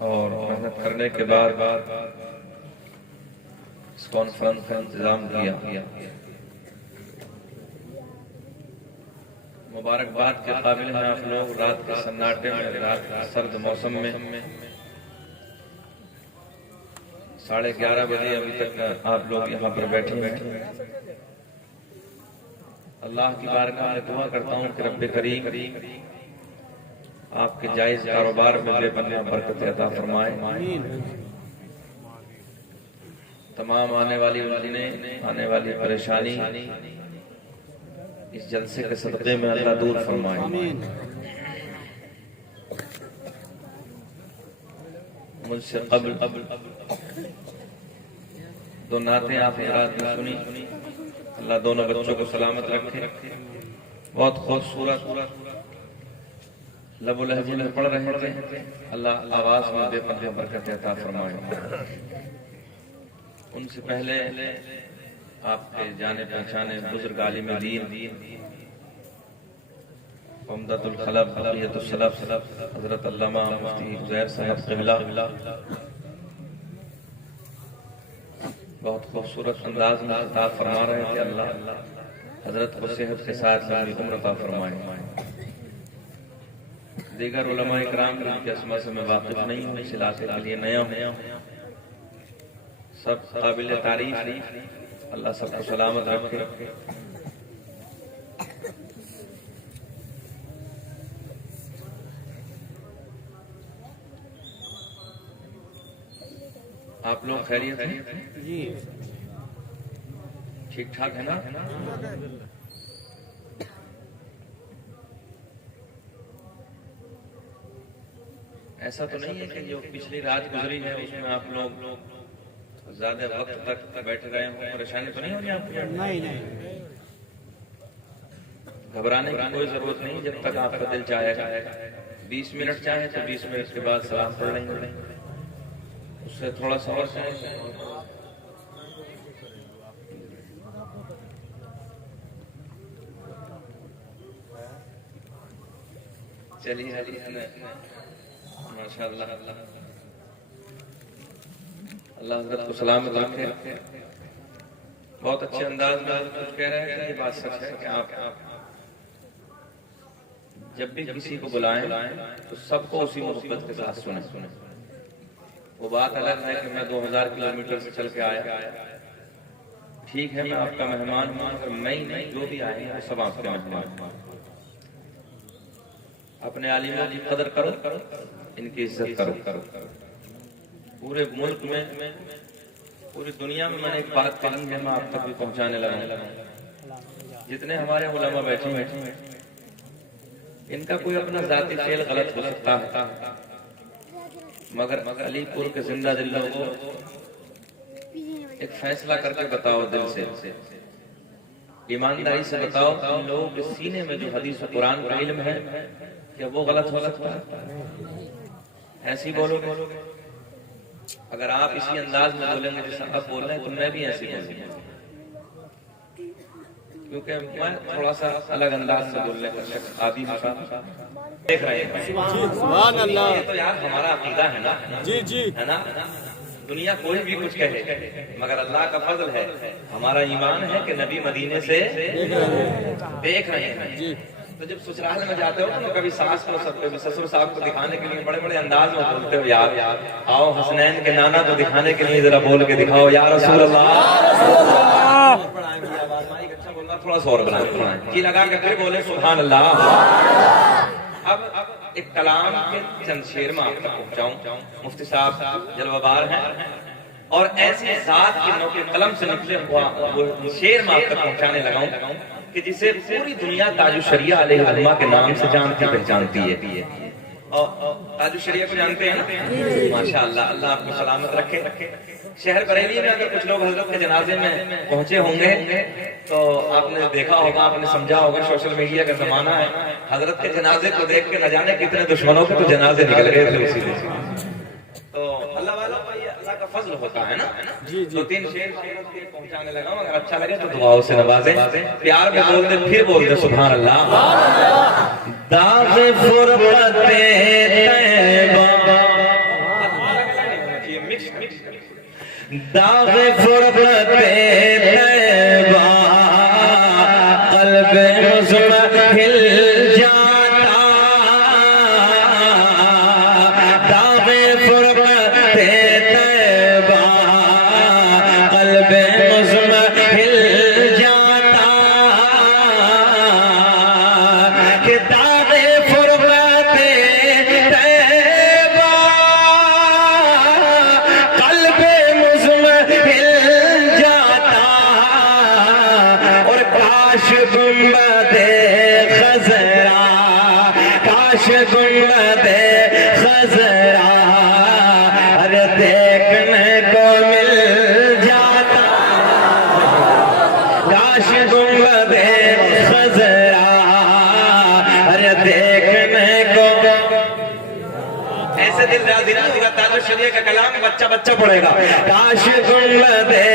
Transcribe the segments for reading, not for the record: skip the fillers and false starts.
और मेहनत करने के बाद इस कॉन्फ्रेंस का इंतजाम किया। मुबारकबाद के काबिल हैं आप लोग। रात के सन्नाटे में, रात के सर्द मौसम में 11:30 बजे अभी तक आप लोग यहाँ पर बैठे हैं। अल्लाह की बारगाह में दुआ करता हूँ कि रब्बे करीम आपके जायज कारोबार में बेपनाह बरकत अता फरमाए। तमाम आने वाली उलझनें, आने वाली परेशानी इस जलसे के सदक़े में अल्लाह दूर फरमाए। मुझसे क़ब्ल दो नातें आप हज़रात ने सुनी। अल्लाह दोनों बच्चों को सलामत रखे। बहुत खूबसूरत लबो लहजे में पढ़ रहे थे। अल्लाह आवाज में बेपनाह बरकत अता फरमाए। उनसे पहले आपके जाने पहचाने बुजुर्ग आलिम दीन उम्दतुल खलब बक़ियतुस सलफ हज़रत अल्लामा मुफ्ती उज़ैर साहब क़िबला बहुत खूबसूरत अंदाज में खिताब फरमा रहे थे। अल्लाह हजरत को सेहत के साथ लंबी उम्र अता फरमाए। दीगर उलमा इकराम के अस्मा से मैं वाकिफ नहीं हूँ, इस इलाके के लिए नया हूँ। सब काबिल तारीफ। अल्लाह सबको सलामत रखे। आप लोग खैरियत हैं जी? ठीक ठाक है ना? ऐसा तो नहीं है कि जो पिछली रात गुजरी है उसमें आप लोग ज्यादा वक्त तक बैठे रहे हों? परेशानी तो नहीं होगी आपको? नहीं। घबराने की कोई जरूरत नहीं। जब तक आपका दिल चाहेगा 20 मिनट चाहे तो 20 मिनट के बाद सलाम पढ़ लेंगे। उससे थोड़ा सा और चलिए माशाअल्लाह। अल्लाह हज़रत को सलामत रखे। बहुत अच्छे अंदाज में कुछ कह रहे हैं। ये बात सच है कि आप जब भी किसी को बुलाएं तो सबको उसी मोहब्बत के साथ सुने। वो बात अलग है कि मैं 2000 किलोमीटर से चल के आया। ठीक है, मैं आपका मेहमान हूँ, मगर मैं ही नहीं, जो भी आए हैं वो सब आपके मेहमान। अपने आलिमों की कदर करो, इनकी इज्जत करो। पूरे मुल्क में, पूरी दुनिया में मैंने एक बात कही है, मैं आप तक भी पहुंचाने लगा। जितने हमारे उलमा बैठे हैं, इनका कोई अपना जाती फेल गलत हो सकता है, मगर अलीपुर के जिंदा दिल लोगों एक फैसला करके बताओ, दिल से ईमानदारी से बताओ, इन लोगों के सीने में जो हदीस और कुरान का इल्म है, क्या वो गलत हो सकता है? ऐसी बोलोगे? अगर आप इसी अंदाज में बोलेंगे जैसा आप बोल रहे हैं तो मैं भी ऐसे बोलूंगा, क्योंकि मैं थोड़ा सा अलग अंदाज से बोलने का शख्स आदि देख रहे हैं। सुभान अल्लाह। ये तो यार हमारा अकीदा है ना। जी है ना। दुनिया कोई भी कुछ कहे, मगर अल्लाह का फजल है, हमारा ईमान है कि नबी मदीने से देख रहे हैं। तो जब ससुराल में जाते हो तो कभी सास को, सब कभी ससुर साहब को दिखाने के लिए बड़े बड़े अंदाज में बोलते हो, यार आओ हसनैन के नाना को दिखाने के लिए जरा बोल के दिखाओ, या रसूल अल्लाह। थोड़ा सा और बनाए की लगा के फिर बोले सुभान अल्लाह। अब एक कलाम के चंद शेर में आप तक पहुंचाऊं। मुफ्ती साहब जलवाबार हैं और ऐसी जात के नौके कलम से निकले हुआ वो शेर में आप तक पहुंचाने लगाऊं कि जिसे पूरी दुनिया ताजु शरिया अलैहिस्सलाम के नाम से जानती पहचानती है। और ताजु शरिया को जानते हैं ना? माशाअल्लाह, अल्लाह आपको सलामत रखे। शहर बरेली में अगर कुछ लोग हजरत के जनाजे में पहुंचे होंगे तो आपने देखा होगा, आपने समझा होगा, सोशल मीडिया का जमाना है, हजरत के जनाजे को देख के न जाने कितने दुश्मनों के तो जनाजे निकल गए थे उसी दिन। तो अल्लाह वालों का ये अल्लाह का फजल होता है ना। जी। 2-3 शेर पहुंचाने लगा, अगर अच्छा लगे तो दुआओं से नवाजें। प्यार में बोल दे, फिर बोल दे सुभान अल्लाह। दाग़ फुरक़ते तैबा दाग़े फुरक़ते तैबा क़ल्बे मुज़महिल जाता, दाग़े फुरक़ते तैबा क़ल्बे मुज़महिल जाता, कि दाग़े फुरक़ते तैबा क़ल्बे मुज़महिल जाता, और काश गुंबदे खज़रा, काश गुंबदे खज़रा अरे देखने को मिल जाता, काश गुंबदे खज़रा अरे देखने को। ऐसे दिल राज़ी नहीं होगा, ताजुल शरीयत का कलाम बच्चा बच्चा पढ़ेगा। काश गुंबदे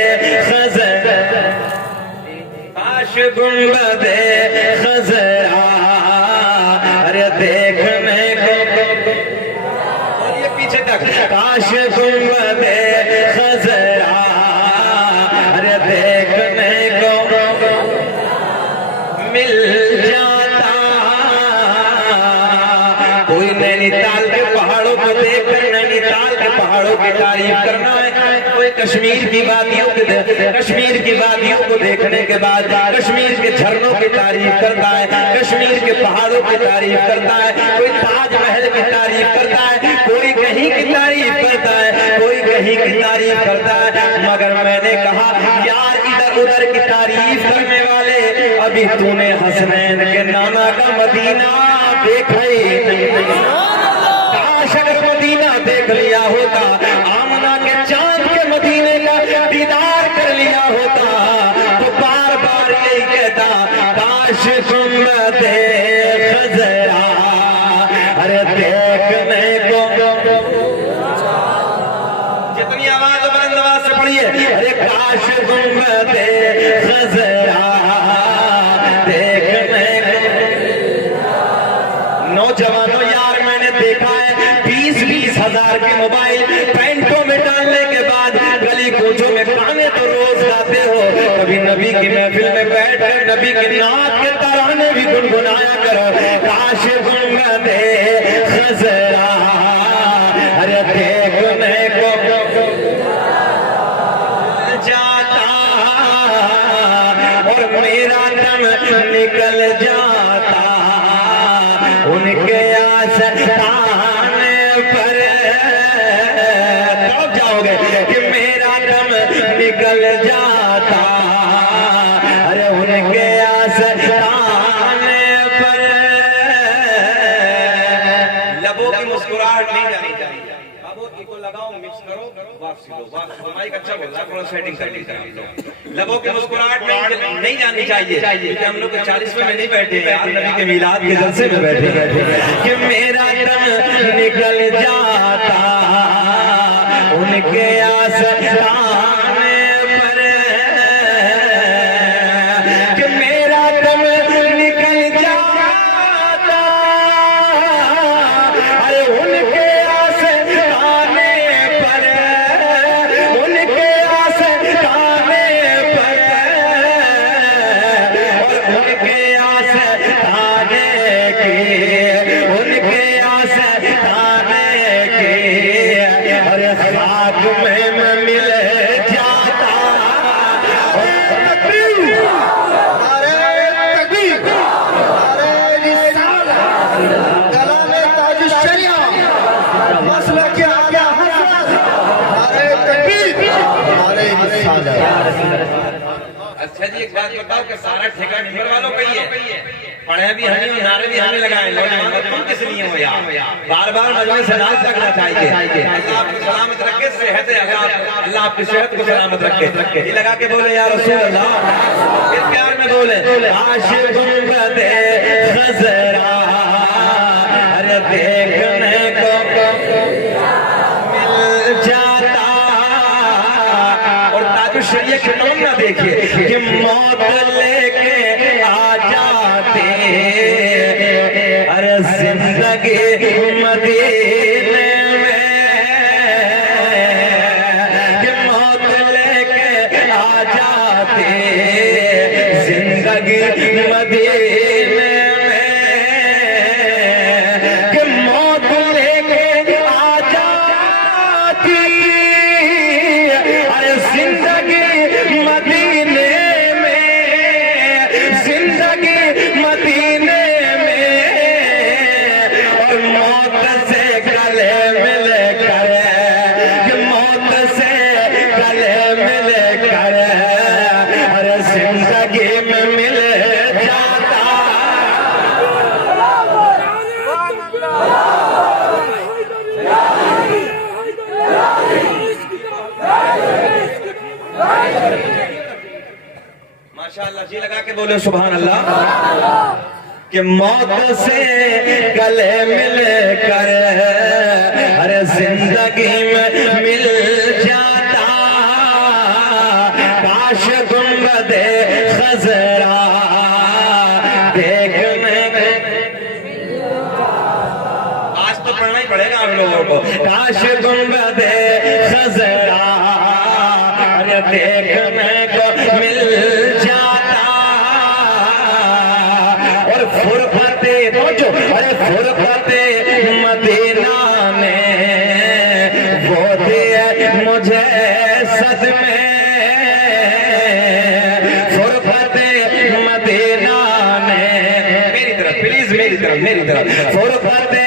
खज़रा, काश गुंबदे खज़रा अरे देखने को, और ये पीछे तक, काश गुंबदे खज़रा अरे देखने को मिल जाता। कोई नैनीताल के पहाड़ों को देखकर नैनीताल के पहाड़ों की तारीफ करना है, कोई कश्मीर की वादियों को कश्मीर की वादियों को देखने के बाद कश्मीर के झरनों की तारीफ करता है, कश्मीर के पहाड़ों की तारीफ करता है, कोई ताजमहल की तारीफ करता है, कोई कहीं की तारीफ करता है, कोई कहीं की तारीफ करता है। मगर मैंने कहा यार इधर उधर की तारीफ करने वाले, अभी तूने हसनैन के नाना का मदीना देखा ही नहीं। काश अगर मदीना देख लिया होता, आमना के चांद के मदीने का दीदार कर लिया होता, तो बार बार यही कहता काश गुंबदे खज़रा अरे देखने को। जितनी आवाज बुलंद आवाज से पढ़िए, अरे काश गुंबदे खज़रा देखने को। नौजवानों यार मैंने देखा है 20-20 हजार के मोबाइल पैंटों में डालने के बाद गली कोचों में गाने तो रोज गाते हो, कभी नबी की महफिल में बैठकर नबी के नात के तराने भी गुनगुनाया करो। काश गुंबदे खज़रा अरे देखने को जाता, और मेरा दम निकल जाता उनके आस्ताने पर। कब जाओगे कि मेरा दम निकल जाता अरे उनके आस्ताने पर। लबों की मुस्कुराहट नहीं जानी चाहिए। बाबू इको लगाओ, मिक्स करो, वापसी लो, वापसी। माइक अच्छा बोल रहा है, थोड़ा सेटिंग कर लीजिए आप लोग। लबों की मुस्कुराहट नहीं जानी चाहिए, क्योंकि हम लोग 40वें में नहीं बैठे यार, नबी के मिलाद के जलसे में बैठे कि मेरा दम निकल जाता उनके आस्ताने पर, कि मेरा दम निकल जाता अरे उनके आस्ताने पर, उनके आस्ताने पर, और उनके आस्ताने की, उनके आस्ताने की अरे खाक में मैं मिल जाता। अच्छा जी एक बात बताओ कि सारा ठेका निमर वालों का ही है, पढ़े भी हमें और नारे भी हमें लगाए, तुम किस लिए हो यार? बार बार मजमे से नाज रखना चाहिए। अल्लाह आपको सलामत रखे, सेहत अल्लाह आपकी सेहत को सलामत रखे। ये लगा के बोले या रसूल अल्लाह, फिर प्यार में बोले आशिक गुंबदे खज़रा अरे देखने को मिल जाता। और ताजुल शरीयत के नाम ना देखिए कि मौत लेके आ जाते अरे जिंदगी मदीने में, कि मौत के बोले सुभान अल्लाह। कि मौत से गले मिल कर अरे जिंदगी में मिल जाता, काश गुंबदे खजरा देखने आज तो पढ़ना ही पड़ेगा आप लोगों को। काश गुंबदे खजरा अरे देखने को मिल जाता, और फुरफते तो जो अरे फुरफते मदीना ने वो दिए मुझे सदमे, फुरफते मदीना ने मेरी तरफ प्लीज मेरी तरफ फुरफते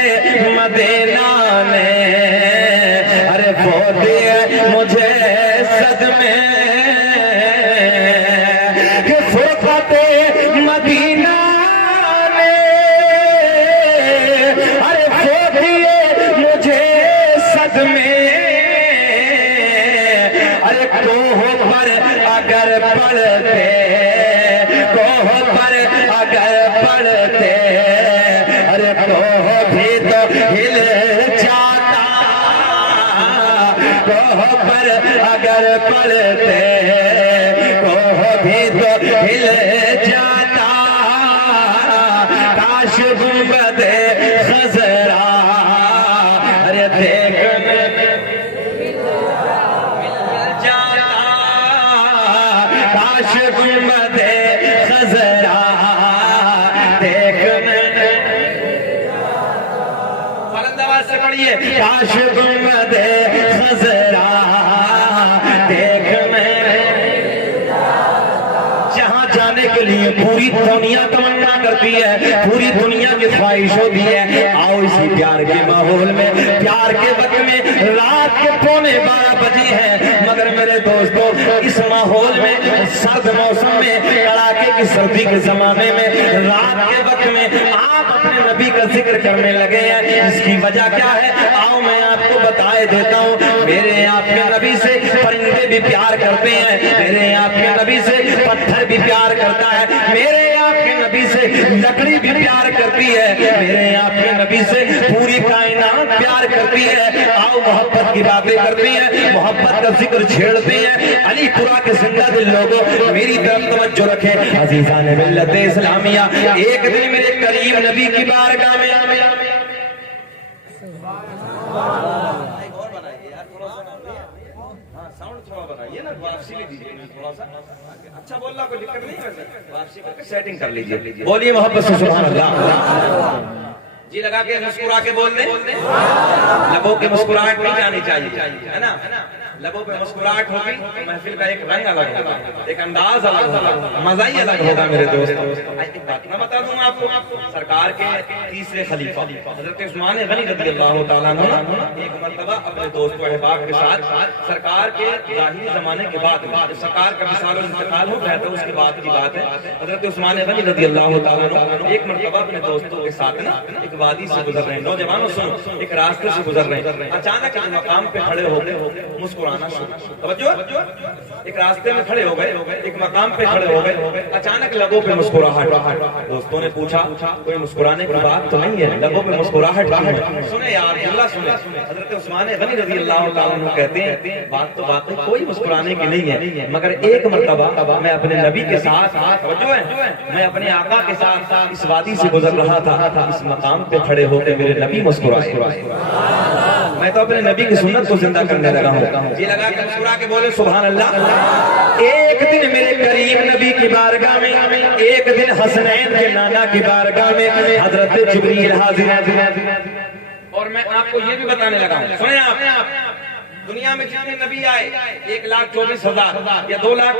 मदीना ने अरे वो दिए मुझे सदमे, कि फुरफते मदीना में अरे कोह पर अगर पढ़ते, कोह पर अगर पढ़ते अरे कोह भी तो हिल जाता, कोह पर अगर पढ़ते कोह भी तो हिल जाता, काश गुंबदे खजरा अरे देखने काश गुंबदे खजरा देखने फलंदाबाद से पढ़िए, काश गुंबदे खजरा देखने जहाँ जाने के लिए पूरी दुनिया तमन्ना करती है, पूरी दुनिया की ख्वाहिश होती है। आओ इसी प्यार के माहौल में, प्यार के वक्त में रात के 11:15 बजे हैं, मगर मेरे दोस्तों इस माहौल में सर्द मौसम में कड़ाके की सर्दी के जमाने में रात के वक्त में आप अपने नबी का जिक्र करने लगे हैं। इसकी वजह क्या है आओ मैं आपको बताए देता हूँ। मेरे आपके नबी से परिंदे भी प्यार करते हैं, मेरे आपके नबी से पत्थर भी प्यार करता है, मेरे आपके नबी से लकड़ी भी प्यार करती है, मेरे आपके नबी से पूरी कायनात प्यार करती है। आओ मोहब्बत की बातें करती है, मोहब्बत का जिक्र छेड़ते हैं। अलीपुरा के जिंदा दिल लोगों मेरी तरफ तवज्जो रखें। अजीजान मिल्लत इस्लामिया, एक दिन मेरे करीम नबी की बारगाह में अच्छा बोलना कोई दिक्कत नहीं, वापसी करके सेटिंग कर लीजिए। बोलिए मोहब्बत से सुभान अल्लाह। जी लगा के मुस्कुरा के बोल दे, लबों की मुस्कुराहट नहीं जानी चाहिए, है ना। लबों पे मुस्कुराहट होगी महफिल का एक रंग अलग होगा, एक अंदाज अलग होगा, मजा ही अलग होगा। मेरे दोस्त एक बात मैं बता दूं आपको, सरकार के तीसरे खलीफा हजरत उस्मान गनी रज़ी अल्लाह तआला अन्हु एक मर्तबा अपने दोस्त अहबाब के साथ सरकार के जाहिली जमाने के बाद जब सरकार का विसाल और इंतकाल हो गया तो उसके बाद की बात है। हजरत उस्मान गनी रज़ी अल्लाह तआला अन्हु एक मर्तबा अपने दोस्तों के साथ ना एक वादी से गुजर रहे हैं। नौजवानों सुनो, एक रास्ते से गुजर रहे हैं, अचानक एक मकाम पे खड़े हो गए, मुस्कुराना शुरू। तवज्जो, एक रास्ते में खड़े हो गए, एक मकाम पे खड़े हो गए, अचानक लबों पे मुस्कुराहट। दोस्तों ने पूछा कोई मुस्कुराने की बात तो नहीं है, लबों पे मुस्कुराहट क्यों है? सुने यार जुमला सुने। हजरत उस्मान गनी रज़ी अल्लाह तआला अन्हु कहते हैं बात तो बात कोई मुस्कुराने की नहीं है, मगर एक मर्तबा मैं अपने नबी के साथ मैं अपने आका के साथ इस वादी से गुजर रहा था, इस मकाम पे खड़े होकर मेरे नबी मुस्कुराए। मैं तो अपने नबी की सुन्नत को जिंदा करने लगा हूँ। ये लगा के मुस्कुरा के बोले सुभान अल्लाह। एक दिन मेरे करीम नबी की बारगाह में, एक दिन हसनैन के नाना की बारगाह में हजरत जिब्रील हाजिर। और मैं आपको ये भी बताने लगा हूँ, सुने आप, दुनिया में जितने नबी आए 1,24,000 या 2 लाख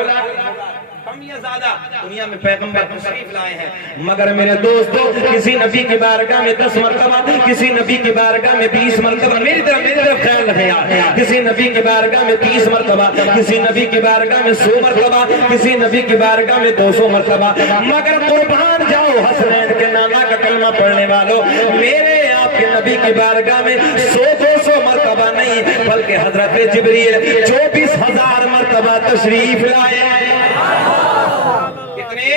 कम या ज्यादा दुनिया में पैगंबर तशरीफ लाए हैं, मगर मेरे दोस्तों किसी नबी की बारगाह में 10 मरतबा, किसी नबी की बारगाह में 20 मरतबा, मेरी तरफ ख्याल रखें यार, किसी नबी की बारगाह में 30 मरतबा, किसी नबी की बारगाह में 100 मरतबा, किसी नबी की बारगाह में 200 मरतबा, मगर कुर्बान जाओ हसनैन के नाना का कलमा पढ़ने वालों, मेरे आपके नबी की बारगाह में 100-200 मरतबा नहीं बल्कि हजरत जिब्रील 24,000 मरतबा तशरीफ लाए। कितने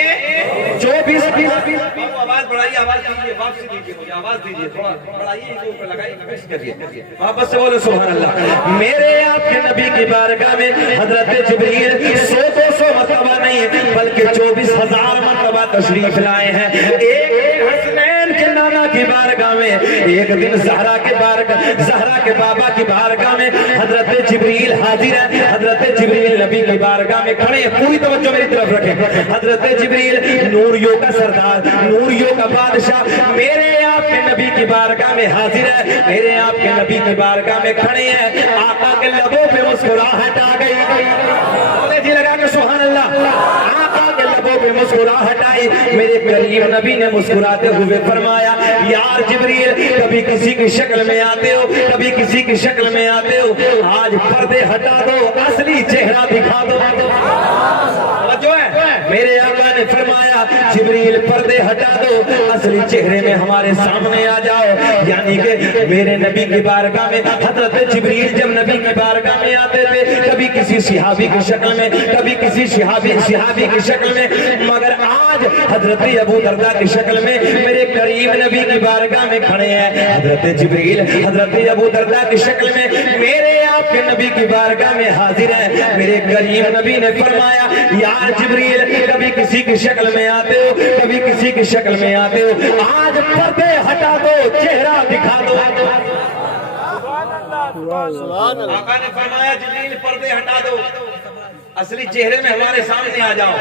आवाज बढ़ाइए, आवाज दीजिए, वापसी दीजिए, मुझे आवाज दीजिए, थोड़ा बढ़ाइए, ऊपर लगाइए, कोशिश करिए, वापस से बोलो सुभान अल्लाह। मेरे आपके नबी की बारगाह में हजरत जिब्रील 100-200 मरतबा नहीं बल्कि 24,000 मरतबा तशरीफ लाए हैं। एक हसनैन के नाना की बारगाह में, एक दिन ज़हरा के बाबा की बारगाह में हजरत जिब्रील हाजिर है। हजरत जिब्रील नबी की बारगाह में खड़े हैं, पूरी तवज्जो मेरी तरफ रखें। हजरत जिब्रील नूरियों का सरदार, नूरियों का बादशाह, मेरे आपके नबी की बारगाह में हाजिर है। मेरे आपके नबी की बारगाह में खड़े हैं, आका के लबों पे मुस्कुराहट आ गई। बोले जी लगा के सुभान अल्लाह। आका के लबों पे मुस्कुराहट आई। मेरे करीम नबी ने मुस्कुराते हुए फरमाया, यार जिब्रील, कभी किसी की शक्ल में आते हो, कभी किसी की शक्ल में आते हो, आज पर्दे हटा दो, असली चेहरा दिखा दो। जो है मेरे आका ने फरमाया, जिब्रील पर्दे हटा दो, असली चेहरे में हमारे सामने आ जाओ। यानी कि मेरे नबी की बारगाह में हजरत जिब्रील जब नबी की बारगाह में आते थे, कभी किसी सिहाबी की शक्ल में, कभी किसी सिहाबी की शक्ल में, मगर आज हजरत अबू दरदा की शक्ल में मेरे करीम नबी की बारगाह में खड़े हैं। हजरत जिब्रील हजरत अबू दरदा की शक्ल में मेरे आपके नबी की बारगाह में हाजिर है। मेरे करीम नबी ने फरमाया, यार जिब्रील, कभी किसी की शक्ल में आते हो, कभी किसी की शक्ल में आते हो, आज पर्दे हटा दो, चेहरा दिखा दो। आका ने फरमाया, जिब्रील पर्दे हटा दो, असली चेहरे में हमारे सामने आ जाओ,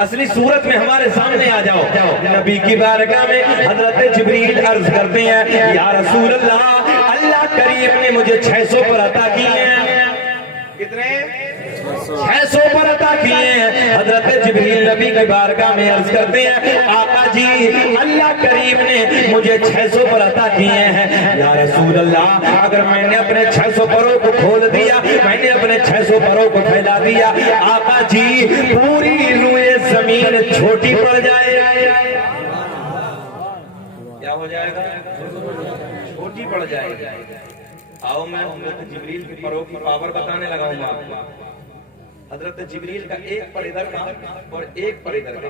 असली सूरत में हमारे सामने आ जाओ। नबी की बारगाह में हजरत जिब्रील अर्ज करते हैं, या रसूल अल्लाह, अल्लाह करीम ने मुझे 600 पर अता किए हैं। कितने? 600 पर अता किए हैं। हजरत जिब्रील नबी की बारगाह में अर्ज करते हैं, आका जी, अल्लाह करीम ने मुझे 600 पर अता किए हैं। या रसूल अल्लाह, अगर मैंने अपने 600 परों को खोल दिया, मैंने अपने 600 परों को फैला दिया, आका जी, पूरी रुए जमीन छोटी पड़ जाए। क्या हो जाएगा? छोटी पड़ जाएगी। आओ मैं हजरत जिब्रील की परों की पावर बताने लगाऊंगा आपको। हजरत जिब्रील का एक पर इधर का और एक पर इधर का,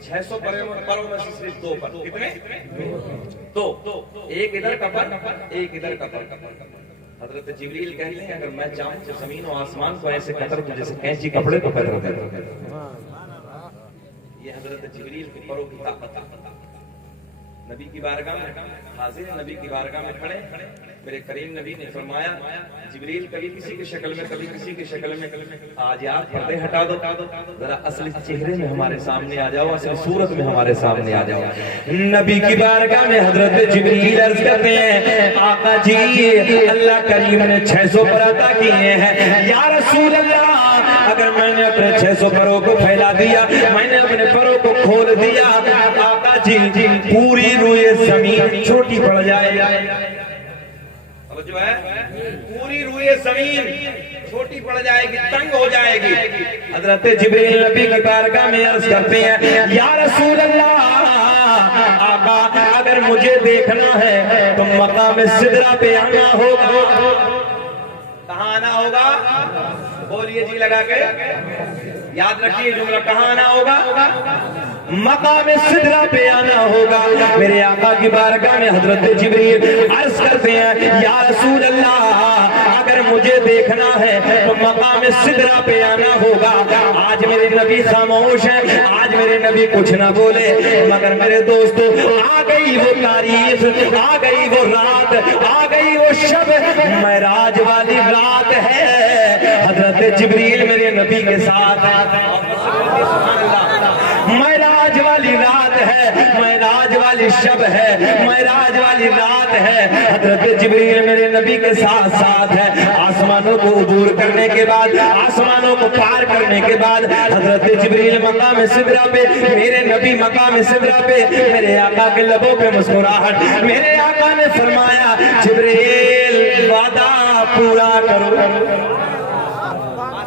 600 परों में से सिर्फ 2 पर। कितने? 2। एक इधर का पर, एक इधर का पर। हजरत जिब्रील कहते हैं, अगर मैं चाहूं तो जमीन और आसमान को ऐसे कतर दूं जैसे कैंची कपड़े को कतर कर। ये हजरत जिब्रील की परों की ताकत। नबी की बारगाह में हाजिर, नबी की बारगाह में खड़े। मेरे करीम नबी ने फरमाया, जिब्रील, कभी किसी की शक्ल में, कभी किसी की शक्ल में, आज यार पर्दे हटा दो, जरा असली चेहरे में हमारे सामने आ जाओ, असली सूरत में हमारे सामने आ जाओ। नबी की बारगाह में हजरत जिब्रील अर्ज करते हैं, आका जी, अल्लाह करीम ने 600 पर अता किए हैं। या रसूल अल्लाह, अगर मैंने अपने 600 परों को फैला दिया, मैंने अपने परों को खोल दिया, आका जी, पूरी रुए जमीन छोटी पड़ जाए। जो है पूरी रुए जमीन छोटी पड़ जाएगी, तंग हो जाएगी। हजरत जिब्रील नबी की बारगाह में अर्ज करते हैं, या रसूल अल्लाह, आका, अगर मुझे देखना है तो मकाम सिदरा पे आना होगा। कहाँ आना होगा? बोलिए जी लगा के, याद रखिए जुमला, कहाँ आना होगा? मकाम सिदरा पे आना होगा। मेरे आका की बारगाह में हजरत जिब्रील अर्ज करते हैं, या रसूल अल्लाह, अगर मुझे देखना है तो मकाम सिदरा पे आना होगा। आज मेरे नबी खामोश हैं, आज मेरे नबी कुछ ना बोले, मगर मेरे दोस्तों, आ गई वो तारीख, आ गई वो रात, आ गई वो शब, मेराज वाली रात है। हजरत जिब्रील मेरे नबी के साथ मेराज वाली रात है, मेराज वाली शब है, मेराज वाली रात है। हजरत जिब्रील मेरे नबी के साथ साथ है। आसमानों को उबूर करने के बाद, आसमानों को पार करने के बाद हजरत जिब्रील मकाम सिदरा पे, मेरे नबी मकाम सिदरा पे, मेरे आका के लबों पे मुस्कुराहट। मेरे आका ने फरमाया, जिब्रील, वादा पूरा करो।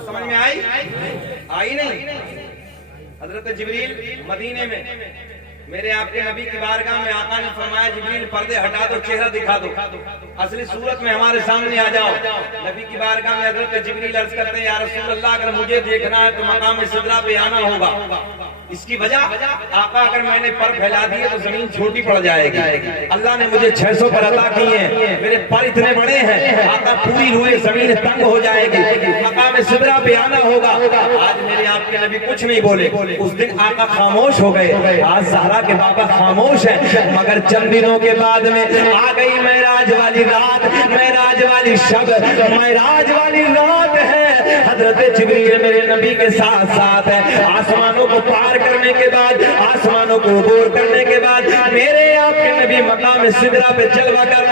समझ में आई नहीं? हजरत जिब्रील मदीने में मेरे आपके नबी की बारगाह में आका ने फरमाया, जिब्रील पर्दे हटा दो, चेहरा दिखा दो, असली सूरत में हमारे सामने आ जाओ। नबी की बारगाह में हजरत जिब्रील अर्ज करते हैं, या रसूल अल्लाह, अगर मुझे देखना है तो मकाम सिदरा पे आना होगा। इसकी वजह आका अगर मैंने पर फैला दिए तो जमीन छोटी पड़ जाएगी। अल्लाह ने मुझे 600 पर अता किए हैं, मेरे पर इतने बड़े हैं, आका पूरी रूए जमीन तंग हो जाएगी, मकाम सिदरा पे आना होगा। आज मेरे आपके नबी कुछ नहीं बोले, उस दिन आका खामोश हो गए। आज ज़हरा के बाबा खामोश है, मगर चंद दिनों के बाद में आ गई मेराज वाली रात, मेराज वाली शब, मेराज वाली रात है। हजरत जिब्रील मेरे नबी के साथ साथ है। आसमानों को पार करने के बाद, आसमानों को अबूर करने के बाद मेरे आपके नबी मकाम सिदरा पे जलवा कर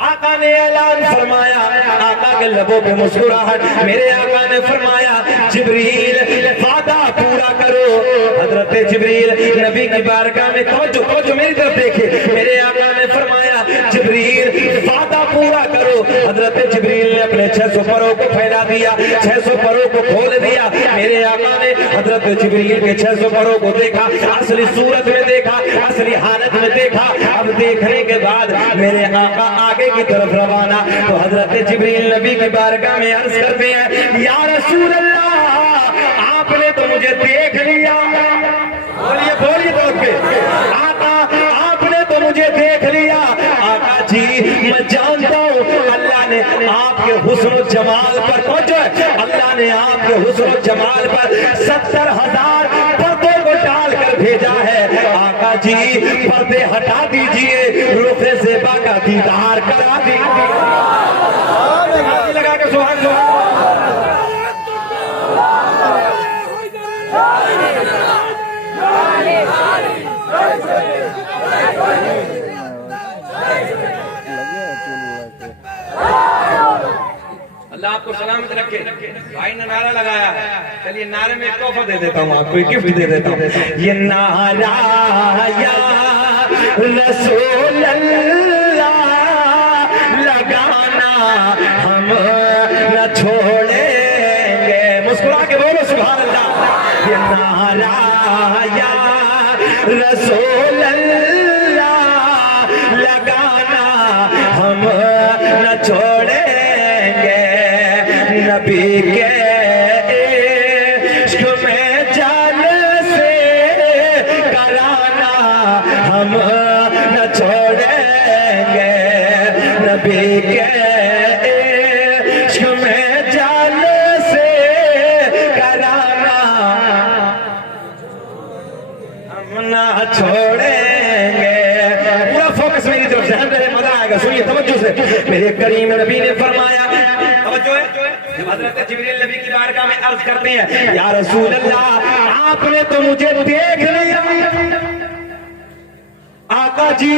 आका ने ऐलान फरमाया, आका के लबों पे मुस्कुराहट, मेरे आका ने फरमाया जिब्रील वादा पूरा करो। हजरत जिब्रील नबी की बारगाह में तवज्जो मेरी तरफ देखे, मेरे आका ने फरमाया जिब्रील वादा पूरा करो। हजरत जिब्रील ने अपने 600 परों को फैला दिया, 600 परों को खोल दिया। मेरे आका ने हजरत जिब्रील के 600 परों को देखा, असली सूरत में देखा, असली हालत में देखा। अब देखने के बाद मेरे आका आगे की तरफ रवाना, तो हजरत जिब्रील नबी की बारगाह में अर्ज करते हैं, या रसूल अल्लाह आपने तो मुझे देख लिया। बोलिए बोलिए तो आका आपने तो मुझे देख लिया। आका जी मैं जानता हूँ अल्लाह ने आपके हुस्न जमाल पर अल्लाह ने आपके हुस्न जमाल पर 70,000 पर्दों को डाल कर भेजा है। आका जी पर्दे हटा दीजिए, रुखे ज़ेबा का दीदार करा दीजिए। लगा के सुभान अल्लाह आपको सलामत रखे। भाई ने नारा लगाया है, चलिए नारे में एक तोहफा दे देता हूँ, आपको एक गिफ्ट दे देता हूँ। ये नारा या रसूल अल्लाह लगाना हम न छोड़ेंगे। मुस्कुरा के बोलो सुभान अल्लाह। ये नारा या रसूल अल्लाह लगाना हम न छोड़ेंगे। नबी के इश्क में जान से कराना हम न छोड़ेंगे। नबी के इश्क में जान से कराना हम न छोड़ेंगे। पूरा फोकस मेरी तरफ से, मेरे मजा आएगा, सुनिए तवज्जो से। मेरे करीम नबी ने फरमाया, हज़रत जिब्रील नबी की बारगाह में अर्ज करते हैं, या रसूल अल्लाह आपने तो मुझे देख लिया। आका जी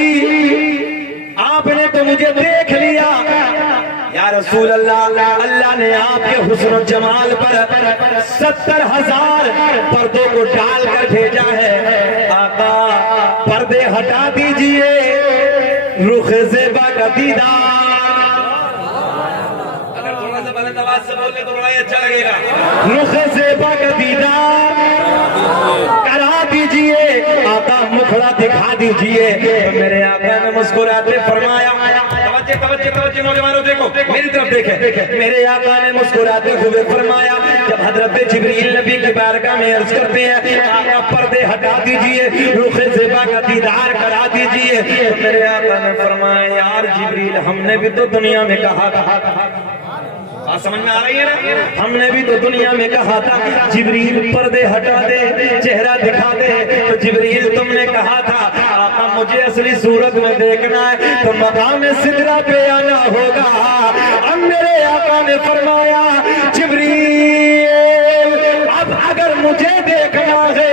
आपने तो मुझे देख लिया। या रसूल अल्लाह अल्लाह ने आपके हुस्न जमाल पर 70,000 पर्दों को डाल कर भेजा है। आका पर्दे हटा दीजिए, रुख ज़ेबा का दीदार। आवाज से बोले तो बड़ा अच्छा लगेगा। रुख ज़ेबा का दीदार करा दीजिए, आका मुखड़ा दिखा दीजिए। तो मेरे आका ने मुस्कुराते फरमाया, तवज्जो नौजवानों देखो मेरी तरफ देखे। मेरे आका ने मुस्कुराते हुए फरमाया, जब हजरत जिब्रील नबी की बारगाह में अर्ज करते हैं, आका पर्दे हटा दीजिए, रुख ज़ेबा का दीदार करा दीजिए। तो मेरे आका ने फरमाया, यार जिब्रील हमने भी तो दुनिया में कहा समझ में आ रही है ना, हमने भी तो दुनिया में कहा था जिब्रील पर्दे हटा दे, चेहरा दिखा दे। तो जिब्रील तुमने कहा था आका मुझे असली सूरत में देखना है तो मकाम सिदरा पे आना होगा। अब मेरे आका ने फरमाया जिब्रील अब अगर मुझे देखना है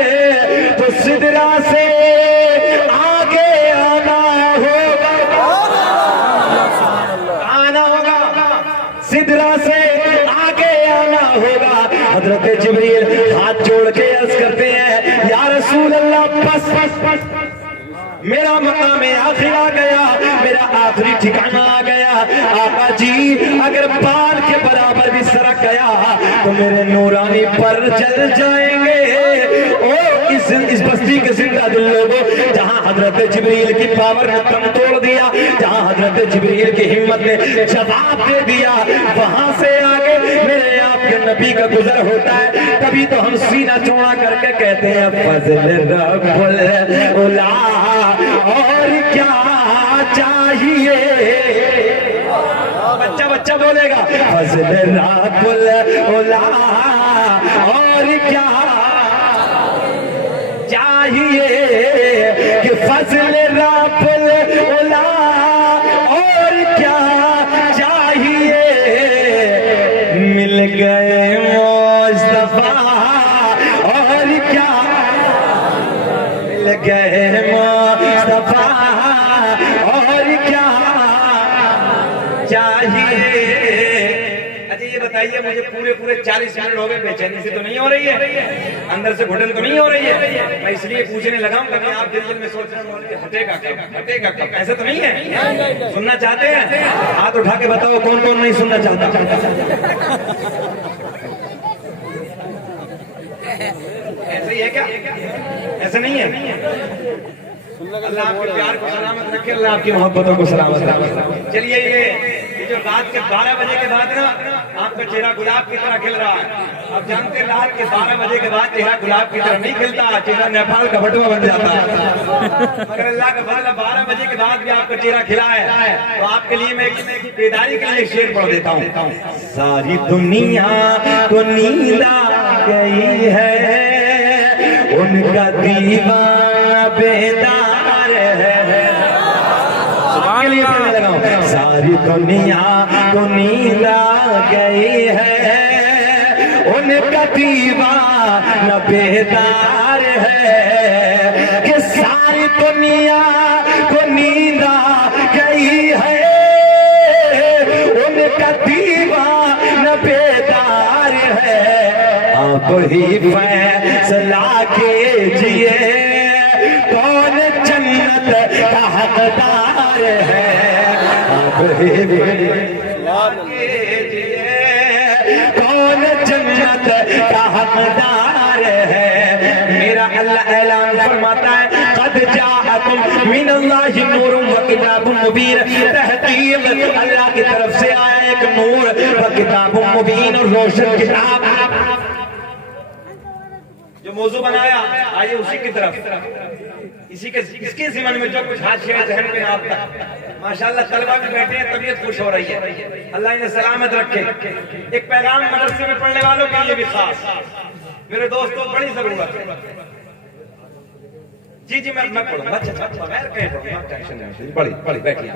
तो सिदरा से आगे आना होगा, सिदरा से आगे आना होगा। हजरत जिब्रील हाथ जोड़ के अर्ज करते हैं, या रसूल अल्लाह बस बस बस मेरा मकाम आखिर आ गया, मेरा आखिरी ठिकाना आ गया। आका जी अगर बाल के बराबर भी सरक गया तो मेरे नूरानी पर जल जाएंगे। ओ इस बस्ती के जिंदा दिल लोगों, जहां हजरत जिब्रील की पावर ने दम तोड़ दिया, जहां हजरत जिब्रील की हिम्मत ने जवाब दे दिया, वहां से आगे मेरे आपके नबी का गुजर होता है, तभी तो हम सीना चौड़ा करके कहते हैं फजल रब्बुल उला, और क्या चाहिए। बच्चा बच्चा बोलेगा फजल रब्बुल उला, और क्या चाहिए, कि फजल रब्बुल उला, और क्या चाहिए। मिल गए मुस्तफा, और क्या मिल गए मुस्तफा, और क्या चाहिए। अच्छा ये बताइए मुझे, पूरे 40 मिनट हो गए, बेचैनी से तो नहीं हो रही है, अंदर से घुटन तो नहीं हो रही है। मैं इसलिए पूछने लगा हूँ कि आप दिल में सोच रहे हैं हटेगा कब, हटेगा कब, ऐसा तो नहीं है। सुनना चाहते हैं? हाथ उठा के बताओ कौन कौन नहीं सुनना चाहता। ऐसा ही है क्या? ऐसा नहीं है। अल्लाह आपके प्यार को सलामत रखे, अल्लाह आपकी मोहब्बतों को सलामत रखे। चलिए ये जो रात के 12 बजे के बाद ना आपका चेहरा गुलाब की तरह खिल रहा है। आप जानते हैं रात के 12 बजे के बाद चेहरा गुलाब की तरह नहीं खिलता, चेहरा नेपाल का बटुआ बन जाता है। मगर अल्लाह का फजल 12 बजे के बाद भी आपका चेहरा खिला है। तो आपके लिए मैं बेदारी के लिए शेर पढ़ देता हूँ। सारी दुनिया को नींद आ गई है, उनका दीवाना बेदार है। सारी दुनिया को नींद आ गई है, उनका दीवाना बेदार है। कि सारी दुनिया को नींद आ गई है, उनका दीवाना बेदार है। आप ही फैसला कीजिए कौन जन्नत का हकदार है। आप ही कौन जन्नत का हकदार है। मेरा अल्लाह ऐलान फरमाता है कद जाअकुम मिनल्लाहि नूरुम व किताबुम मुबीन। तहकीक अल्लाह की तरफ से आया एक नूर व किताबुम मुबीन, और रोशन किताब। जो मौजू बनाया आइए उसी की तरफ, इसी के इसके ज़िम्मे में जो कुछ हाशिया जहन में आता। माशाअल्लाह तलबा में बैठे हैं, तबीयत खुश हो रही है, अल्लाह इन्हें सलामत रखे। एक पैगाम मदरसे में पढ़ने वालों के लिए भी खास, मेरे दोस्तों बड़ी जरूरत है। जी जी मैं पढ़ूंगा, टेंशन नहीं, बड़ी बैठिए।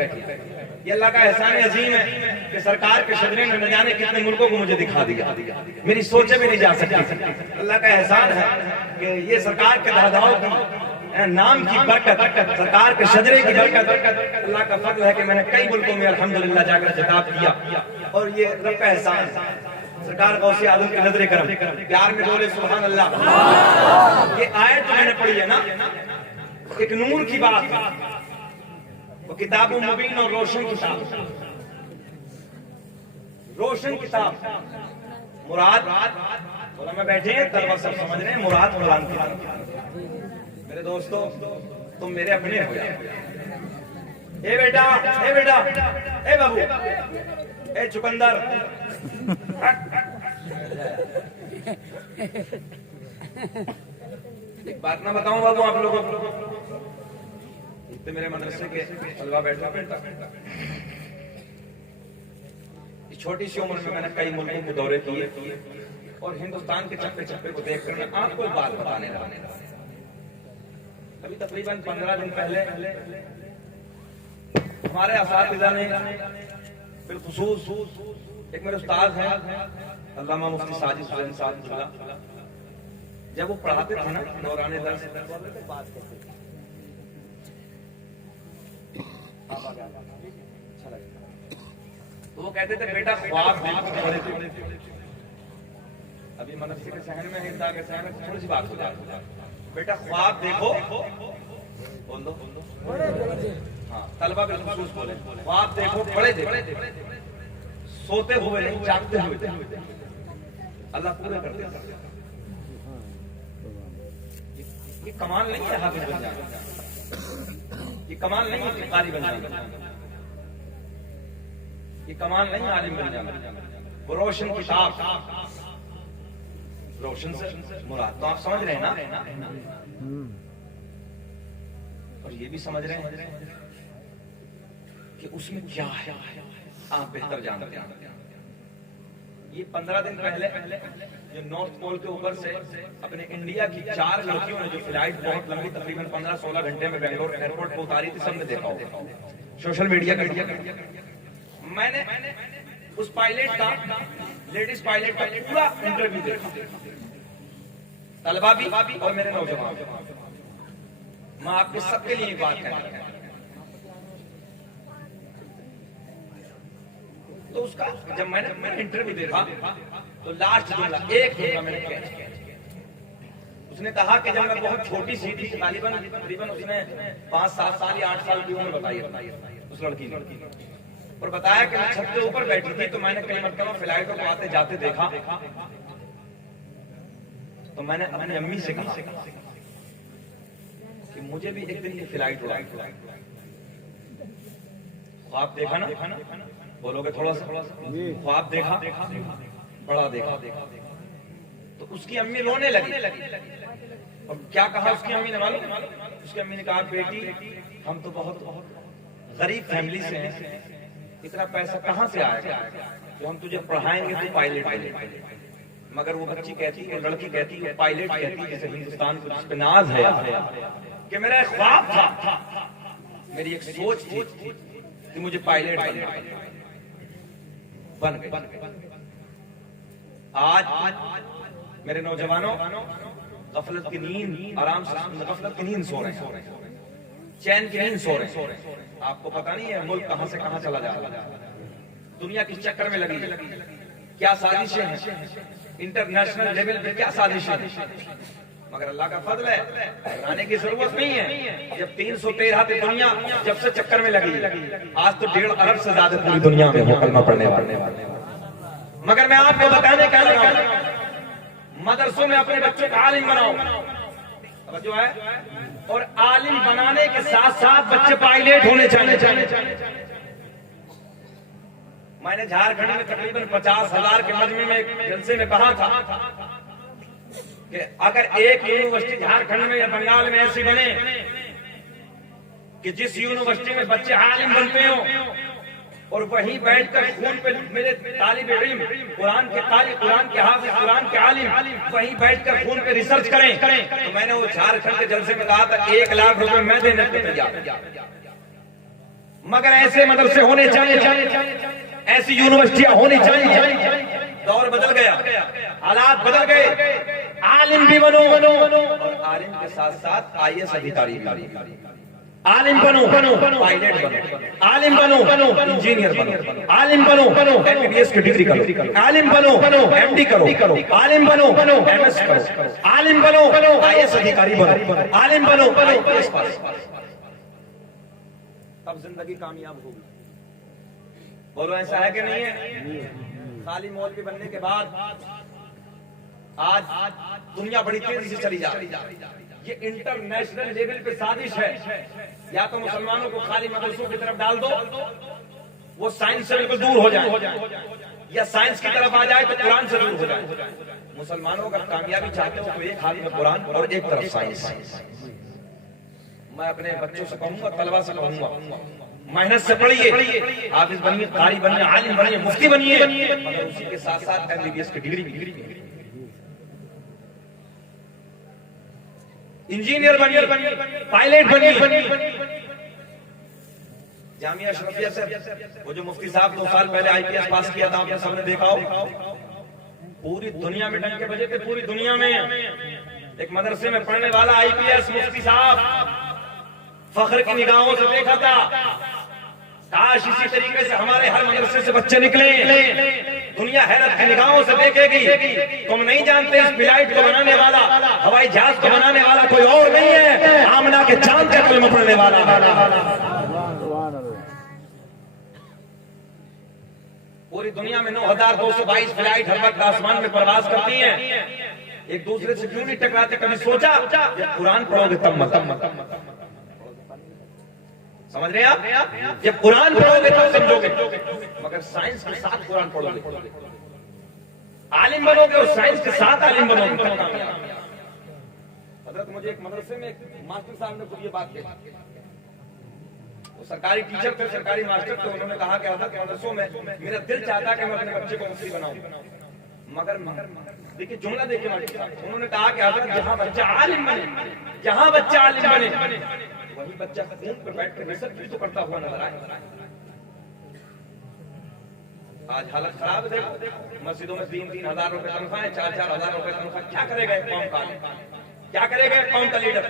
ये अल्लाह का एहसान अजीम है कि सरकार के शजरे ने न जाने कितने मुल्कों को मुझे दिखा दिया, मेरी सोचे भी नहीं जा सकती। अल्लाह का एहसान है कि ये सरकार के दादाओं की नाम की बरकत, सरकार के शजरे की बरकत, अल्लाह का फजल है कि मैंने कई मुल्कों में अल्हम्दुलिल्लाह जाकर खिताब किया। और ये रब का एहसान है, सरकार गौसे आजम की नजरे करम, प्यार में बोले सुभान अल्लाह। ये आयत जो मैंने पढ़ी है ना, एक नूर की बात, वो किताब मुबीन और रोशन किताब। रोशन किताब मुराद में बैठे हैं, तलबा सब समझ रहे हैं, मुराद कुरान की। मेरे दोस्तों तुम मेरे अपने हो जाओ। ए बेटा, ए बेटा, ए बाबू, ए चुकंदर, एक बात ना बताऊं बाबू आप लोगों को, इतने मेरे मदरसे के तलबा बैठा इस छोटी सी उम्र में मैंने कई मुल्कों के दौरे किए और हिंदुस्तान के चप्पे चप्पे को देखकर मैं आपको एक बात बताने लगा। अभी तकरीबन 15 दिन पहले हमारे असातिज़ा ने बिलखुसूस एक मेरे उस्ताद हैं अल्लामा मुफ्ती साजिद हुसैन साहब, जब वो पढ़ाते थे ना दौरान दर्स बात करते थे, तो वो कहते थे बेटा ख्वाब देखो। अभी मदरसे के शहर में हिंदा के शहर में थोड़ी सी बात हो जाती है, बेटा ख्वाब देखो, बोल दो हाँ तलबा बिलखुसूस बोले, ख्वाब देखो बड़े देखो, सोते हुए नहीं जागते हुए, अल्लाह पूरे कर देता। ये कमाल नहीं है हाफिज बन जाना, ये कमाल नहीं है कारी बन जाना, ये कमाल नहीं आलिम बन जाना। वो रोशन किताब, रोशन से मुराद तो आप समझ रहे हैं ना, और ये भी समझ रहे हैं कि उसमें क्या है, आप बेहतर जानते हैं। ये 15 दिन पहले जो नॉर्थ पोल के ऊपर से अपने इंडिया की 4 लड़कियों ने जो फ्लाइट बहुत लंबी तकरीबन 15-16 घंटे में बेंगलोर एयरपोर्ट पर उतारी थी, सबने देखा होगा सोशल मीडिया का। मैंने उस पायलट का, लेडीज पायलट का पूरा इंटरव्यू देखा, तलबा भी और मेरे नौजवान। मैं आपके सबके लिए एक बात कहना, तो उसका जब मैंने इंटरव्यू देखा तो लास्ट जुमला एक जुमला मैंने कैच किया। उसने कहा कि जब मैं बहुत छोटी सी थी, तकरीबन उसने 5-7 साल या 8 साल की उम्र बताई उस लड़की ने, और बताया कि मैं छत के ऊपर बैठी थी तो मैंने कई मरतबा फ्लाइटों को आते जाते देखा, तो मैंने अपनी अम्मी से कहा कि मुझे भी एक दिन ये फ्लाइट उड़ाई। ख्वाब देखा ना, बोलोगे थोड़ा सा, ख्वाब देखा, बड़ा देखा। तो उसकी अम्मी रोने लगी, और क्या कहा उसकी अम्मी ने मालूम? उसकी अम्मी ने कहा, बेटी हम तो बहुत गरीब फैमिली से हैं, इतना पैसा कहां से आएगा तो हम तुझे पढ़ाएंगे तो पायलट बनेगा। मगर वो बच्ची कहती, वो लड़की कहती, वो पायलट कहती, जैसे हिंदुस्तान को जिस पे नाज है कि मेरा एक ख्वाब था, मेरी एक सोच थी कि मुझे पायलट बन गई। आज मेरे नौजवानों गफलत की नींद, आराम से गफलत की नींद सो रहे हैं, चैन की नींद सो रहे हैं। आपको पता नहीं है मुल्क कहां से कहां चला जा रहा है, दुनिया किस चक्कर में लगी है, क्या साजिशें हैं, इंटरनेशनल लेवल पे क्या साजिशें हैं। मगर अल्लाह का फजल है, घबराने की जरूरत नहीं है। जब 313 पे दुनिया जब से चक्कर में लगी, आज तो 1.5 अरब से ज्यादा पूरी दुनिया में हो कलमा पढ़ने वाले। मगर मैं आपको बताने क्या लगा, मदरसों में अपने बच्चों को आलिम बनाओ, जो है, और आलिम बनाने के साथ साथ बच्चे पायलट होने चाहिए। मैंने झारखंड में तकरीबन 50,000 के मजमे में एक जलसे में कहा था कि अगर एक यूनिवर्सिटी झारखंड में या बंगाल में ऐसी बने कि जिस यूनिवर्सिटी में बच्चे आलिम बनते हो और वहीं बैठकर खून पे मेरे तालिब इल्म कुरान के हाफिज, कुरान के आलिम वहीं बैठकर खून पे रिसर्च करें, तो मैंने वो झारखंड के जलसे में कहा था 1 लाख रुपए मैं देने पे तैयार। मगर ऐसे मदरसे होने चाहिए, ऐसी यूनिवर्सिटियां होनी चाहिए। दौर बदल गया, हालात बदल गए, आलिम भी बनो और आलिम के साथ साथ IAS अधिकारी भी, आलिम बनो, पायलट बनो, आलिम बनो, इंजीनियर बनो, आलिम बनो, MBBS की डिग्री करो, आलिम बनो, MD करो, आलिम बनो, MS करो, आलिम बनो, IAS अधिकारी बनो, आलिम बनो, IPS पास, तब जिंदगी कामयाब होगी। बोलो ऐसा है कि नहीं है? खाली मौलवी बनने के बाद आज दुनिया बड़ी तेजी से चली जा रही है। ये इंटरनेशनल लेवल पे साजिश है, या तो मुसलमानों को खाली मदरसों की तरफ डाल दो, वो साइंस से बिल्कुल दूर हो जाए, या साइंस की तरफ आ जाए तो कुरान से दूर हो जाए। मुसलमानों का कामयाबी चाहते हो तो एक हाथ में कुरान और एक तरफ साइंस। मैं अपने बच्चों से कहूंगा, तलबा से कहूंगा, मेहनत से पढ़िए, हाफिज बनिए, कारी बनिए, आलिम बनिए, मुफ्ती बनिए, मगर उसी के साथ साथ MBBS की डिग्री भी, इंजीनियर बनिए, पायलट बनिए। जामिया अशरफिया से वो जो मुफ्ती साहब 2 साल पहले IPS पास किया था, आपने सबने देखा हो, पूरी दुनिया में डंके बजे थे, पूरी दुनिया में। एक मदरसे में पढ़ने वाला IPS मुफ्ती साहब फख्र की निगाहों से देखा था। काश इसी तरीके से हमारे हर मदरसे से बच्चे निकले, दुनिया हैरत की निगाहों से देखेगी। तुम नहीं जानते इस फ्लाइट को बनाने वाला, हवाई जहाज को बनाने वाला कोई और नहीं है, आमना के चांद का कलमा पढ़ने वाला। पूरी दुनिया में 9,222 फ्लाइट हर वक्त आसमान में परवाज करती हैं। एक दूसरे से क्यों नहीं टकराते? कभी सोचा? जब कुरान पढ़ोगे तब मत, समझ रहे हैं आप? जब कुरान पढ़ोगे तब समझोगे, मगर साइंस के साथ कुरान पढ़ोगे आलिम बनोगे और साइंस के साथ आलिम बनोगे तो कामयाब। हजरत मुझे एक मदरसे में एक मास्टर साहब ने खुद ये बात कही, वो सरकारी टीचर थे, सरकारी मास्टर थे। उन्होंने कहा कि हजरत मदरसों में मेरा दिल चाहता कि मैं अपने बच्चे को मुफ्ती बनाऊं, मगर देखिए जुमला देखिए मास्टर साहब, उन्होंने कहा कि हजरत जहां बच्चा आलिम बने, जहां बच्चा आलिम बने वही बच्चा खून पे बैठ कर रिसर्च भी तो करता हुआ नजर आए। आज हालत खराब है, मस्जिदों में 3-3 हजार रुपए तनख्वाह, 4-4 हजार रुपए तनख्वाह। क्या करेगा कौम का, क्या करेगा कौम का लीडर?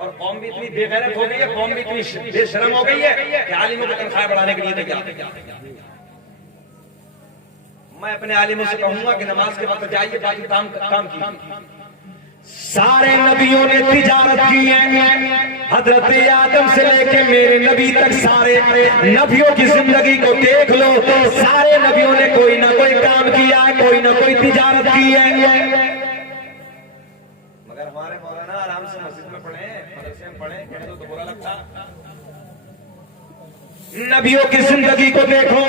और कौम भी इतनी बेगैरत हो गई है, कौम भी इतनी बेशर्म हो गई है कि आलिमों की तनख्वाह बढ़ाने के लिए तैयार। मैं अपने आलिमों से कहूंगा कि नमाज के वक्त जाइए, बाकी काम कीजिए। सारे नबियों ने तिजारत की है, हजरत आदम से लेके मेरे नबी तक सारे नबियों की जिंदगी को देख लो, सारे नबियों ने कोई ना कोई काम किया है, कोई ना कोई तिजारत की है। मगर हमारे मौलाना आराम से मस्जिद में पढ़े, मदरसे में पढ़े, कह दो तो बुरा लगता। नबियों की जिंदगी को देखो,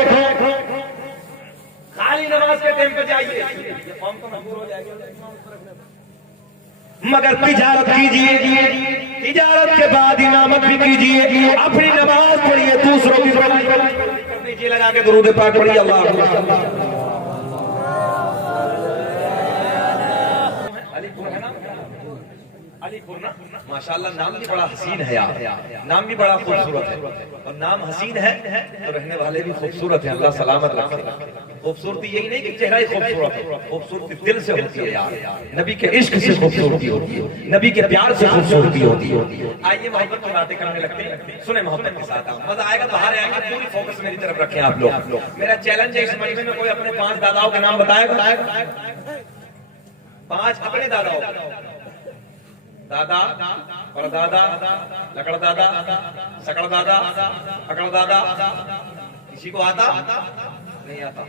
खाली नमाज के टाइम पे जाइए, ये कौम तो मजबूर हो जाएगी। मगर तिजारत कीजिए, तिजारत के बाद इमामत भी कीजिए, अपनी नमाज पढ़िए, दूसरों की नीचे लगा के दुरूद पाक पढ़िए। अल्लाह अलीपुर है ना, अलीपुर ना, माशाल्लाह नाम भी बड़ा हसीन है यार, नाम भी बड़ा खूबसूरत है, और नाम हसीन है तो रहने वाले भी खूबसूरत हैं। अल्लाह सलामत रखे। खूबसूरती यही नहीं कि चेहरा ही खूबसूरत है, खूबसूरती दिल से होती है यार, नबी के इश्क से खूबसूरती होती है, नबी के प्यार से खूबसूरती होती है। आइए मोहब्बत की बातें करने लगते हैं, सुने मोहब्बत के साथ, मजा आएगा। बाहर आएंगे, पूरी फोकस मेरी तरफ रखें आप लोग। मेरा चैलेंज है, इस मजमे में कोई अपने 5 दादाओं के नाम बताएगा, 5 अपने दादाओं, दादा, परदादा, लकड़ दादा, सकड़ दादा, अकड़ दादा। किसी को आता नहीं आता?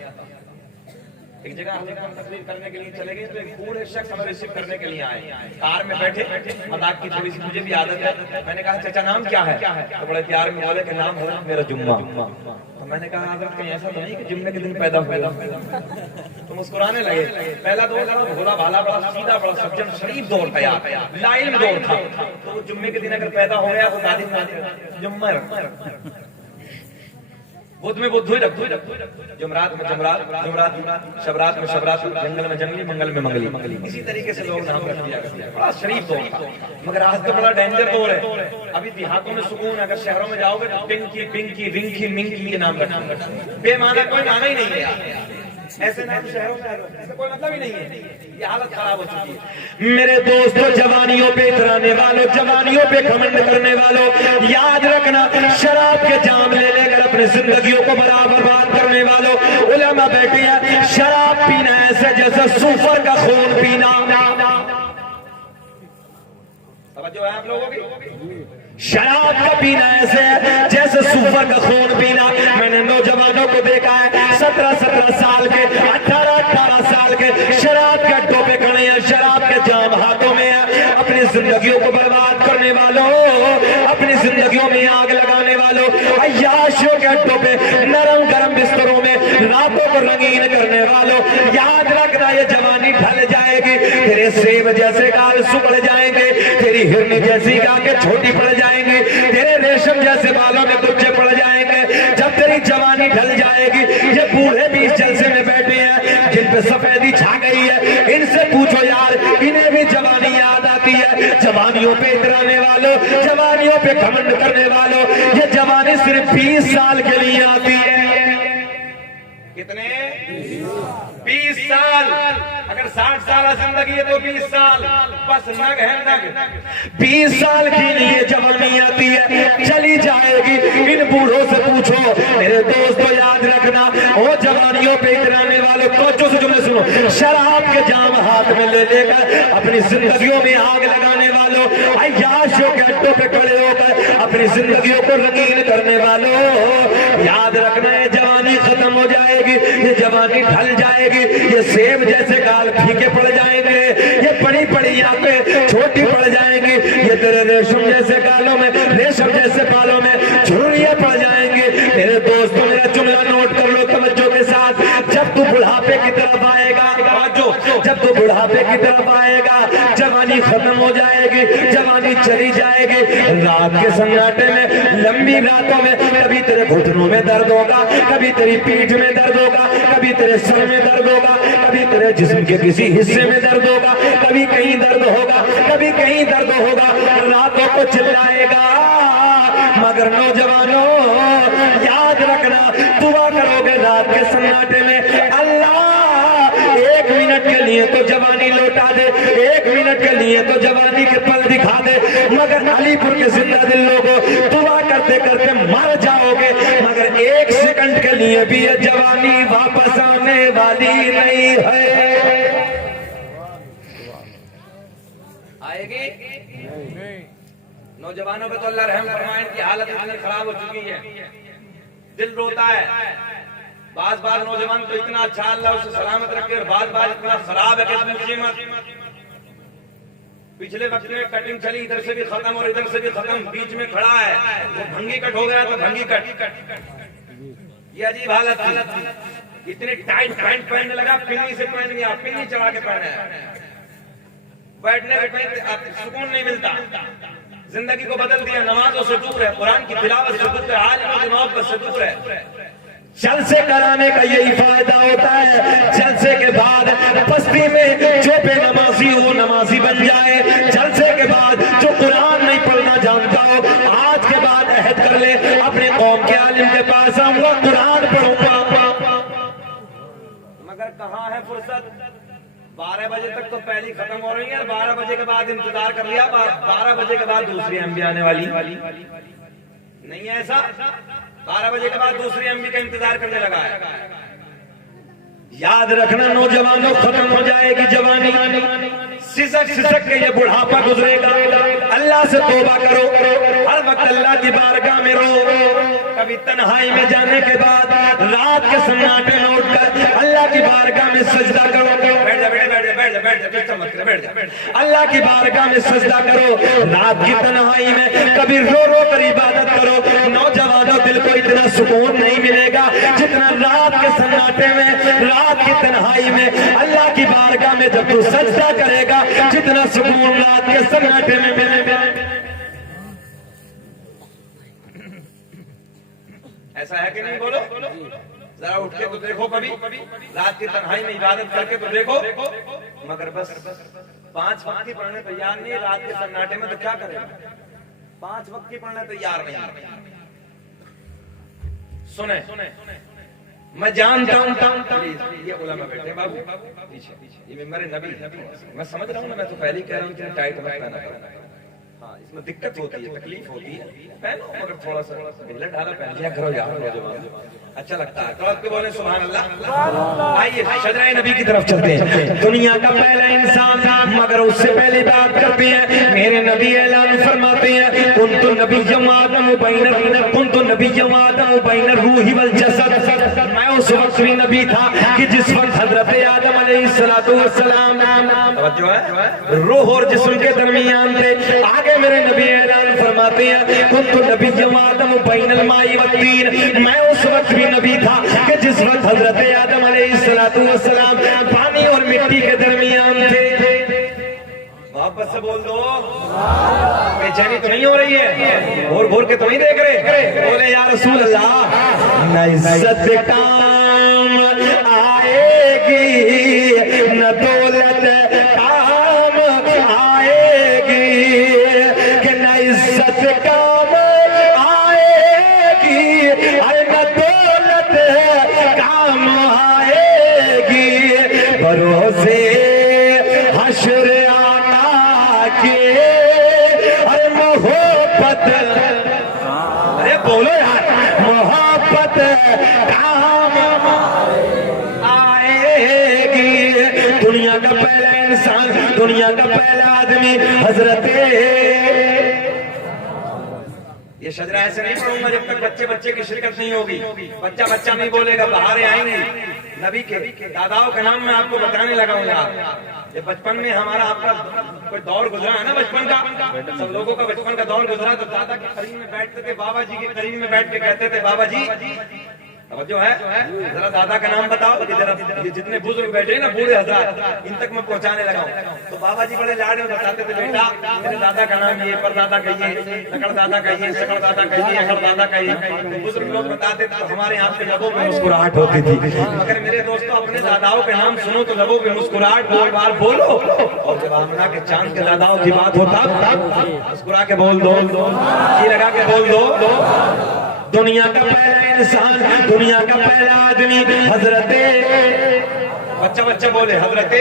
एक जगह हम लोग तकरीर करने के लिए चले गए तो एक बूढ़े शख्स हमें रिसीव करने के लिए आए, कार में बैठे, मजाक की थोड़ी सी मुझे भी आदत है। मैंने कहा चाचा नाम क्या है? तो बड़े प्यार में बोले कि नाम है मेरा जुम्मा। तो मैंने कहा हजरत कहीं ऐसा तो नहीं कि जुम्मे के दिन पैदा हुआ? तो मुस्कुराने लगे। पहला दौर था भोला भाला, बड़ा सीधा, बड़ा सज्जन शरीफ दौर था यार, लाइन दौर था। तो वो जुम्मे के दिन अगर पैदा हो गया तो दादी जुम्मा, बुध में बुध, जुमरात में जुमरात, जुमरात, शबरात में शबरात, जंगल में जंगली, मंगल में मंगली। इसी तरीके से लोग नाम रख दिया करते हैं। बड़ा शरीफ दौर था, मगर आज तो बड़ा डेंजर दौर है। अभी देहातों में सुकून, अगर शहरों में जाओगे तो पिंकी, पिंकी, रिंकी, मिंकी ये नाम रखना, बेमाना कोई माना ही नहीं है। ऐसे नाम शहरों में ऐसा कोई मतलब ही नहीं है। ये हालत खराब हो चुकी है। मेरे दोस्तों, जवानियों पे इतराने वालों, जवानियों पे घमंड करने वालों, याद रखना, शराब के जाम ले लेकर अपनी जिंदगियों को बर्बाद करने वालों, उलमा बैठे हैं। शराब पीना ऐसे जैसे सूफर का खून पीना। समझो है आप लोगों की? शराब का पीना ऐसे है जैसे सूफर का खून पीना। मैंने नौजवानों को देखा है, 17-17 साल के, 18-18 साल के, शराब के अड्डों पे खड़े हैं, शराब के जाम हाथों में है। अपनी जिंदगियों को बर्बाद करने वालों, अपनी जिंदगियों में आग लगाने वालों, अय्याशियों के अड्डों पे, नरम गरम बिस्तरों में रातों को रंगीन करने वालों, याद रखना ये जवानी ढल जाएगी, तेरे सेब जैसे गाल सुकड़ जाएंगे, तेरी हिरनी जैसी गांखें छोटी पड़ जाएंगी, तेरे रेशम जैसे बालों में गुच्छे पड़ जाएंगे। जब तेरी जवानी ढल जाएगी, ये बूढ़े भी इस जलसे में बैठे हैं जिन पे सफेदी छा गई है, इनसे पूछो यार, इन्हें भी जवानी याद आती है? जवानियों पे इतराने वालों, जवानियों पे घमंड करने वालों, ये जवानी सिर्फ 20 साल के लिए आती है। कितने? 20 साल। अगर 60 साल जिंदगी है तो 20 साल बस नग है नग। 20 साल के लिए जवानी आती है, चली जाएगी। इन बूढ़ों से पूछो। मेरे दोस्तों याद रखना, वो जवानियों पे इतराने वालों, कोचों से जुमले सुनो, शराब के जाम हाथ में ले लेकर अपनी जिंदगियों में आग लगाने वालों, अय्याशों के अड्डों पे खड़े होकर अपनी जिंदगियों को रंगीन करने वालों, याद रखना है जवानी खत्म हो जाएगी, ये जवानी ढल जाएगी, ये सेब जैसे गाल फीके पड़ जाएंगे, ये बड़ी बड़ी आंखें छोटी पड़ जाएंगी, ये तेरे रेशम जैसे गालों में, रेशम जैसे बालों में झुर्रियां पड़ जाएंगी। मेरे दोस्तों, मेरा जुमला नोट कर लो तवज्जो के साथ। जब तू बुढ़ापे की तरफ आएगा, बुढ़ापे की तरफ आएगा, जवानी खत्म हो जाएगी, जवानी चली जाएगी। रात के सन्नाटे में, लंबी रातों में कभी तेरे घुटनों में दर्द होगा, कभी तेरी पीठ में दर्द होगा, कभी तेरे सर में दर्द होगा, कभी तेरे जिस्म के किसी हिस्से में दर्द होगा, कभी कहीं दर्द होगा, कभी कहीं दर्द होगा। रातों को चिल्लाएगा, मगर नौजवानों याद रखना, दुआ करोगे रात के सन्नाटे में, अल्लाह 1 मिनट के लिए तो जवानी लौटा दे, 1 मिनट के लिए तो जवानी के पल दिखा दे। मगर अलीपुर के जिंदा दिल लोगों, दुआ करते करते मर जाओगे, मगर 1 सेकंड के लिए भी ये जवानी वापस आने वाली नहीं है। आएगी? नौजवानों पे तो अल्लाह रहम फरमाए, की हालत इतनी खराब हो चुकी है, दिल रोता है। बार नौजवान तो इतना अच्छा अल्लाह उसे सलामत रखे, और बार इतना खराब है कि पूछिए मत। पिछले वक्त में कटिंग चली, इधर से भी खत्म और इधर से भी खत्म, बीच में खड़ा है, वो भंगी कट हो गया तो भंगी कट। ये अजीब हालत थी। इतनी टाइट पैंट पहनने लगा, पिन्नी से पहन गया, पिन्नी चढ़ा के पहने, बैठने में सुकून नहीं मिलता, जिंदगी को बदल दिया। नमाजों से दूर है, कुरान की तिलावत से दूर है, आलिम मोहब्बत से दूर है। जलसे कराने का यही फायदा होता है, जलसे के बाद बस्ती में जो बेनमाजी हो नमाजी बन जाए, जलसे के बाद जो कुरान नहीं पढ़ना जानता हो, आज के बाद अहद कर ले, अपने कौम के आलिम के पास आऊंगा, कुरान पढ़ूंगा। मगर कहाँ है फुर्सत? 12 बजे तक तो पहली खत्म हो रही है, और 12 बजे के बाद इंतजार कर लिया, 12 बजे के बाद दूसरी एमबी आने वाली नहीं है ऐसा। 12 बजे के बाद दूसरी एमबी का इंतजार करने लगा है। याद रखना नौजवानों, खत्म हो जाएगी जवानी, सिसक सिसक के ये बुढ़ापा गुजरेगा। अल्लाह से तौबा करो, हर वक्त अल्लाह की बारगाह में रो। कभी तन्हाई में जाने के बाद रात के सन्नाटे में उठकर अल्लाह की बारगाह में सजदा करो। अल्लाह की बारगाह में सजदा करो। रात की तन्हाई में कभी रो रो कर इबादत करो। नौजवानों, दिल को इतना सुकून नहीं मिलेगा जितना रात के सन्नाटे में, रात की तन्हाई में अल्लाह की बारगाह में जब तू सजदा करेगा, जितना सुकून रात के सन्नाटे में मिलेगा। ऐसा है कि नहीं? बोलो जरा, उठ के तो देखो, कभी रात की तन्हाई में इबादत करके तो देखो। मगर बस 5 वक्त की पढ़ने तैयार नहीं, रात के सन्नाटे में तो क्या करेगा? 5 वक्त की पढ़ने तैयार नहीं। सुने, मैं जानता हूँ ये उलमा बैठे बाबू पीछे, ये मेरे नबी, मैं समझ रहा हूँ ना, मैं तो पहले ही कह रहा हूँ कि टाइट मत पहना करो। हाँ, इसमें दिक्कत होती है, तकलीफ होती है, पहनो, मगर थोड़ा सा ढीला ढाला पहन लिया करो यार, नौजवान अच्छा लगता है। तो आपके बोले सुभान अल्लाह। आइए शजरा नबी की तरफ चलते हैं। दुनिया का पहला इंसान, मगर उससे पहले बात करते हैं, मेरे नबी ऐलान फरमाते हैं, कुन्तु नबिय्यम आदम बैन रूही वल जसद। मैं उस वक्त भी नबी था कि जिस वक्त हजरत आदम अलैहिस्सलातु वस्सलाम रूह और जिस्म के दरमियान थे। आगे मेरे नबी ऐलान फरमाते हैं, कुन्तु नबिय्यम आदम बैनल माई वत्तीन। मैं उस वक्त भी नबी था कि जिस वक्त हजरत आदम अलैहिस्सलातु वस्सलाम पानी और मिट्टी के दरमियान थे। मोहब्बत से बोल दो, बेचैनी तो नहीं हो रही है? घोर घोर के तो नहीं देख रहे? बोले या रसूल अल्लाह, न इज्जत काम आएगी, न दौलत काम आएगी, कि न इज्जत काम आएगी, न दौलत काम आएगी। भरोसे हश्र मोहब्बत, अरे बोलो यार, मोहब्बत काम आएगी। दुनिया का पहला इंसान, दुनिया का पहला आदमी हजरत। ये शजरा ऐसे नहीं पढ़ूंगा जब तक बच्चे बच्चे की शिरकत नहीं होगी। बच्चा बच्चा नहीं बोलेगा, बहारें आएंगी। नबी के दादाओं का नाम मैं आपको बताने लगा हूँ यार। ये बचपन में हमारा आपका कोई दौर गुजरा है ना, बचपन का सब लोगों का बचपन का दौर गुजरा। तो दादा के करीब में बैठते थे, बाबा जी के करीब में बैठ के कहते थे, बाबा जी अब जो है जरा दादा का नाम बताओ कि जरा ये जितने बुजुर्ग बैठे हैं ना बूढ़े हजरात इन तक मैं पहुंचाने लगा हूँ। तो बाबा जी बड़े लाड में बताते थे बेटा मेरे दादा का नाम ये, पर दादा कहिए, सकड़ दादा कहिए, सकड़ दादा कहिए, अकड़ दादा कहिए। तो बुजुर्ग लोग बताते थे तो हमारे यहाँ पे लबों में मुस्कुराहट होती थी। मगर मेरे दोस्तों अपने दादाओं के नाम सुनो तो लबों में मुस्कुराहट दो बार बोलो, और जब आमना के चांद के दादाओं की बात होता तब मुस्कुरा के बोल दो, जी लगा के बोल दो। दुनिया का पहला इंसान, दुनिया का पहला आदमी हजरते बच्चा बोले हजरते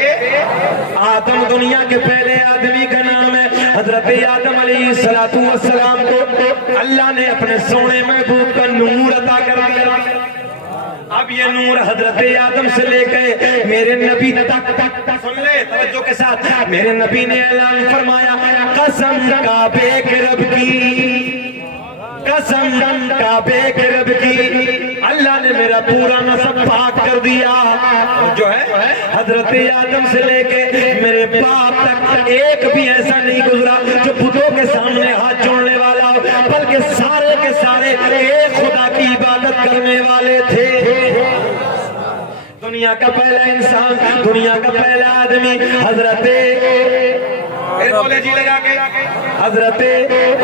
आदम, दुनिया के पहले आदमी का नाम है हजरते आदम अलैहिस्सलातु वस्सलाम को अल्लाह ने अपने सोने महबूब का नूर अता कर दिया। अब ये नूर हजरते आदम से लेकर मेरे नबी तक सुन ले तवज्जो के साथ। मेरे नबी ने ऐलान फरमाया, कसम काबे के रब की, कसम काबे के रब की, अल्लाह ने मेरा पूरा नसब पाक कर दिया। और जो है हजरत आदम से लेके मेरे बाप तक एक भी ऐसा नहीं गुजरा जो बुतों के सामने हाथ जोड़ने वाला हो, बल्कि सारे के सारे एक खुदा की इबादत करने वाले थे। दुनिया का पहला इंसान, दुनिया का पहला आदमी हजरते बोले जी लगा के हजरते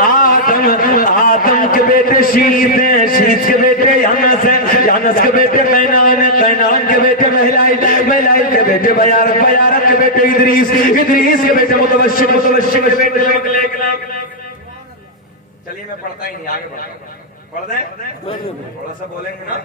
आदम, आदम के बेटे शीत हैं, शीत के बेटे यानस हैं, यानस के बेटे कैनान हैं, कैनान के बेटे महिलाइल, महिलाइल के बेटे बयारत, बयारत के बेटे इदरीस, इदरीस के बेटे मुतवश्शिर, मुतवश्शिर के बेटे चलिए मैं पढ़ता ही नहीं, आगे बढ़ता हूं। पढ़ दें थोड़ा सा बोलेंगे ना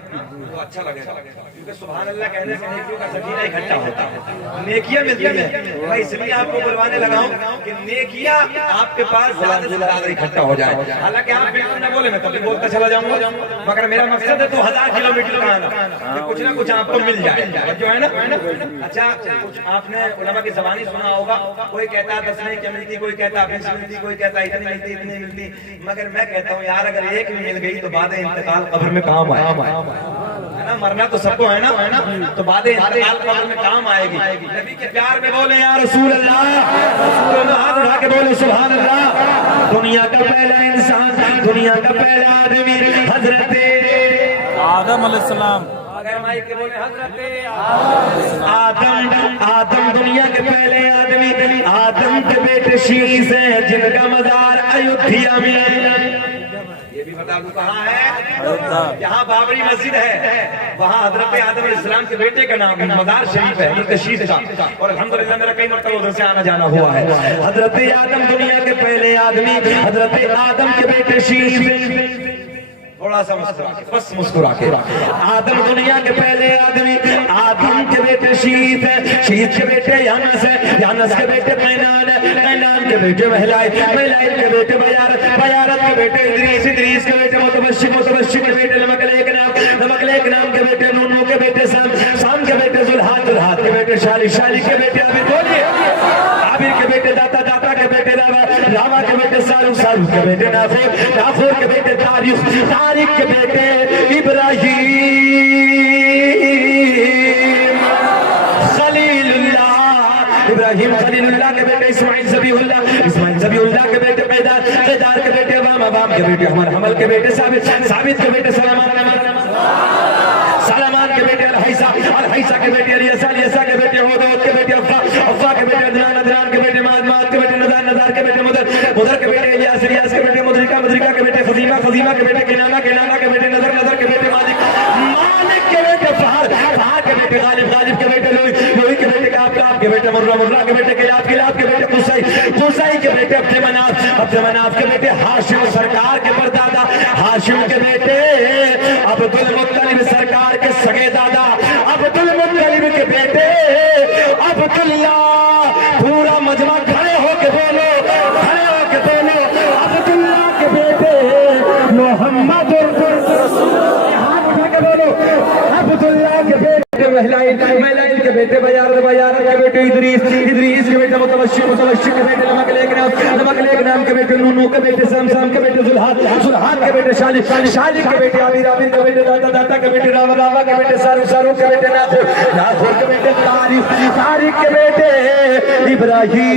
तो अच्छा लगेगा, क्योंकि सुभान अल्लाह कहने से नेकियों का सकीना इकट्ठा होता है, नेकियां मिलती हैं। मैं इसलिए आपको बुलवाने लगा हूं कि नेकियां आपके पास ज्यादा से ज्यादा इकट्ठा हो जाए। हालांकि आप बिल्कुल न बोले, मैं तभी बोलता चला जाऊंगा, मगर मेरा मकसद है 2000 किलोमीटर का आना, कुछ ना कुछ आपको मिल जाए, जो है ना। अच्छा, कुछ आपने उलमा की ज़बानी सुना होगा, कोई कहता 10 नहीं क्या मिलती, कोई कहता 20 मिलती, कोई कहता इतनी मिलती, इतनी मिलती। मगर मैं कहता हूँ यार अगर एक भी मिल गई तो बाद इंतकाल कब्र में काम आए, है ना। मरना तो सबको है ना, तो बाद इंतकाल कब्र में काम आएगी। नबी के प्यार में बोले या रसूल अल्लाह, हाथ उठा के बोले सुभान अल्लाह। दुनिया का पहला इंसान, दुनिया का पहला आदमी हजरते आदम अलैहिस्सलाम, अगर माइक के बोले हजरते आदम, आदम दुनिया के पहले आदमी, आदम के बेटे शीस हैं जिनका मजार अयोध्या में। ये भी बता दूं कहाँ है, यहाँ बाबरी मस्जिद है, वहाँ हजरत आदम अलैहिस्सलाम के बेटे का नाम मजार शरीफ है, हजरत शीस का। और अल्हम्दुलिल्लाह मेरा कई मरतबा उधर से आना जाना हुआ है। हजरत आदम दुनिया के पहले आदमी, हजरत आदम के बेटे शीस। थोड़ा सा मुस्कुरा के, बस मुस्कुरा के। आदम दुनिया के पहले आदमी, आदम के बेटे शीत है, शीत के बेटे यानस है, यानस के बेटे कैनान है, कैनान के बेटे महिलाइल, महिलाइल के बेटे बयारत, बयारत के बेटे इदरीस, इदरीस के बेटे मुतवश्शिर, मुतवश्शिर के बेटे नमकलेक नाम, नमकलेक नाम के बेटे नूनू के बेटे साम, साम के बेटे जुल्हात, जुल्हात के बेटे शाली, शाली के बेटे आबिर, बोलिए आबिर के बेटे दाता, दाता के बेटे रामा, रामा के बेटे सारू, सारू के बेटे नाफूर, नाफूर के बेटे तारिक, तारिक के बेटे इब्राहिम खलीलुल्लाह, इब्राहिम खलीलुल्लाह के बेटे इस्माइल ज़बीहुल्लाह, इस्माइल ज़बीहुल्लाह के बेटे कैदार, कैदार के बेटे वाम, वाम के बेटे हमल, हमल के बेटे साबित, साबित के बेटे सलामान, सलामान के बेटे अल-हैसा, अल-हैसा के बेटे अलियसा, अलियसा के बेटे हुद, के बेटे अफ़ा, अफ़ा के बेटे अदनान, अदनान के बेटे माद, माद के बेटे नज़ार, नज़ार के बेटे मुदर, मुदर के बेटे इलियास, इलियास के बेटे मुदरिका, मुदरिका के बेटे खज़ीमा, खज़ीमा के बेटे किनाना, किनाना के बेटे नज़र, नज़र के बेटे मालिक, मालिक के बेटे फहर, फहर के बेटे गालिब, गालिब के बेटे लोई, लोई के बेटे काब, काब के बेटे मुर्रा, मुर्रा के बेटे किलाब, किलाब के बेटे कुसै, कुसै के बेटे अब्द मनाफ, अब्द मनाफ के बेटे हाशिम, सरकार के परदादा हाशिम के बेटे अब्दुल मुत्तलिब, सरकार के सगे दादा अब्दुल मुत्तलिब के बेटे अब्दुल्ला। पूरा मजमा खड़े होके बोलो, खड़े होके बोलो, अब्दुल्ला के बेटे मोहम्मद बोलो, अब्दुल्ला के बेटे महिलाइल, महिलाइल के बेटे बयारत, बयारत के बेटे इदरीस, इदरीस के बेटे मुतवश्शिर, मुतवश्शिर के बेटे नमकलेक नाम, नमकलेक नाम के बेटे नूनू के बेटे साम, साम के बेटे जुल्हात, जुल्हात के बेटे शाली, शाली के बेटे आबिर, आबिर के बेटे दाता, दाता के बेटे रावा, रावा के बेटे सारू, सारू के बेटे नाफूर, नाफूर के बेटे तारिक, तारिक के बेटे इब्राहिम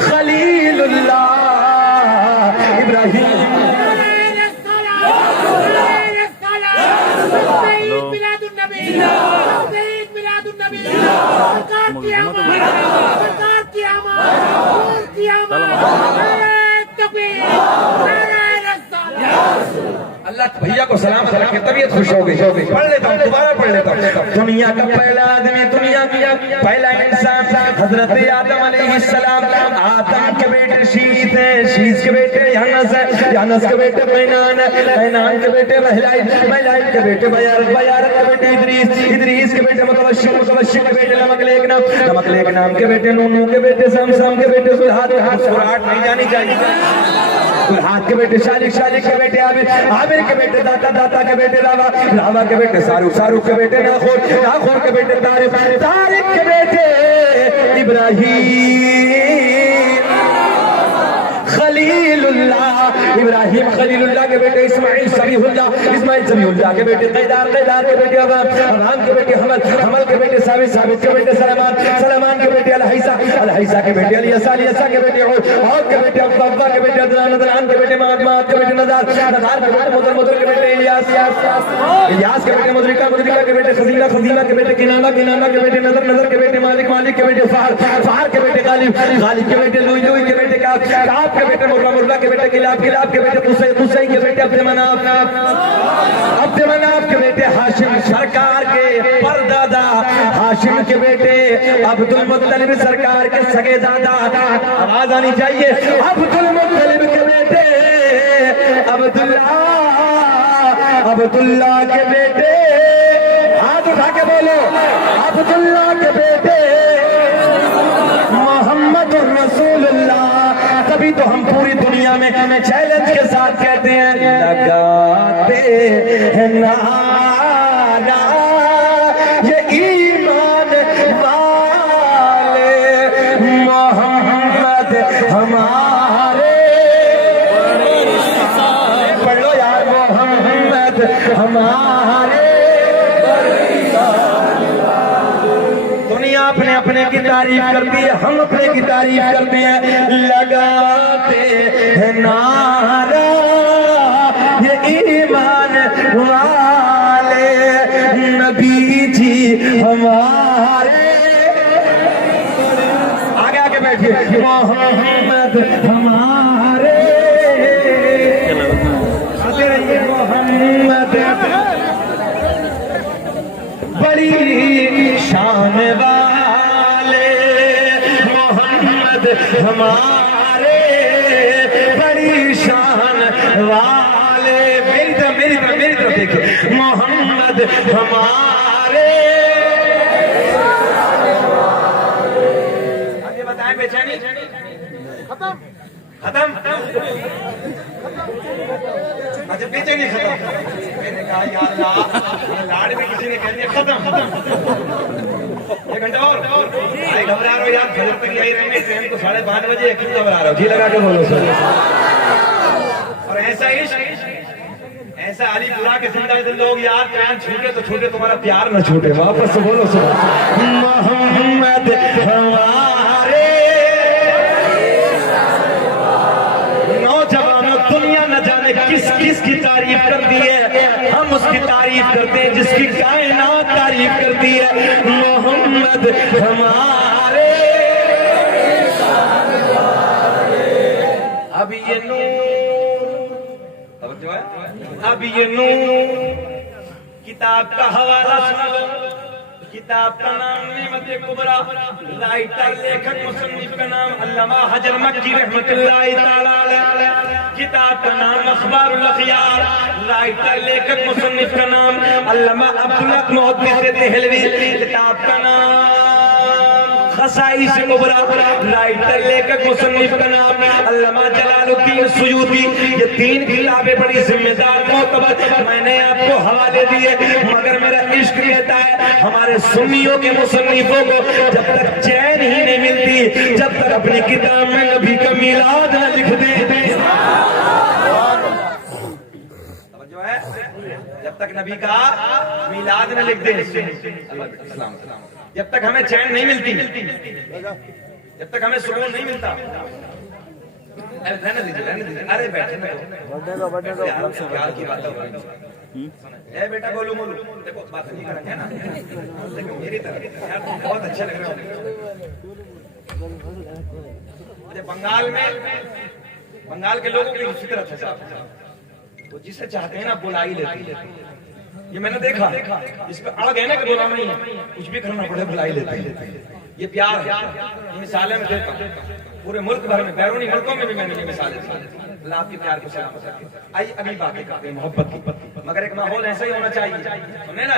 खलीलुल्लाह, इब्राहिम भैया को सलाम करके तबीयत खुश हो गई। पढ़ लेता हूँ, दोबारा पढ़ लेता हूँ। दुनिया का पहला आदमी, दुनिया का पहला इंसान हजरत आदम अलैहिस्सलाम। आदम के बेटे शीत है, शीत के बेटे यानस है, यानस के बेटे कैनान है, कैनान के बेटे महलाइल, महलाइल के बेटे बयारत, बयारत के बेटे इदरीस, इदरीस के बेटे मुतवश्शिक, मुतवश्शिक के बेटे नमकलेक नाम, नमकलेक नाम के बेटे नूनू के बेटे समसम के बेटे सुलहात, सुराट नहीं जानी चाहिए। हाथ के बेटे शालिक, शालिक के बेटे आबिर, आबिर के बेटे दाता, दाता के बेटे लावा, लावा के बेटे सारू, सारू के बेटे नाखोर, नाखोर के बेटे तारिक, तारिक के बेटे इब्राहिम खलीलुल्लाह, इब्राहिम खलीलुल्लाह के बेटे इस्माइल सबीहुल्लाह, इस्माइल सबीहुल्लाह के बेटे कैदार, कैदार के बेटे अबाम, अबाम के बेटे हमल, हमल के बेटे साबित, साबित के बेटे सलमान, सलमान के बेटे अलहैसा, अलहैसा के बेटे अलियसा, अलियसा के बेटे औद के बेटे अब्बा के बेटे अदनान, अदनान के बेटे माद, माद के बेटे नज़ार, नज़ार के बेटे मुदर, मुदर के बेटे इलियास, इलियास के बेटे मुदरिका, मुदरिका के बेटे खजीला, खजीला के बेटे किनाना, किनाना के बेटे नजर, नजर के बेटे मालिक, मालिक के बेटे फहर, फहर के बेटे गालिब, गालिब के बेटे लुई, लुई के बेटे काब, काब के बेटे मुर्रा, मुर्रा के बेटे किलाब, किलाब के बेटे कुसै, कुसै के बेटे अब्द मनाफ, अब्द मनाफ के बेटे हाशिम, सरकार के परदादा हाशिम के बेटे अब्दुल मुत्तलिब, सरकार के सगे दादा, आवाज आनी चाहिए, अब्दुल मुत्तलिब के बेटे अब्दुल्ला, अब्दुल्ला के बेटे, हाथ उठा के बोलो, अब्दुल्ला के बेटे मोहम्मद रसूलुल्लाह। तभी तो हम पूरी दुनिया में चैलेंज के साथ कहते हैं, लगाते हैं नारा ये ईमान वाले, मोहम्मद हमारे, पढ़ लो यार, मोहम्मद हमारे। दुनिया अपने अपने की तारीफ करती है, हम अपने की तारीफ करते हैं। लगाते हैं नारा ये ईमान वाले, नबी जी हमारे, आगे आगे बैठिए, मोहम्मद हमारे, आते रहिए, मोहम्मद बड़ी शान वाले, मोहम्मद हमारे बड़ी शान वाले। मेरी तरफ, मेरी तरफ, मेरी तरफ देखिए, मोहम्मद हमारे। आगे बताएं, बेचैनी खत्म, खत्म, अच्छा बेचैनी खत्म। मैंने कहा यार लाड़ में किसी ने कह दिया खत्म, खत्म, एक घंटा और घबरा रहे हो यार, फजर तक यही रहेंगे, ट्रेन को 5:30 बजे, क्यों घबरा रहे हो? जी लगा के बोलो सर। और ऐसा ही ऐसा अलीपुरा के जिंदा लोग यार, ट्रेन छूटे तो छूटे, तुम्हारा प्यार न छूटे, वापस से बोलो सर, मोहम्मद हमारे। नौजवानों, दुनिया न जाने किस किस की तारीफ करती है, हम उसकी तारीफ करते हैं जिसकी कायनात तारीफ करती है, मोहम्मद हमारे। अब ये अब ये किताब का हवाला सुनो। किताब का नाम नेमत कुबरा, राइटर लेखक मुसन्निफ का नाम अल्लामा हजर मक्की रहमतुल्लाह ताला अलैह। किताब का नाम अखबारुल अखयार, राइटर लेखक मुसन्निफ का नाम अल्लामा अब्दुल हक मुहद्दिस देहलवी। किताब का नाम खसाइस कुबरा, राइटर लेखक मुसन्निफ का नाम अल्लामा जलालुद्दीन सुयूती। ये 3 किताबें बड़ी जिम्मेदार मोतबर मैंने आपको हवाले दिए, मगर मेरा इश्क कहता है हमारे सुन्नियों के मुसन्निफों को जब तक चैन ही नहीं मिलती, जब तक अपनी किताब में नबी का मिलाद न लिख दे, जब तक नबी का मिलाद न लिख दे, जब तक हमें चैन नहीं मिलती, जब तक हमें सुकून नहीं मिलता। रहने दीजिए, अरे बैठे प्यार की बात है बेटा, बोलू बोलू, देखो बात नहीं करेंगे ना, देखो मेरी तरफ यार बहुत अच्छा लग रहा है मुझे। बंगाल के लोगों की फितरत है, तो जिसे चाहते हैं ना बुला ही लेते हैं। ये मैंने देखा, इस पे आग है ना कि बुला नहीं है, कुछ भी करना पड़े बुला ही लेते हैं। ये प्यार है, ये मिसालें मैं देता हूँ पूरे मुल्क भर में, बैरूनी मुल्कों में भी मैंने ये मिसालें दी। अल्लाह आपके प्यार को सलाम करते। आइए अभी बातें करते हैं मोहब्बत की, मगर एक माहौल ऐसा ही होना चाहिए, सुने ना,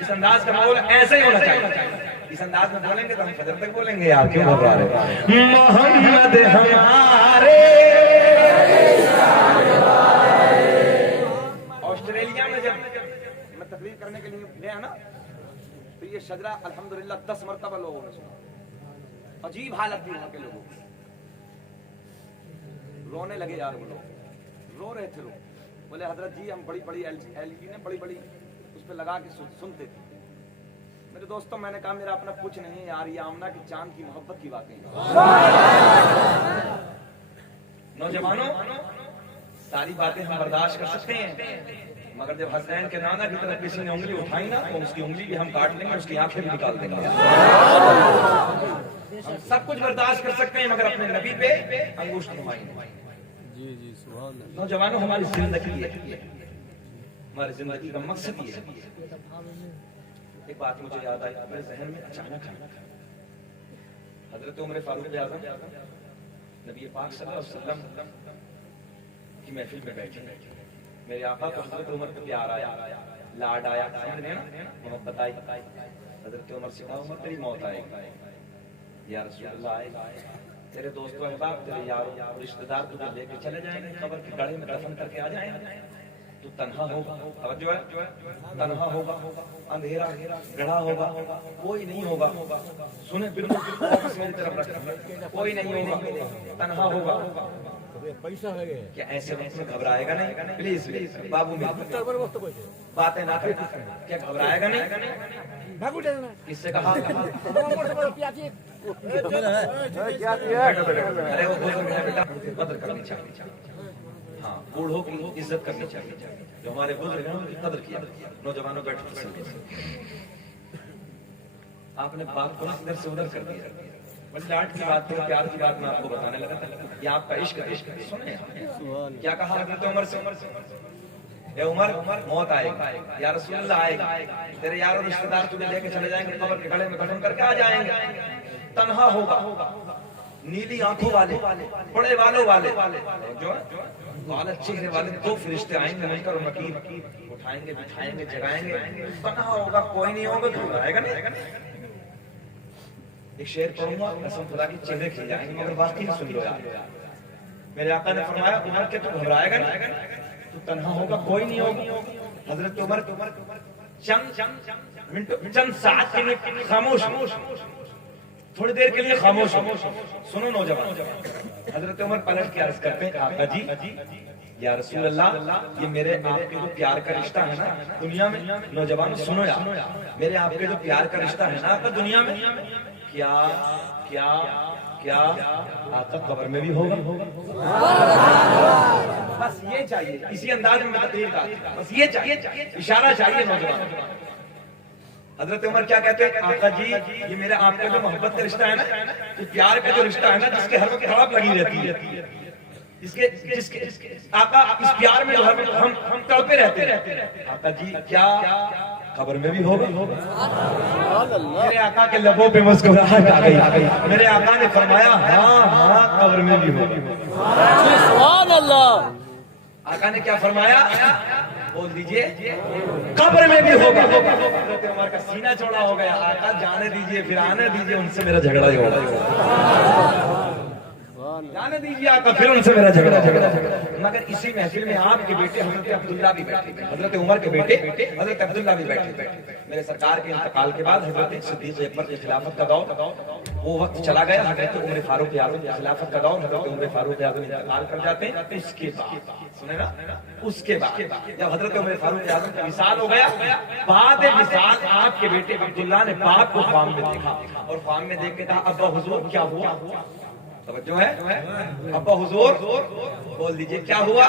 इस अंदाज का माहौल ऐसा ही होना चाहिए। इस अंदाज में बोलेंगे तो हम फजर तक बोलेंगे यार, क्यों घबरा रहे? मोहम्मद हमारे। ऑस्ट्रेलिया में जब मैं तकरीर करने के लिए गया ना, तो ये शजरा अल्हम्दुलिल्लाह 10 मरतबा लोगों ने सुना। अजीब हालत थी वहां के लोगों की, रोने लगे यार, वो लोग रो रहे थे। लोग बोले हजरत जी हम बड़ी बड़ी एलईडी ने बड़ी बड़ी उस पर लगा के सुनते थे। मेरे दोस्तों मैंने कहा मेरा अपना कुछ नहीं यार, ये आमना की चांद की मोहब्बत की बातें। नौजवानों, सारी बातें हम बर्दाश्त कर सकते हैं, मगर जब हसनैन के नाना की तरफ किसी ने उंगली उठाई ना, तो उसकी उंगली भी हम काट लेंगे, उसकी आंखें भी निकाल देंगे। हम सब कुछ बर्दाश्त कर सकते हैं, मगर अपने नबी पे अंगूष्ठ घुमाएंगे। नौजवानों, हमारी जिंदगी है, हमारी जिंदगी का मकसद ये है। एक बात मुझे याद आई मेरे जहन में अचानक, हजरत उमर फारूक आज़म नबी पाक सल्लल्लाहु अलैहि वसल्लम की महफिल में बैठे, मेरे आका को हजरत उमर पे प्यार आया, लाड आया, समझ रहे ना, मोहब्बत आई। हजरत उमर से कहा उमर तेरी मौत आएगी या रसूल अल्लाह, आएगा, तेरे दोस्तों अहबाब तेरे यारों रिश्तेदार तुझे लेके चले जाएंगे, कब्र के गड्ढे में दफन करके आ जाएंगे, तू तन्हा होगा, जो है तन्हा होगा, अंधेरा गढ़ा होगा, कोई नहीं होगा, सुने बिल्कुल मेरी तरफ रखना, कोई नहीं होगा, तन्हा होगा। क्या ऐसे वक्त में घबराएगा नहीं? प्लीज प्लीज बाबू बातें ना करें, क्या घबराएगा नहीं? किससे कहा? अरे वो बुजुर्ग है बेटा, कदर करनी चाहिए। हाँ, बूढ़ों की इज्जत करनी चाहिए, जो हमारे बुजुर्ग हैं उनकी कदर किया। नौजवानों बैठो, आपने बात को इधर से उधर कर दिया। बस डांट की बात, प्यार की बात मैं आपको बताने लगा था, ये आपका इश्क है। सुने क्या कहा हजरत उमर से? ए उमर, मौत आएगी या रसूल अल्लाह आएगा, तेरे यारों रिश्तेदार तुझे लेके चले जाएंगे, कब्र के गड्ढे में दफन करके आ जाएंगे, तन्हा होगा, नीली आंखों वाले, बड़े वालों वाले, जो वाले चेहरे वाले दो फरिश्ते आएंगे, मिलकर नकीर उठाएंगे, बिठाएंगे, जगाएंगे, तन्हा होगा, कोई नहीं होगा, घबराएगा नहीं। एक शेर पढ़ूंगा, कसम खुदा की चेहरे खिल जाएंगे, मगर बाकी सुन लो यार। मेरे आका ने फरमाया उमर के तू घबराएगा नहीं, तू तन्हा होगा, कोई नहीं होगा। हजरत उमर चंद साथ के लिए खामोश, थोड़ी देर के लिए खामोश। सुनो नौजवान, हजरत उमर पलट के अर्ज करते हैं आका जी या रसूल अल्लाह, ये मेरे आपके जो प्यार का रिश्ता है ना दुनिया में, नौजवान सुनो यार, मेरे आपके जो प्यार का रिश्ता है ना आपका दुनिया में, क्या क्या क्या आका कब्र में भी होगा? बस ये चाहिए, इसी अंदाज में तकरीर का, बस ये चाहिए, इशारा चाहिए नौजवान। हजरत उमर क्या कहते हैं? आका जी ये मेरे आपका जो मोहब्बत का रिश्ता है ना, ये प्यार का जो रिश्ता है ना, जिसके हर वक्त खराब लगी रहती है, जिसके आका इस प्यार में हम तड़पे रहते हैं, आका जी क्या खबर में भी होगा? मेरे आका के लबों पे मुस्कुराहट आ गई, मेरे आका ने फरमाया हाँ हाँ खबर में भी होगा। आका ने क्या फरमाया? बोल दीजिए, कब्र में भी होगा। हजरत उमर का सीना चौड़ा हो गया, आका जाने दीजिए, फिर आने दीजिए, उनसे मेरा झगड़ा ही होगा, जाने दीजिए आका, फिर उनसे मेरा झगड़ा। मगर इसी महफिल में आपके बेटे हजरत अब्दुल्ला भी बैठे, हजरत उमर के बेटे हजरत अब्दुल्ला भी बैठे। मेरे सरकार के इंतकाल के बाद हजरत सिद्दीक़ अकबर की खिलाफत का दौर, वो वक्त चला गया, हजरत उमर फारूक आज़म की खिलाफत का दौर, हजरत उमर फारूक आज़म इंतकाल कर जाते हैं। इसके बाद सुने ना, उसके बाद जब हजरत उमर फारूक आज़म का विसाल हो गया, बाद विसाल आपके बेटे अब्दुल्ला ने बाप को ख्वाब में देखा, और ख्वाब में देख के कहा अब्बा हुजूर क्या हुआ? जो है अब्बा हुजूर, बोल दीजिए क्या हुआ?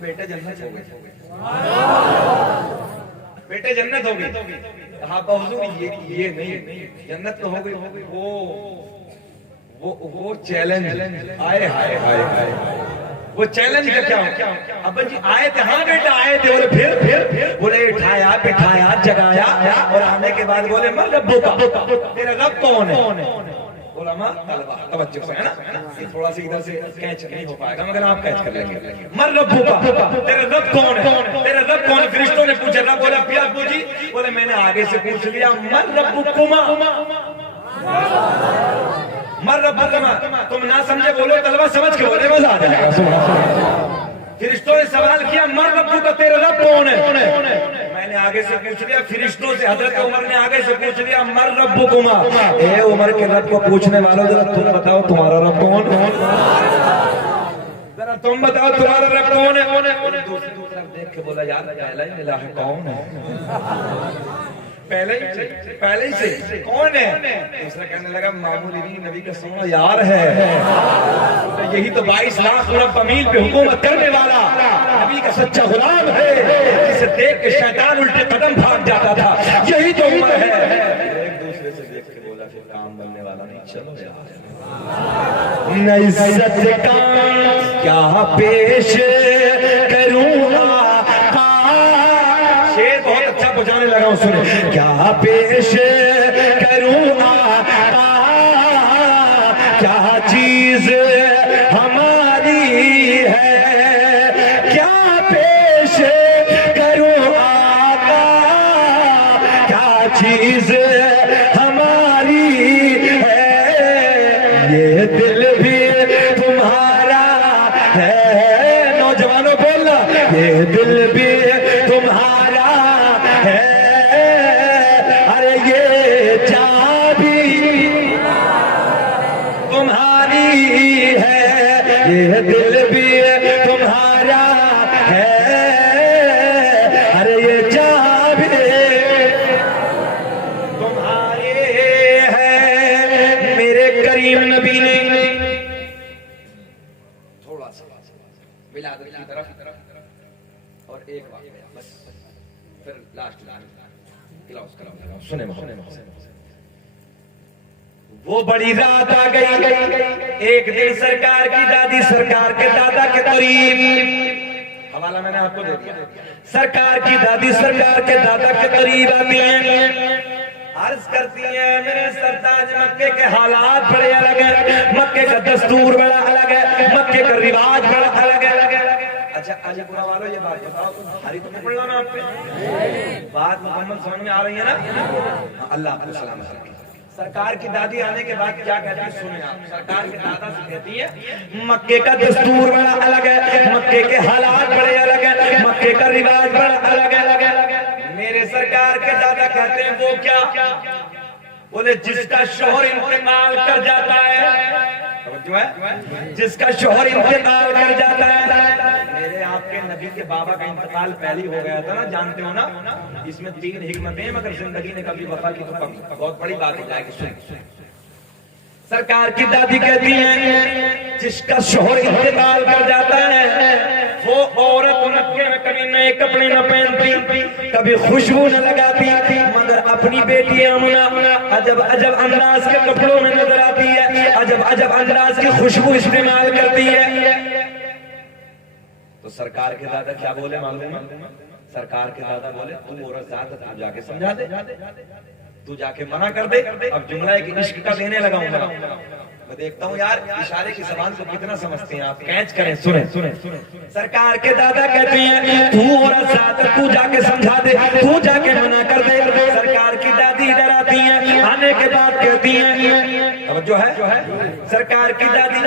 बेटे जन्नत हो गए, बेटे जन्नत हो गई। अब्बा हुजूर ये नहीं, जन्नत तो हो गई, वो चैलेंज, आए हाय हाय हाय, वो चैलेंज का क्या हो? अब्बा जी आए थे, हाँ बेटा आए थे। बोले फिर बोले उठाया बिठाया जगाया और आने के बाद बोले मैं रब्बू का, तेरा रब कौन है? बोला माँ तलवा, तवज्जो से है ना, ये थोड़ा सा इधर से कैच नहीं हो पाएगा मगर आप कैच कर लेंगे। मर रब्बू का, तेरा रब कौन है? तेरा रब कौन है? फरिश्तों ने पूछा। रब बोला पिया अब्बू जी, बोले मैंने आगे से पूछ लिया, मर रब्बू कुमा, मर रब्बू कुमा। तुम ना समझे बोलो, तलवा समझ के बोले, मजा आ जाएगा। फरिश्तों ने सवाल किया मर रब्बू का, तेरा रब कौन है? मैंने आगे से पूछ लिया फरिश्तों से। हजरत उमर ने आगे से पूछ लिया मर रब्बू कुमा। ए उमर के रब को पूछने वालों, जरा तुम बताओ तुम्हारा रब कौन? जरा तुम बताओ तुम्हारा रब कौन है? दूसरी तरफ देख के बोला यार पहला ही मिला है, कौन है? पहले ही से कौन है? दूसरा कहने लगा मामूली नहीं, नबी का सोना यार है। तो यही तो 22 लाख अरब मील पे हुकूमत करने वाला नबी का सच्चा गुलाम है, जिसे देख के शैतान उल्टे कदम भाग जाता था। यही तो उम्र है। एक दूसरे से देख के बोला फिर काम बनने वाला नहीं, चलो यार नई सच का क्या पेश करूँगा, शेर बहुत अच्छा बजाने लगा हूं, सुने। क्या पेश करूँगा, क्या चीज हमारी है, क्या पेश करूँ आका, क्या चीज हमारी है, ये दिल भी तुम्हारा है। नौजवानों बोलना, ये दिल भी तुम्हारा है, अरे ये चाबी तुम्हारी है, ये दिल भी तुम्हारा है, अरे ये चाबी तुम्हारी है। मेरे करीम नबी ने थोड़ा सा विलादत की तरफ और एक वाक़या बस, फिर लास्ट सुने। वो बड़ी रात आ गई, एक दिन सरकार की दादी सरकार के दादा के करीब, हवाला मैंने आपको दे दिया। सरकार की दादी सरकार के दादा के करीब आती हैं, अर्ज करती है मेरे सरताज मक्के के हालात बड़े अलग है, मक्के का दस्तूर बड़ा अलग है, मक्के का रिवाज बड़ा अलग है। अच्छा अलीपुरा वालों ये बात बताओ, तुम भारी तो नहीं पड़ रहा आप पे? बात मुकम्मल समझ में आ रही है ना? हाँ, अल्लाह आपको सलामत रखे। सरकार की दादी आने के बाद क्या कहती है सुने आप। सरकार के दादा से कहती है मक्के का दस्तूर बड़ा अलग है, मक्के के हालात बड़े अलग है, मक्के का रिवाज बड़ा अलग है। मेरे सरकार के दादा कहते हैं वो क्या? बोले जिसका शोहर इंतकाल कर जाता है, जो है जिसका शोहर इंतकाल कर जाता है। मेरे आपके नबी के बाबा का इंतकाल पहले ही हो गया था ना, जानते हो ना। इसमें 3 हिकमतें हैं, मगर जिंदगी ने कभी वफा की तो कभी बहुत बड़ी बात हो जाएगी। सुन, सरकार की दादी कहती हैं जिसका शोहर इंतकाल कर जाता है, वो औरत मक्के में कभी नए कपड़े न पहनती, कभी खुशबू न लगाती, मगर अपनी बेटी आमना अजब अजब अंदाज के कपड़ों में नजर आती है, अजब अजब अंदाज की खुशबू इस्तेमाल करती है। तो सरकार के दादा क्या बोले मालूम है? सरकार के दादा बोले तू औरत ज़्यादा तू जाके समझा दे, तू जाके मना कर दे। अब जुमला एक इश्क का देने लगाऊंगा। मैं देखता हूँ यार इशारे की जबान को कितना समझते हैं आप, कैच करें। सुने। सरकार के दादा कहते हैं तू औरत ज़्यादा तू जाके समझा दे, तू जाके मना कर दे। सरकार की दादी इधर आती है, आने के बाद कहती है, अब जो है सरकार की दादी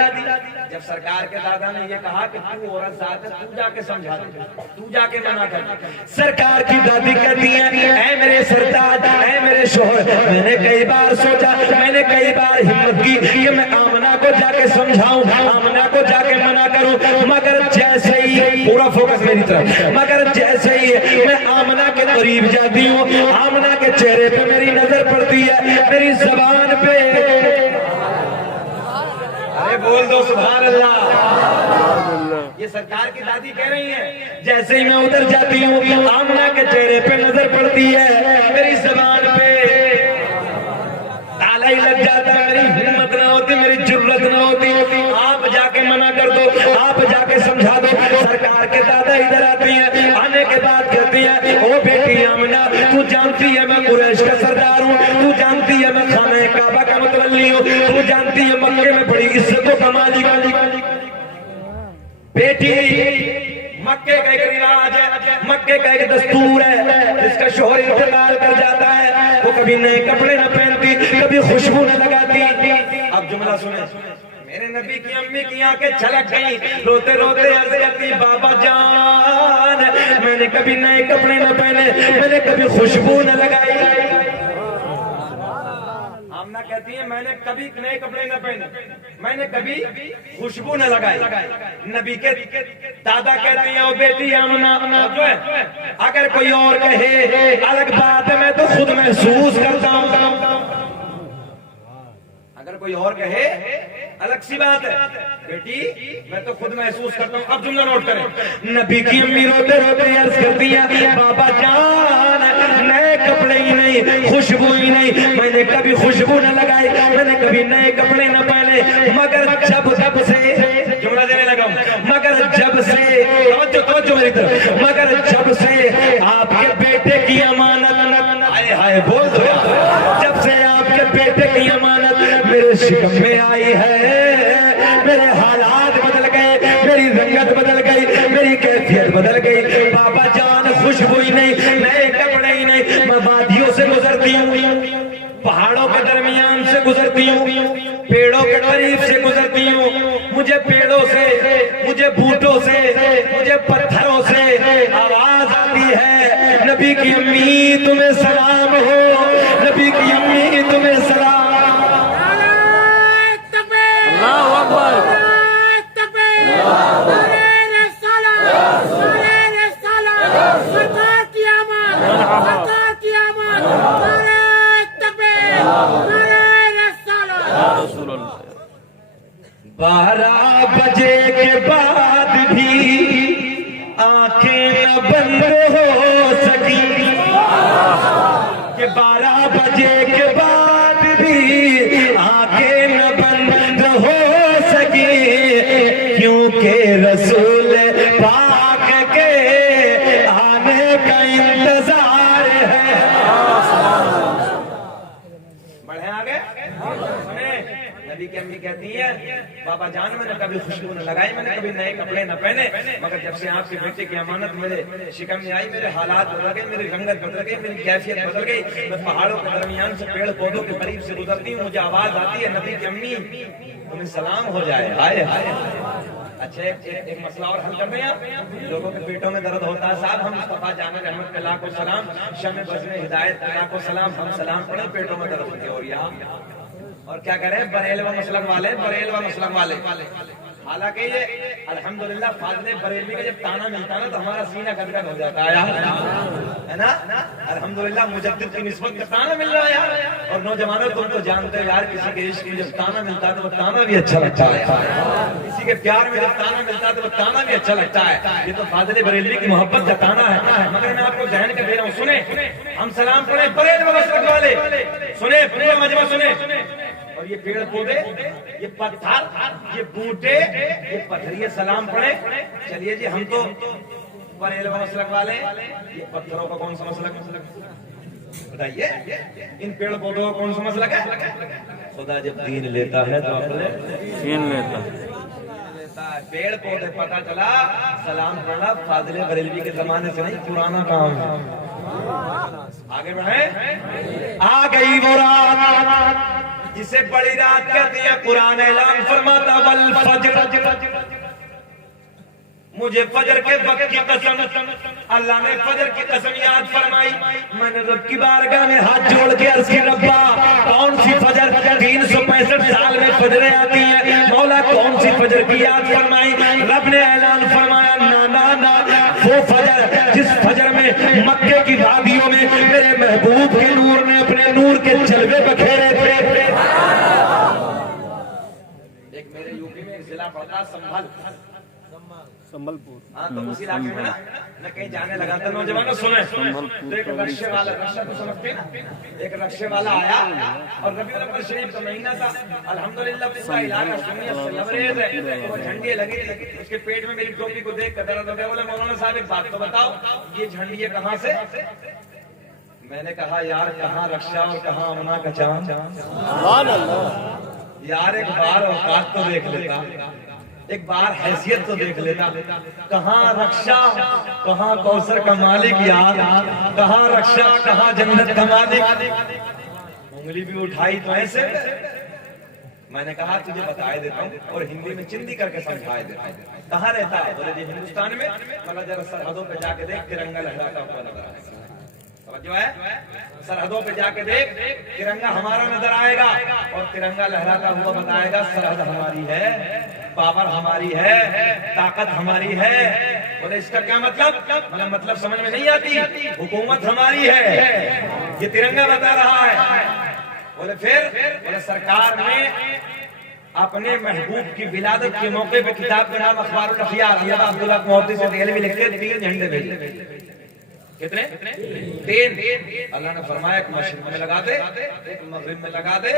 जब सरकार के दादा ने ये कहा कि तू औरत ज़ात है, तू जाके समझा दे, तू जाके मना कर। सरकार की दादी कहती है ऐ मेरे सरताज, ऐ मेरे शोहर, मैंने कई बार सोचा, मैंने कई बार हिम्मत की कि मैं आमना को जाके समझाऊं, आमना को जाके मना करूं, मगर जैसे ही पूरा फोकस मेरी तरफ, मगर जैसे ही मैं आमना के करीब जाती हूँ, आमना के चेहरे पे मेरी नजर पड़ती है, मेरी जबान पे, अरे बोल दो सुभान अल्लाह। ये सरकार की दादी कह रही है जैसे ही मैं उधर जाती हूँ, आमना के चेहरे पे नजर पड़ती है, मेरी जबान पे ताला ही लग जाता है, मेरी हिम्मत ना होती, मेरी जुर्रत ना होती, आप जाके मना कर दो, आप जाके समझा है। आने के बाद कहती है ओ बेटी आमना, तू जानती है मैं कुरैश का सरदार हूँ, तू जानती है मैं खाने काबा का मुतवल्ली हूँ, तू जानती है मक्के में बड़ी इज्जत का मालिक। बेटी मक्के का एक रिवाज है, मक्के का एक दस्तूर है, जिसका शोहर इंतकाल कर जाता है वो कभी नए कपड़े न पहनती, कभी खुशबू न लगाती। अब जुमला सुने, मेरे नबी की अम्मी की आंखें छलक गई, रोते रोते अर्ज करती बाबा जान मैंने कभी नए कपड़े न पहने, मैंने कभी खुशबू न लगाई। आमना कहती है मैंने कभी नए कपड़े न पहने, मैंने कभी खुशबू न लगाई। नबी के दादा कहते हैं ओ बेटी आमना जो है अगर कोई और कहे अलग बात है, मैं तो खुद महसूस करता हूँ। अगर कोई और कहे अलग सी बात है बेटी, मैं तो खुद महसूस करता हूँ। अब जुमला नोट करें, नबी की अम्मी रोते रोते अर्ज करती है बाबा जान नए कपड़े ही नहीं, खुशबू ही नहीं, मैंने कभी खुशबू न लगाई, मैंने कभी नए कपड़े न पहने, मगर जब से जुमला देने लगा हूं, मगर जब से तवज्जो मेरी तरफ, मगर जब से आपके बेटे की अमानत आए हाय बोल दो यार, जब से आपके बेटे की अमानत मेरे शिकम में आई है, मेरे हालात बदल गए, मेरी रंगत बदल गई, मेरी कैफियत बदल गई। बाबा जान खुशबू ही नहीं, नए कपड़े ही नहीं, मैं वादियों से गुजरती हूँ, पहाड़ों के दरमियान से गुजरती हूँ, पेड़ों के करीब से गुजरती हूँ, मुझे पेड़ों से, मुझे बूटों से, मुझे पत्थरों से आवाज आती है नबी की अम्मी तुम्हें सलाम हो, नबी की अम्मी तुम्हें सलाम। अल्लाहू अकबर। बारह बजे के बाद भी आंखें न बंद हो सकी, कि 12 बजे के बाद भी आंखें न बंद हो सकी, क्योंकि रसूल पाक के आने का इंतजार है। बढ़े आगे नबी की अम्मी कहती है बाबा जान मैंने कभी खुशबू न लगाई, मैंने कभी नए कपड़े न पहने, मगर जब से आपके बेटे की अमानत मेरे शिकम में आई, मेरे हालात बदल गए, मेरी रंगत बदल गई, मेरी कैफियत बदल गई। मैं पहाड़ों के दरमियान से पेड़ पौधों के करीब से गुजरती हूँ, मुझे आवाज आती है नबी की अम्मी तुम्हें सलाम हो जाए। हाय हाय। अच्छा एक मसला और हल कर रहे हैं, लोगों के पेटों में दर्द होता है साहब, हम मुस्तफा जान रहमत पे लाखों सलाम, शम बज़्म हिदायत पे लाखों सलाम, हम सलाम पढ़े पेटों में दर्द होते और यहाँ और क्या करें बरेल व मसलक वाले। हालांकि ये अल्हम्दुलिल्लाह फाज़िले बरेलवी का जब ताना मिलता है ना तो हमारा सीना गदगद हो जाता है यार, है ना। अल्हम्दुलिल्लाह मुजद्दिद की निस्बत का ताना मिल रहा है यार। और नौजवानों तुम तो जानते हो यार, किसी के इश्क में जब ताना मिलता है तो वो ताना भी अच्छा लगता है, किसी के प्यार में जब ताना मिलता है तो वो ताना भी अच्छा लगता है। ये तो फाज़िले बरेलवी की मोहब्बत का ताना है। मगर मैं आपको जहन के दे रहा हूँ, सुने हम सलाम पढ़े बरेल व मसलक वाले, सुने पूरा मजमा सुने। और ये पेड़ पौधे, ये पत्थर, ये बूटे, ये पत्थरिए सलाम पड़े। चलिए जी हम तो बरेल व मसलक वाले, ये पत्थरों का कौन सा मसलक बताइए, इन पेड़ पौधों का कौन सा मसलक है? खुदा जब दीन लेता है तो अपने छीन लेता। पेड़ पौधे पता चला सलाम पढ़ना फाज़िले बरेलवी के जमाने से नहीं, पुराना काम है। आगे बढ़े। आ गई वो रात जिसे बड़ी रात कहती है, कुरान ऐलान फरमाता वल फज्र, मुझे फजर के वक्त की कसम, अल्लाह ने फजर की कसम याद फरमाई। मैंने रब की बारगाह में हाथ जोड़ के अर्ज की रब्बा कौन सी फजर, 365 साल में फजरें आती हैं, मौला कौन सी फजर की याद फरमाई। रब ने ऐलान फरमाया ना ना ना, वो फजर जिस फजर में मक्के की वादियों में मेरे महबूब के नूर ने अपने नूर के जलवे बखेरे थे। एक मेरे यूपी में एक जिला पड़ता संभल, संबलपुर। हाँ, तो उस इलाके में ना मैं कहीं जाने लगा था, नौजवानों सुने, तो एक रक्शे वाला, रक्शा तो समझते हैं ना, एक रक्शे वाला आया और रबीउल अव्वल शरीफ का महीना था, अल्हम्दुलिल्लाह पूरा इलाका सुन्नियत से लबरेज है, तो वो झंडी लगी थी, उसके पेट में मेरी टोपी को देख कर दर्द हो गया। बोला मौलाना साहब एक बात तो बताओ, ये झंडी है कहाँ से? मैंने कहा यार कहाँ रक्षा और कहाँ अमना का चांद, यार एक बार औकात तो देख लेता, एक बार हैसियत तो देख लेता, कहाँ रक्षा कहाँ कौसर का मालिक यार, कहाँ रक्षा कहाँ जन्नत का मालिक। उंगली भी उठाई तो ऐसे, मैंने कहा तुझे बताए देता हूँ और हिंदी में चिंदी करके समझाए देता हूँ। कहाँ रहता है? बोले जी हिंदुस्तान में। मतलब जरा सरहदों पे जाके देख, तिरंगा लहराता हुआ नजर आएगा। जो है सरहदों पे जाके देख, तिरंगा हमारा नजर आएगा और तिरंगा लहराता हुआ बताएगा सरहद हमारी है, पावर हमारी है, ताकत हमारी है। बोले इसका क्या मतलब? मतलब समझ में नहीं आती, हुकूमत हमारी है, ये तिरंगा बता रहा है। बोले फिर? बोले सरकार ने अपने महबूब की विलादत के मौके पे किताब का नाम अखबारुल अखियार अब्दुल्लाह मोहद्दिस से देहलवी लिखते 3 झंडे भेजे। कितने? 3। अल्लाह ने फरमाया एक मशरिक में लगा दे, एक मगरिब में लगा दे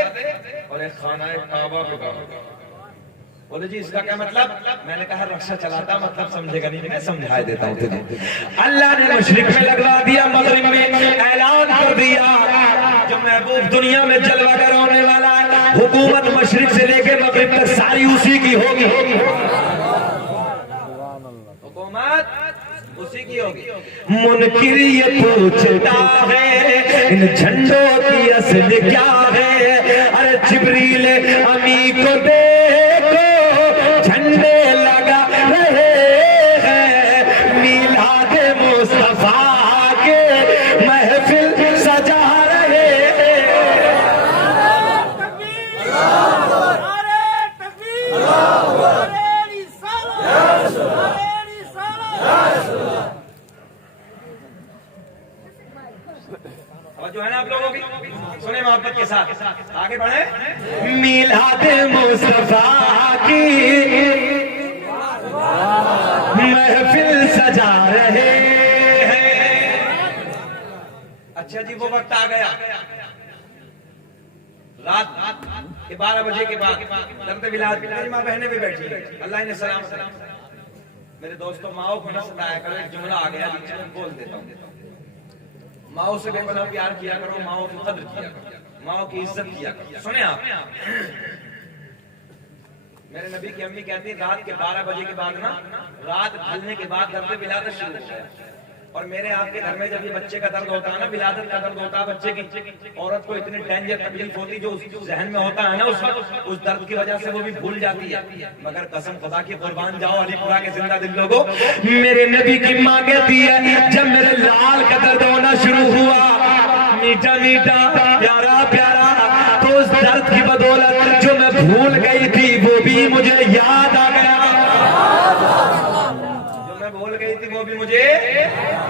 और एक खाना काबा पे लगा दे। बोले जी इसका क्या मतलब? मैंने कहा रक्षा चलाता मतलब समझेगा नहीं, मैं समझा देता हूँ तुझे। अल्लाह ने मशरिक में लगवा दिया, मगरिब में ऐलान कर दिया जो महबूब दुनिया में जलवा कर होने वाला है, हुकूमत मशरिक से लेके मगरिब तक सारी उसी की होगी, हुकूमत उसी की होगी। मुनकिर ये पूछता है इन झंडों की असल क्या है, अरे जिब्रील अमी को देखो झंडे लगा रहे हैं, मिलाद मुस्तफा के महफिल सजा रहे हैं। जो है ना आप लोगों की सुने मोहब्बत के साथ आगे बढ़े। मिलाद मुस्तफा की महफिल सजा रहे हैं। अच्छा जी वो वक्त आ गया, रात के 12 बजे के बाद दर्द विलाद, मेरी माँ बहनें भी बैठी है, अल्लाह ने सलाम। मेरे दोस्तों माओ को न सताया करो, एक जुमला आ गया बीच में बोल देता हूँ। माओ से बेपनाह प्यार किया करो, माओ की कद्र किया करो, माओ की इज्जत किया करो। सुने आप, मेरे नबी की अम्मी कहती है रात के 12 बजे के बाद ना, रात ढलने के बाद दर्द विलादत शुरू हो गया। और मेरे आपके घर में जब ये बच्चे का दर्द होता है ना, विलादत का दर्द होता है बच्चे की, औरत को इतनी डेंजर तकलीफ होती जो उसके जहन में होता है ना उस वक्त, उस दर्द की वजह से वो भी भूल जाती है। मगर कसम खुदा की कुर्बान जाओ अलीपुरा के जिंदा दिल लोगों, मेरे नबी की माँ कहती है जब मेरे लाल का दर्द होना शुरू हुआ, मीठा मीठा प्यारा प्यारा, तो उस दर्द की बदौलत जो मैं भूल गई थी वो भी मुझे याद आ गया, भूल गई थी वो भी मुझे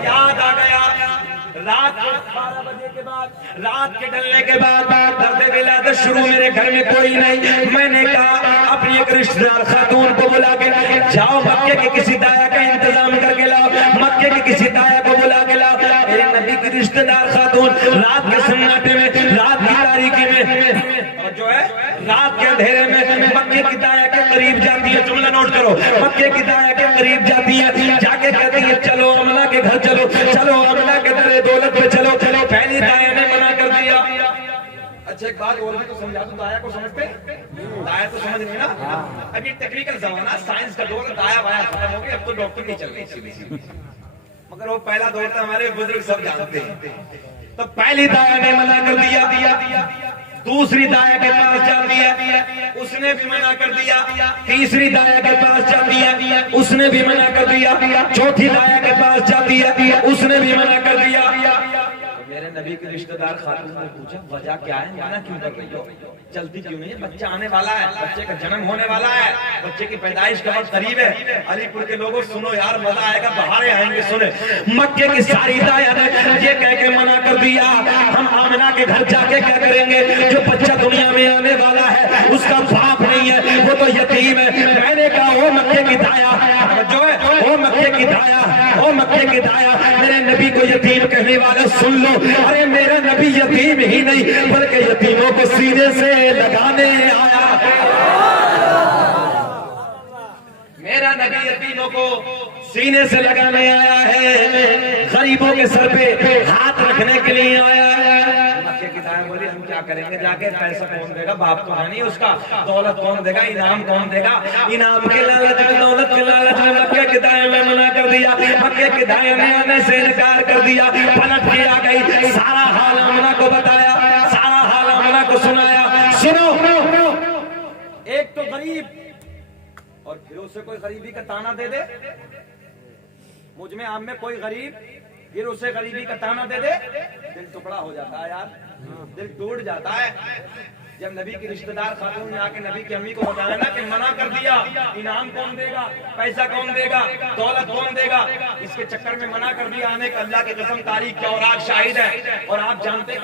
याद आ गया। रात 12 बजे के बाद, रात के ढलने के बाद दर्द विलादत शुरू, मेरे घर में कोई नहीं। मैंने कहा अपनी एक रिश्तेदार खातून को बुला के जाओ मक्के के किसी दाया का इंतजाम करके लाओ, मक्के के किसी दाया को बुला के लाओ। मेरे नबी की रिश्तेदार खातून रात के सन्नाटे में, रात की तारीकी में, और जो है रात के अंधेरे में मक्के की दाया के करीब जाती है। जुमला नोट करो, मक्के की दाया के करीब जाती है, जाके कहती है चलो अमना के घर चलो, चलो अमना के दरे दौलत पे चलो। पहली दाया ने मना कर दिया। अच्छा एक बात और भी तो समझा दो, दाया को समझते? दाया तो समझ नहीं ना, अब ये टेक्निकल जमाना, साइंस का दौर, दाया वाया खत्म हो गया, अब तो डॉक्टर नहीं चल रही, मगर वो पहला दौर था, हमारे बुजुर्ग सब जानते हैं। तो पहली दाया ने मना कर दिया, दूसरी दाया के पास जाती है, उसने भी मना कर दिया, तीसरी दाया के पास जाती है, उसने भी मना कर दिया, चौथी दाया के पास जाती है, उसने भी मना कर दिया। मेरे नबी के रिश्तेदार खातून ने पूछा वजह क्या है, मना क्यों कर रही हो, चलती क्यों नहीं है? बच्चा आने वाला है, बच्चे का जन्म होने वाला है, बच्चे की पैदाइश का वक्त करीब है। अलीपुर के लोगों सुनो यार, मजा आएगा, बहारे आएंगे। सुने, मक्के की सारी दाया ने ये कह के मना कर दिया हम आमिना के घर जाके क्या करेंगे, जो बच्चा दुनिया में आने वाला है उसका बाप नहीं है, वो तो यतीम है। मैंने कहा वो मक्के की दाया जो है मक्के की दाया, ओ मक्के की दाया, मेरे नबी को यतीम कहने वाला सुन लो। अरे मेरा नबी यतीम ही नहीं बल्कि यतीमों को सीने से लगाने आया है। मेरा नबी यतीमों को सीने से लगाने आया है, गरीबों के सर पे हाथ रखने के लिए आया है। मक्के की दाया बोली हम क्या करेंगे जाके, पैसा कौन देगा, बाप तो है नहीं उसका, दौलत कौन देगा, इनाम कौन देगा। इनाम के लालच में, दौलत के लालच में मक्के के दाए में मना कर दिया, मक्के के दाए ने आने से इनकार कर दिया। पलट के आ गई, सारा हाल आमना को बताया, सारा हाल आमना को सुनाया। सुनो, एक तो गरीब और फिर उसे कोई गरीबी का ताना दे दे, मुझ में आम में कोई गरीब फिर उसे गरीबी का ताना दे दे, दिल टुकड़ा हो जाता है यार, दिल टूट जाता है। जब नबी की रिश्तेदार खातून ने आके नबी की अम्मी को बताया ना कि मना कर दिया, इनाम कौन देगा, पैसा कौन देगा, दौलत कौन देगा, इसके चक्कर में मना कर दिया आने का। अल्लाह की कसम तारीख क्या और आज शाहिद है। और आप जानते हैं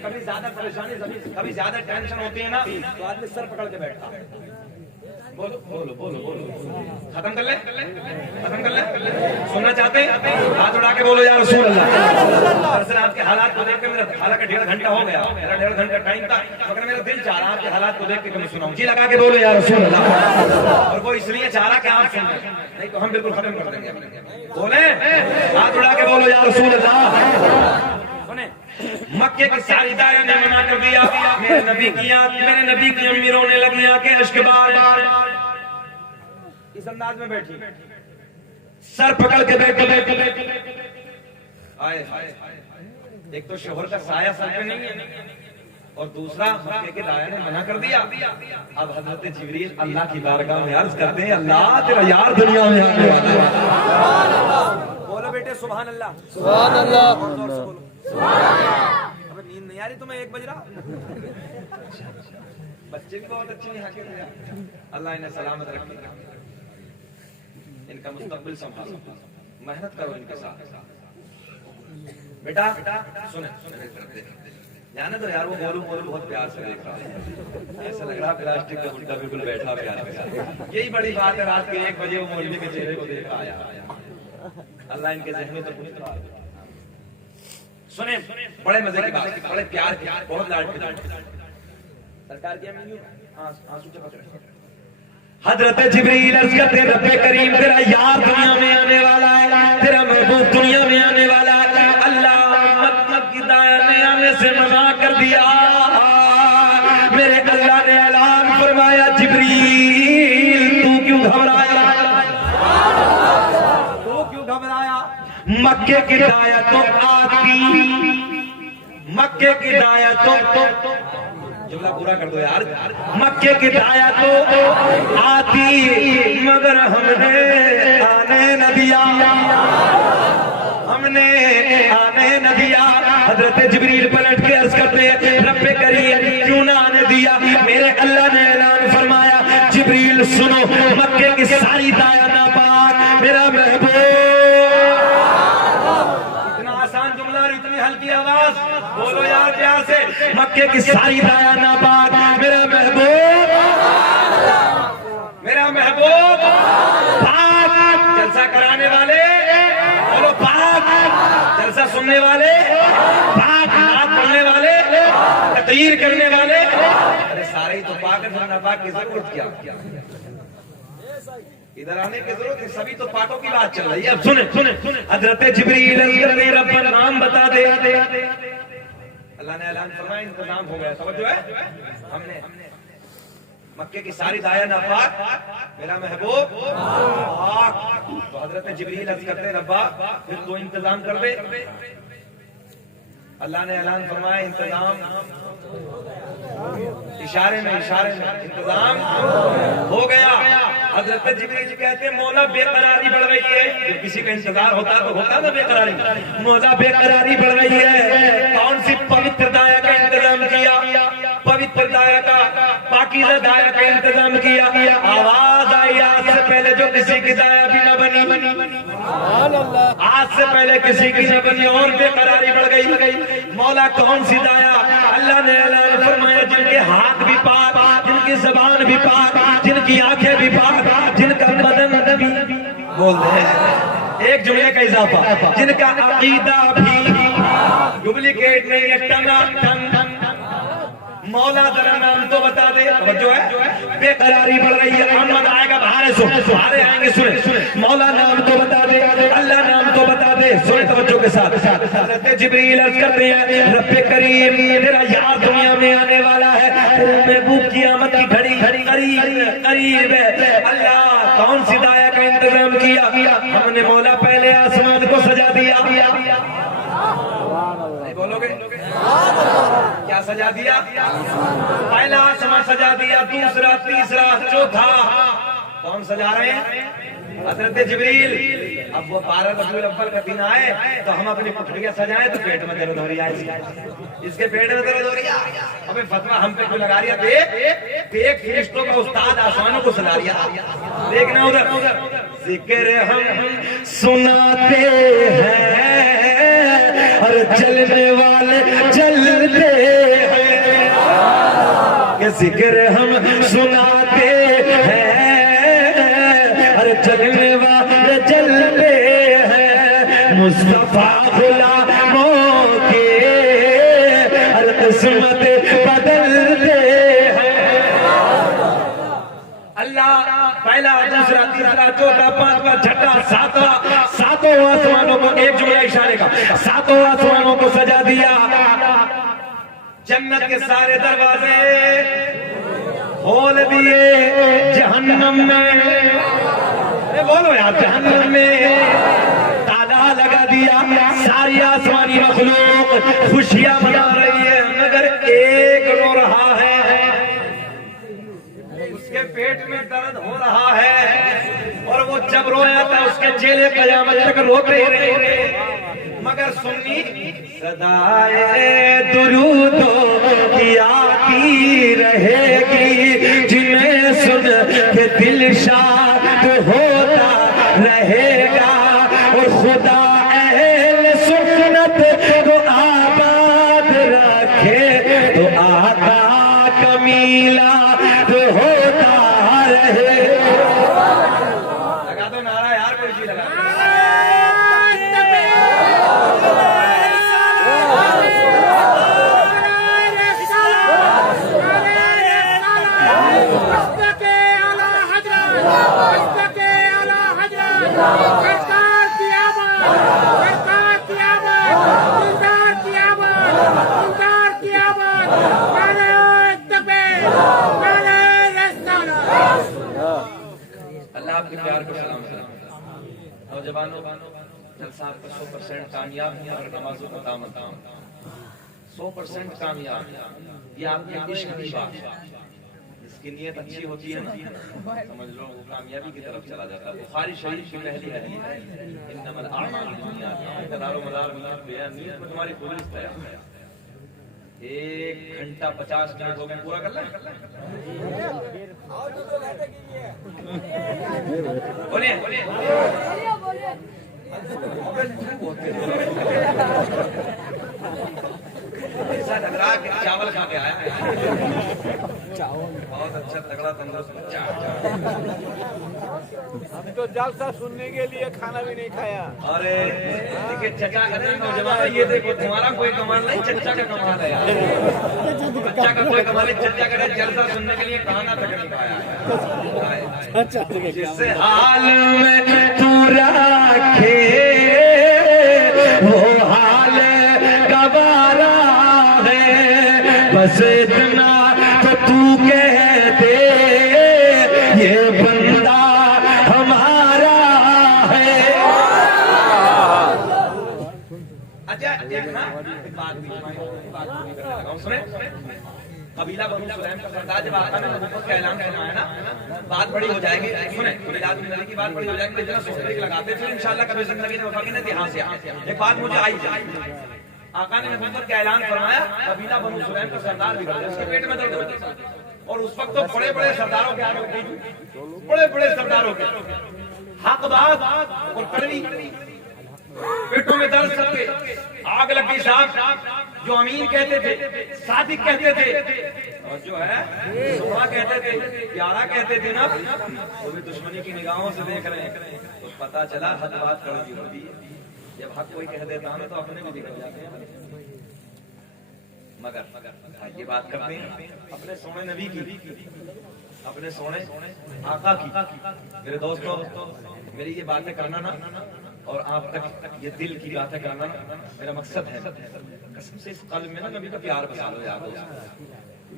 कभी ज्यादा परेशानी, कभी ज्यादा टेंशन होती है ना तो आदमी सर पकड़ के बैठता है। बोलो बोलो बोलो बोलो, खत्म कर ले, खत्म कर ले। सुनना चाहते हैं हाथ उड़ा के बोलो या रसूल अल्लाह। दरअसल आपके हालात को देख के मेरा, हालांकि 1.5 घंटा हो गया, मेरा 1.5 घंटा टाइम था, मगर मेरा दिल चाह रहा आपके हालात को देख के मैं सुनाऊं। जी लगा के बोलो या रसूल अल्लाह। और वो इसलिए चाह रहा कि आप सुन लें, नहीं तो हम बिल्कुल खत्म कर देंगे। बोले हाथ उड़ा के बोलो या रसूल अल्लाह। मक्के की सारी दाया ने मना कर दिया, मेरे नबी की याद, मेरे नबी की अम्मी रोने लगी आके इश्क बार इस अंदाज में बैठी, सर पकड़ के बैठे बैठे। आए हाय, एक तो शोहर का साया सर पे नहीं है और दूसरा मक्के के दाया ने मना कर दिया। अब हजरत जिब्रील अल्लाह की बारगाह में अर्ज करते हैं, अल्लाह तेरा यार दुनिया में आने वाला है। बोलो बेटे सुभान अल्लाह, सुभान अल्लाह, और जोर से बोलो। अबे नींद नहीं आ रही तुम्हें, 1 बज रहा। बच्चे भी बहुत अच्छे हैं, अल्लाह इन्हें सलामत रखे, इनका मुस्तकबिल संभालो, मेहनत करो इनके साथ। बेटा सुने, जाने दो यार, वो बोलू बहुत प्यार से देख रहा है, ऐसा लग रहा प्लास्टिक का गुड्डा बिल्कुल बैठा प्यार के साथ। यही बड़ी बात है, रात के 1 बजे वो मौलवी के चेहरे को देख रहा है। अल्लाह इनके जहन में तो कुछ सुने, बड़े मजे की बात, बड़े प्यार की, बहुत लाड की सरकार की आंसू चपक। हजरत जिब्रील अर्ज करते रब्बे करीम तेरा यार दुनिया में आने वाला है, तेरा महबूब दुनिया में आने वाला है। अल्लाह मक्के की दाया ने आने से मना कर दिया। मेरे अल्लाह ने ऐलान फरमाया, जिब्रील तू क्यों घबराया, तू क्यों घबराया। मक्के की दाया तो आती, मक्के की दाया तो जुमला पूरा कर दो यार। मक्के की दाया तो आती मगर हमने आने न दिया, हमने आने न दिया। हजरत जिब्रील पलट के अर्ज करते हैं, रब्बे करीम क्यों ना आने दिया। मेरे अल्लाह ने ऐलान फरमाया, जिब्रील सुनो, मक्के की सारी दाया नापाक, मेरा महबूब। इतनी हल्की आवाज बोलो यार प्यार से, मक्के की सारी दाया नापाक, मेरा महबूब, मेरा महबूब पाक। जलसा कराने वाले बोलो पाक, जलसा सुनने वाले पाक, नात पढ़ने वाले, तकरीर करने वाले, अरे सारे ही तो पाक है, फिर नापाक की जरूरत क्या, इधर आने की जरूरत है, सभी तो पाकों की बात चल रही है। अब सुने सुने, हजरत जिब्रील रब का नाम बता दे। अल्लाह ने ऐलान फरमाया, इंतजाम हो गया, समझ जो है, हमने मक्के की सारी दाया नापाक, मेरा महबूब पाक। तो हजरत जिब्रील अर्ज करते रब्बा फिर तो इंतजाम कर दे। अल्लाह ने ऐलान फरमाया, इंतजाम, इशारे में इंतजाम हो गया। हजरत जिब्रील कहते हैं, मौला बेकरारी बढ़ रही है। जब किसी का इंतजार होता तो होता ना बेकरारी, मौला बेकरारी बढ़ रही है। कौन सी पवित्र दाया का इंतजाम किया, पवित्र दाया का, पाकीज़ा दाया का इंतजाम किया। आवाज आई, आज से पहले जो किसी की दाया भी न बनी, आज से पहले किसी की न बनी, और बेकरारी बढ़ गई। मौला कौन सी दाया। अल्लाह ने ऐलान फरमाया, जिनके हाथ भी पाक, जिनकी ज़बान भी पाक, जिनकी आंखें भी पाक, जिनका बदन भी बोल दे एक जुमले का इजाफा, जिनका अकीदा भी डुप्लीकेट नहीं है, टनाटन। मौला जरा नाम तो बता दे, जो है बेकरारी बढ़ रही है, अहमद आएगा बाहर, बाहर आएंगे, सुने मौला नाम तो बता दे, अल्लाह नाम तो बता दे, सुने तवज्जो के साथ। हज़रत जिब्रील अर्ज़ करते हैं, रब्बे करीम तेरा यार दुनिया में आने वाला है, महबूब क़यामत की घड़ी करीब है। अल्लाह कौन सी दाया का इंतजाम किया? हमने मौला पहले आसमान को सजा दिया। बोलोगे क्या सजा दिया? पहला आसमान सजा दिया, दूसरा, तीसरा, चौथा। कौन सजा रहे हैं? हज़रत जिब्रील। अब वो 12 रबीउल अव्वल का दिन आए तो हम अपनी पुतलियां सजाएं तो पेट में दर्द हो रही है, इसके पेट में दर्द हो रही है। अबे फतवा हम पे क्यों लगा रही है? देख फरिश्तों का उस्ताद आसमानों को सुना रही है। देखना उधर, जिक्र हम सुनाते हैं और चलने वाले चलते हैं, ये जिक्र हम सुनाते हैं और चलने वाले चलते हैं। मुस्तफा गुलामों के हर किस्मत बदलते हैं। अल्लाह पहला, दूसरा, तीसरा, चौथा, पांचवा, छठा, सातों आसमानों को, एक जुमला इशारे का, सातों आसमानों को सजा दिया। जन्नत के सारे दरवाजे खोल दिए, जहन्नम में, बोलो यार, जहन्नम में ताला लगा दिया। सारी आसमानी मखलूक खुशियां मना रही है, मगर एक रो रहा है, उसके पेट में दर्द हो रहा है, और वो जब रोया था उसके चेले कयामत तक रोते ही रहे। मगर सुन्नी सदाए दुरूदों की आती रहेगी, जिन्हें सुन के दिल शाद होता रहेगा, और खुदा अहले सुन्नत को आबाद रखे तो आका कमीला तो होता रहे। लगा दो नारा यार, कोई चीज लगा दो। आपके प्यार को सलाम। नौजवानों, जलसा आपका 100% कामयाब है और नमाजों का दामन 100% कामयाब। ये आपकी इश्क की बात है, जिसकी नीयत अच्छी होती है ना, समझ लो वो कामयाबी की तरफ चला जाता है। बुखारी शरीफ की पहली हदीस है, इन्नमल अअमालु बिन्नियात, दारो मदार नीयत में तुम्हारी पूरी तैयार है। 1 घंटा 50 मिनट हो गए, पूरा कर लें। बोलिए ऐसा लग रहा कि चावल खा के आया। बहुत अच्छा तगड़ा तंदुरुस्त बच्चा। हम तो जलसा सुनने के लिए खाना भी नहीं खाया। अरे देखिए चचा कहते हैं नौजवान, ये देखो तुम्हारा कोई कमाल नहीं, चचा का कमाल है यार। बच्चा का कोई कमाल नहीं, चचा कहते जलसा सुनने के लिए खाना तक नहीं खाया है। जिस हाल में तू रखे वो हाल गवारा है, बस इतना तो तू कह दे ये बंदा हमारा है। अच्छा देखना सुने, कबीला बनु सुलैम का सरदार जब आता है नबूवत का ऐलान फरमाया ना, बात बड़ी हो जाएगी। सुने मिलाद नबी की बात बड़ी हो जाएगी, इतना सोचने के लगाते फिर इंशाल्लाह कभी जिंदगी में वफाकी नहीं ध्यान से। एक बात मुझे आई जाए, आका ने नबूवत का ऐलान फरमाया, कबीला बनु सुलैम का सरदार बिगड़ गया, उसके पेट में दर्द हो गया, और उस वक्त तो बड़े बड़े सरदारों के आगे, बड़े बड़े सरदारों के हक बात और कड़वी, पेटों में दर्द सबके, आग लगी साहब, जो अमीन कहते थे, सादिक कहते थे, और जो है 16 कहते थे, 11 कहते थे ना, वो भी दुश्मनी की निगाहों से देख रहे हैं। तो पता चला हद बात कड़वी होती है। जब हक कोई कह देता है तो अपने भी निकल जाते हैं। मगर ये बात करते हैं अपने सोने नबी की, अपने सोने आका की। मेरे दोस्तों, मेरी ये बातें करना ना और आप तक ये दिल की बातें करना ना मेरा मकसद है। कसम से इस कल्ब में ना नबी का प्यार बसा लो यार।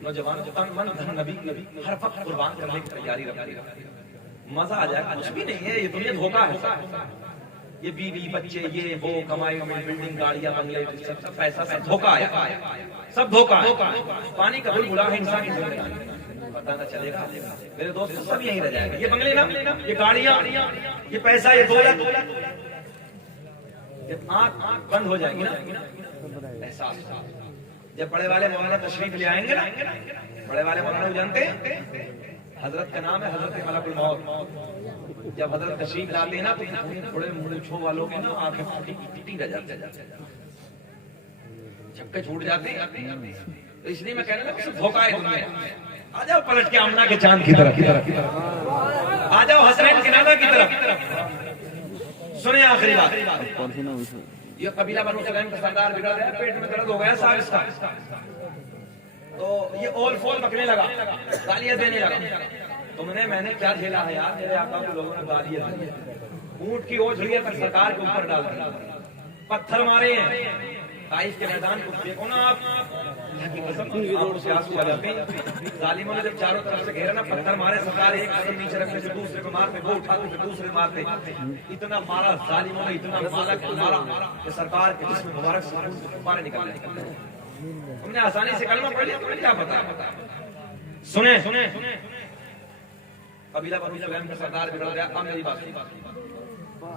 नौजवान तन मन धन नबी हर वक्त कुर्बान करने की तैयारी रखते, मजा आ जाएगा। कुछ भी नहीं है ये दुनिया, धोखा है। ये बीवी बच्चे ये वो कमाई में बिल्डिंग गाड़ियां बंगले सब पैसा सब धोखा है, सब धोखा है। पानी का बुलबुला है इंसान की जिंदगी, पता ना चलेगा। मेरे दोस्त सब यहीं रह जाएगा। ये बंगले ना, ये गाड़ियां, ये पैसा, ये दौलत, जब आंख बंद हो जाएगी ना एहसास। जब बड़े वाले मौलाना तशरीफ ले आएंगे ना, बड़े वाले मौलाना जानते हैं, हजरत का नाम है हजरत मलकुल मौत। जब हजरत तशरीफ लाते हैं ना तो थोड़े मूछों वालों के ना आंखें फटी रह जाते हैं, झपके छूट जाते हैं। तो इसलिए मैं कह रहा हूँ धोखा है दुनिया। आ जाओ पलट के आमना के चांद की तरफ, आ जाओ हसनैन के नाना की तरफ। सुने आखिरी बात, ये कबीला बनु तगैम का सरदार बिगड़ गया, पेट में दर्द हो गया साबिस का, तो ये ओल फोल बकने लगा, गालियां देने लगा। मैंने क्या झेला है यार, मेरे आका को लोगों ने गालियां दी, ऊंट की ओझड़ियां तक सरकार के ऊपर डाल दी, पत्थर मारे हैं। ताइफ के मैदान को देखो ना आप, आंसू आ जाते हैं। जालिमों ने जब चारों तरफ से घेरा ना, पत्थर मारे सरकार, एक कदम नीचे रखने से दूसरे को मारते, वो उठाते फिर दूसरे मारते। इतना मारा जालिमों ने, इतना मारा कि सरकार के जिस्म मुबारक से मारे निकाले। हमने आसानी से कलमा पढ़ लिया, क्या पता। सुने कबीला बनु तगैम का सरदार बिगड़ गया। अब मेरी बात,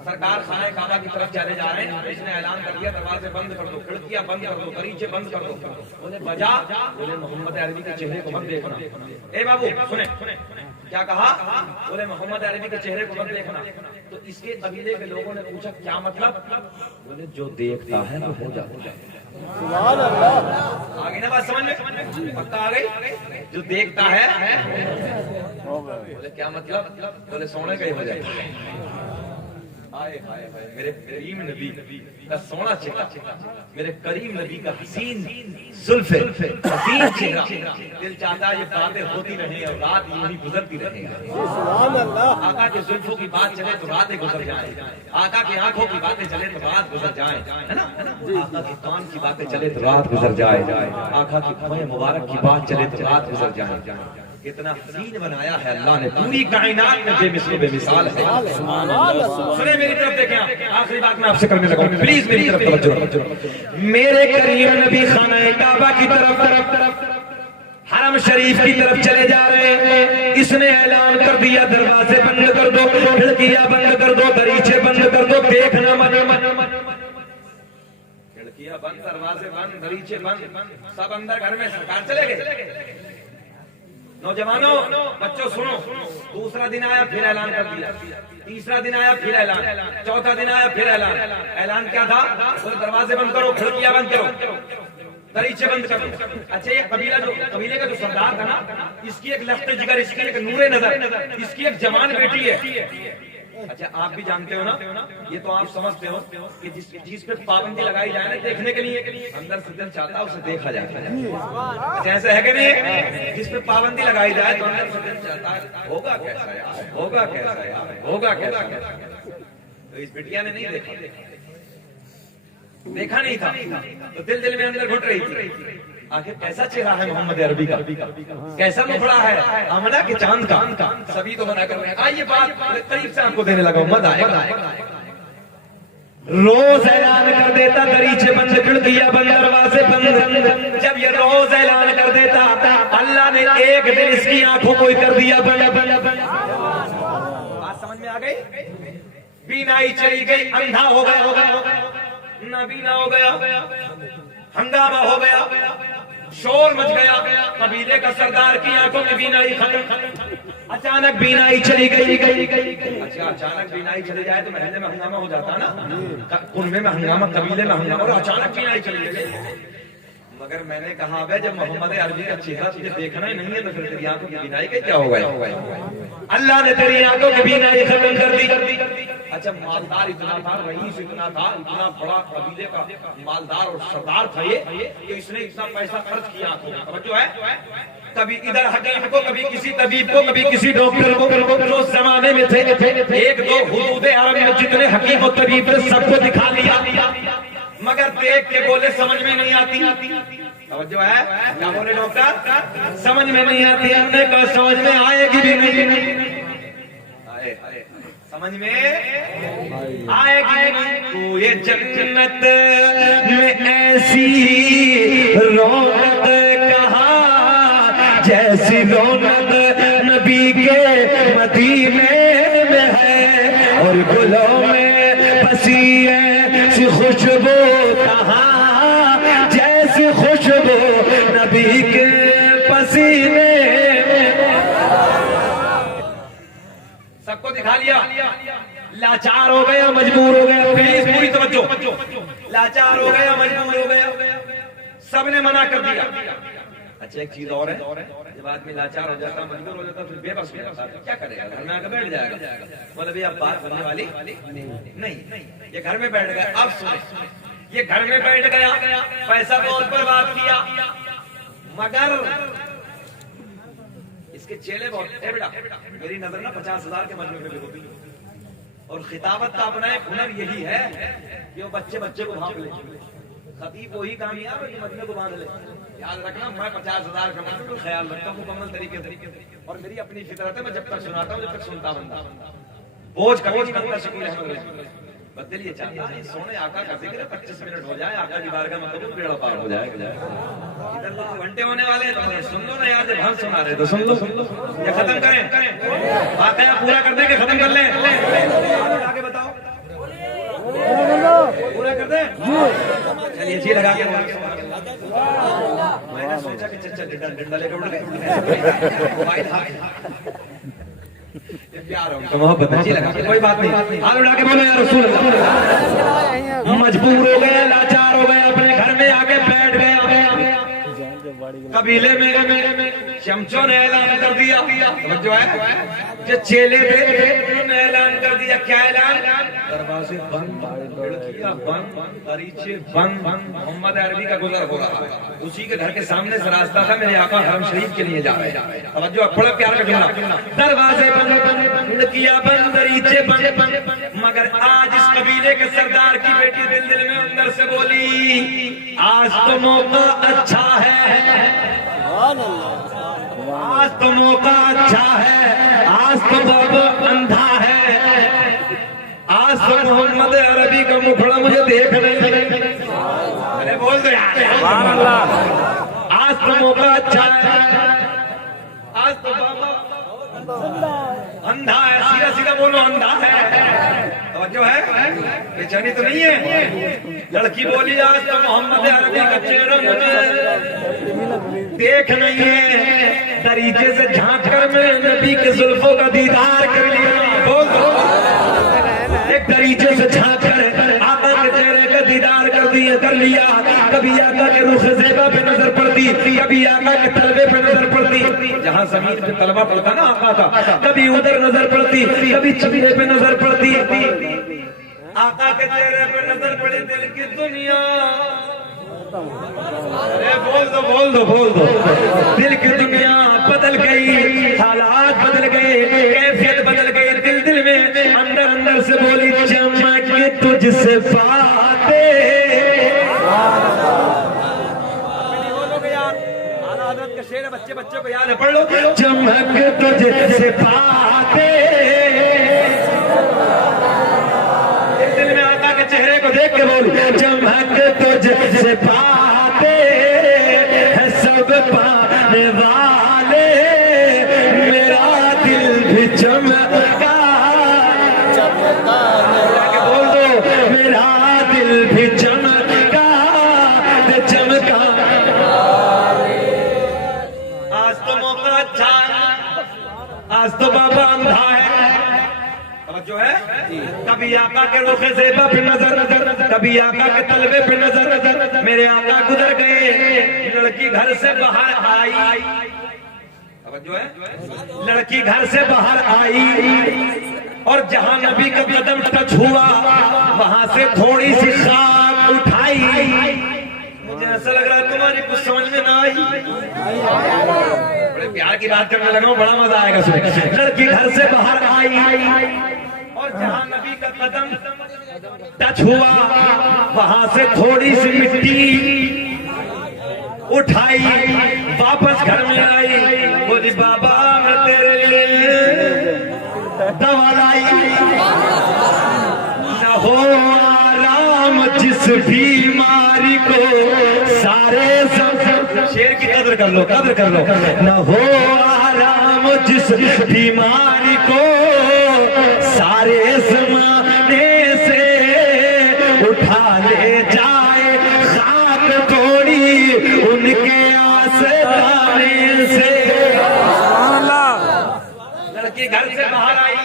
सरकार खाने काबा की तरफ चले जा रहे हैं, इसने ऐलान कर दिया दरवाजे बंद कर दो, खिड़कियां बंद कर दो, दरीचे बंद कर दो। बोले बजा, बोले मोहम्मद अरबी के चेहरे को मत देखना। ए बाबू सुने क्या कहा, बोले मोहम्मद अरबी के चेहरे को मत देखना। तो इसके कबीले के लोगों ने पूछा क्या मतलब, बोले जो देखता है वो हो जाता है। आगे ना बात समझ में, पक्का आ गई। जो देखता है, बोले क्या मतलब, बोले सोने का ही हो जाए। हाय हाय हाय, मेरे करीम नबी का सोना चेहरा, मेरे करीम नबी का हसीन जुल्फे, हसीन चेहरा। दिल चाहता है ये बातें होती रहे और रात यूं ही गुजरती रहे। आका के जुल्फों की बात चले तो रातें गुजर जाए, आका की आंखों की बातें चले तो रात गुजर जाए, है ना। आका के कान की बातें चले तो रात गुजर जाए, आका की भौहें मुबारक की बात चले तो रात गुजर जाए। कितना हसीन बनाया है अल्लाह ने, पूरी कायनात में बेमिसाल बेमिसाल है। सुने मेरी तरफ देखें, आखिरी बात मैं आपसे करने लगा, प्लीज मेरी तरफ तवज्जो। मेरे करीम नबी खाना काबा की तरफ, हरम शरीफ की तरफ चले जा रहे हैं। इसने ऐलान कर दिया दरवाजे बंद कर दो, खिड़कियां बंद कर दो, दरीचे बंद कर दो, देखना मन। खिड़कियां बंद, दरवाजे बंद, दरीचे बंद, सब अंदर घर में। सरकार चले गए। नौजवानों बच्चों सुनो, दूसरा दिन आया फिर ऐलान कर दिया, तीसरा दिन आया फिर ऐलान, चौथा दिन आया फिर ऐलान। ऐलान क्या था, बोले दरवाजे बंद करो, खिड़कियां बंद करो, दरीचे बंद करो। अच्छा ये कबीले का जो सरदार था ना, इसकी एक लफ्ते जिगर, इसकी एक नूरे नजर, इसकी एक जवान बेटी है। अच्छा आप भी जानते हो ना, ये तो आप समझते हो कि जिस चीज पे पाबंदी लगाई जाए ना देखने के लिए, अंदर से दिल चाहता है उसे देखा जाए। ऐसा है कि नहीं, जिस पे पाबंदी लगाई जाए तो अंदर से दिल चाहता है होगा कैसा यार, होगा कैसा यार, होगा कैसा। तो इस बिटिया ने नहीं देखा नहीं था, तो दिल में अंदर घुट रही थी। आखिर कैसा चेहरा है मोहम्मद अरबी का, कैसा मुखड़ा है आमना के चांद का। सभी तो मना कर रहे हैं। आइए बात करीब से आपको देने लगा, मजा आएगा। रोज ऐलान कर देता दरीचे बंद, खिड़कियां बंद, दरवाजे बंद। जब ये रोज ऐलान कर देता, अल्लाह ने एक दिन इसकी आंखों को कर दिया बंद। बात समझ में आ गई, बीनाई चली गई, अंधा हो गया, नाबीना हो गया, हंगामा हो गया, शोर मच गया। कबीले का सरदार की आंखों में बीनाई खत्म, अचानक बीनाई चली गई। अच्छा अचानक बीनाई चली जाए तो महल्ले में हंगामा हो जाता ना, कुनबे में हंगामा, कबीले में हंगामा, और अचानक बीनाई चली गई। मगर मैंने कहा अबे जब मोहम्मद अरबी का चेहरा तुझे देखना ही नहीं है तो फिर तेरी आंखों की बीनाई का क्या होगा? अल्लाह ने तेरी आंखों की बीनाई खत्म कर दी। अच्छा मालदार इतना था, रईस इतना था, इतना बड़ा कबीले का मालदार और सरदार था ये, कि इसने इतना पैसा खर्च किया आंखों में। समझो है, कभी इधर हकीम को, कभी किसी तबीब को, कभी किसी डॉक्टर को, जो उस जमाने में थे एक दो हुदूद अरब में जितने हकीम और तबीब थे सबको दिखा लिया, मगर देख के बोले समझ में नहीं आती। जो है क्या बोले डॉक्टर? समझ में नहीं आती। हमने कहा समझ में आएगी भी नहीं। समझ में आएगी नहीं। तो ये जन्नत में ऐसी रौनक कहाँ जैसी रौनक नबी के मदीने में है, और गुलों में बसी ऐसी खुशबू कहाँ जैसी खुशबू नबी के पसीने। सबको दिखा लिया, लाचार हो गया, मजबूर हो गया। प्लीज पूरी तवज्जो, लाचार हो गया, मजबूर हो गया, सबने मना कर दिया। अच्छा एक चीज और है, जब आदमी लाचार हो जाता, मजबूर हो जाता, फिर बेबस हो जाता, क्या करेगा? घर में आकर बैठ जाएगा। मतलब ये अब बात होने वाली नहीं। ये घर में बैठ गया। अब सुने, ये घर में बैठ गया, पैसा बहुत बर्बाद किया, मगर इसके चेले बहुत है। बेटा मेरी नजर ना 50,000 के मजमे में होती है, और खिताबत का अपना एक हुनर यही है कि वो बच्चे को भाप ले। खतीब वही कामयाब है कि मजमे को बांध ले। याद रखना, मैं 50,000 कमाता हूँ, ख्याल रखता हूँ मुकम्मल तरीके से, और मेरी अपनी फितरत है, मैं जब तक सुनाता हूँ जब तक सुनता बनता। बोझ कभी नहीं बनता। शकील अहमद बदल ये चाहता है सोने आका का जिक्र 25 मिनट हो जाए, आका की बारगाह में कबूल बेड़ा पार हो जाए। इधर 2 घंटे होने वाले हैं, तो सुन लो ना यार, जब हम सुना रहे तो सुन लो। ये खत्म करें, वाकया पूरा कर दें कि खत्म कर लें? आगे बताओ, पूरा कर दें? चलिए जी लगा के। मैंने सोचा कि चल डंडा लेकर उड़ गए। प्यार हो मोहब्बत अच्छी लगा, कोई बात नहीं। हाथ उठा के बोलो या रसूल अल्लाह। मजबूर हो गया, लाचार हो गया, अपने घर में आके बैठ गया। कबीले में शमशों ने ऐलान कर दिया, जो है जो चेले थे उन्होंने ऐलान कर दिया। क्या ऐलान? दरवाजे बंद, खिड़कियां बंद, दरीचे बंद। मोहम्मद अरबी का गुजर हो रहा है, उसी के घर के सामने से रास्ता था, मेरे आका हरम शरीफ के लिए जा रहे हैं। अब जो बड़ा प्यार का जुमला, दरवाजे बंद, खिड़कियां बंद, दरीचे बंद। मगर आज इस कबीले के सरदार की बेटी दिल में अंदर से बोली, आज तो मौका अच्छा है, आज तो मौका अच्छा है, आज तो बाबा अंधा है, आज तो मोहम्मद अरबी का मुखड़ा मुझे देख नहीं। अरे बोल दो यार, आज तो मौका अच्छा है, आज तो बाबा अंधा है। सीधा सीधा बोलो, अंधा है। तो जो है बेचैनी तो नहीं है। लड़की बोली, आज तो मोहम्मद अरबी का चेहरा मुझे देख नहीं है, तरीके से झांक कर मैं नबी के जुल्फों का दीदार कर लिया। बोल दो, एक तरीके से झांक कर आका के चेहरे का दीदार कर लिया। कभी आका के रुख ज़ेबा पे नजर पड़ती, कभी आका के तलबे पे नजर पड़ती, जहाँ जमीन पे तलबा पड़ता ना आका का, कभी उधर नजर पड़ती, कभी चेहरे पे नजर पड़ती। आका के चेहरे पे नजर पड़ी, दिल की दुनिया। अरे बोल दो, दिल की दुनिया बदल गई, हालात बदल गए, कैफियत बदल गई। दिल में अंदर से बोली, चमक तुझसे बातें। हजरत का शेर है, बच्चे को याद है, पढ़ लो। चमक तुझसे बातें, दिल में आका के चेहरे को देख के बोल, चमक तुझसे बातें है सब पाने वाले, मेरा दिल भी चमका। बोल दो, मेरा दिल भी चमका, चमका। आज तो मौका अच्छा, आज तो बाबा अंधा है। जो है कभी आका के रुख ज़ेबा पे नजर, कभी आका के तलबे पे नजर। मेरे आका गुजर गए, लड़की घर से बाहर आई, अब जो है लड़की घर से बाहर आई और जहां नबी का कदम टच हुआ वहां से थोड़ी सी खाक उठाई। मुझे ऐसा लग रहा है तुम्हारी कुछ समझ में ना आई। बड़े प्यार की बात करने लगा, बड़ा मजा आएगा सुन। लड़की घर से बाहर आई और जहां नबी का कदम टच हुआ वहां से थोड़ी सी मिट्टी उठाई, वापस घर में आई, बोली बाबा मैं तेरे लिए दवा लाई। न हो आराम जिस बीमारी को सारे शेर की कदर कर लो, कदर कर लो। न हो आराम जिस बीमारी को सारे जमाने से उठा ले जाए, खाक थोड़ी उनके आसमाने से। लड़की घर से बाहर आई,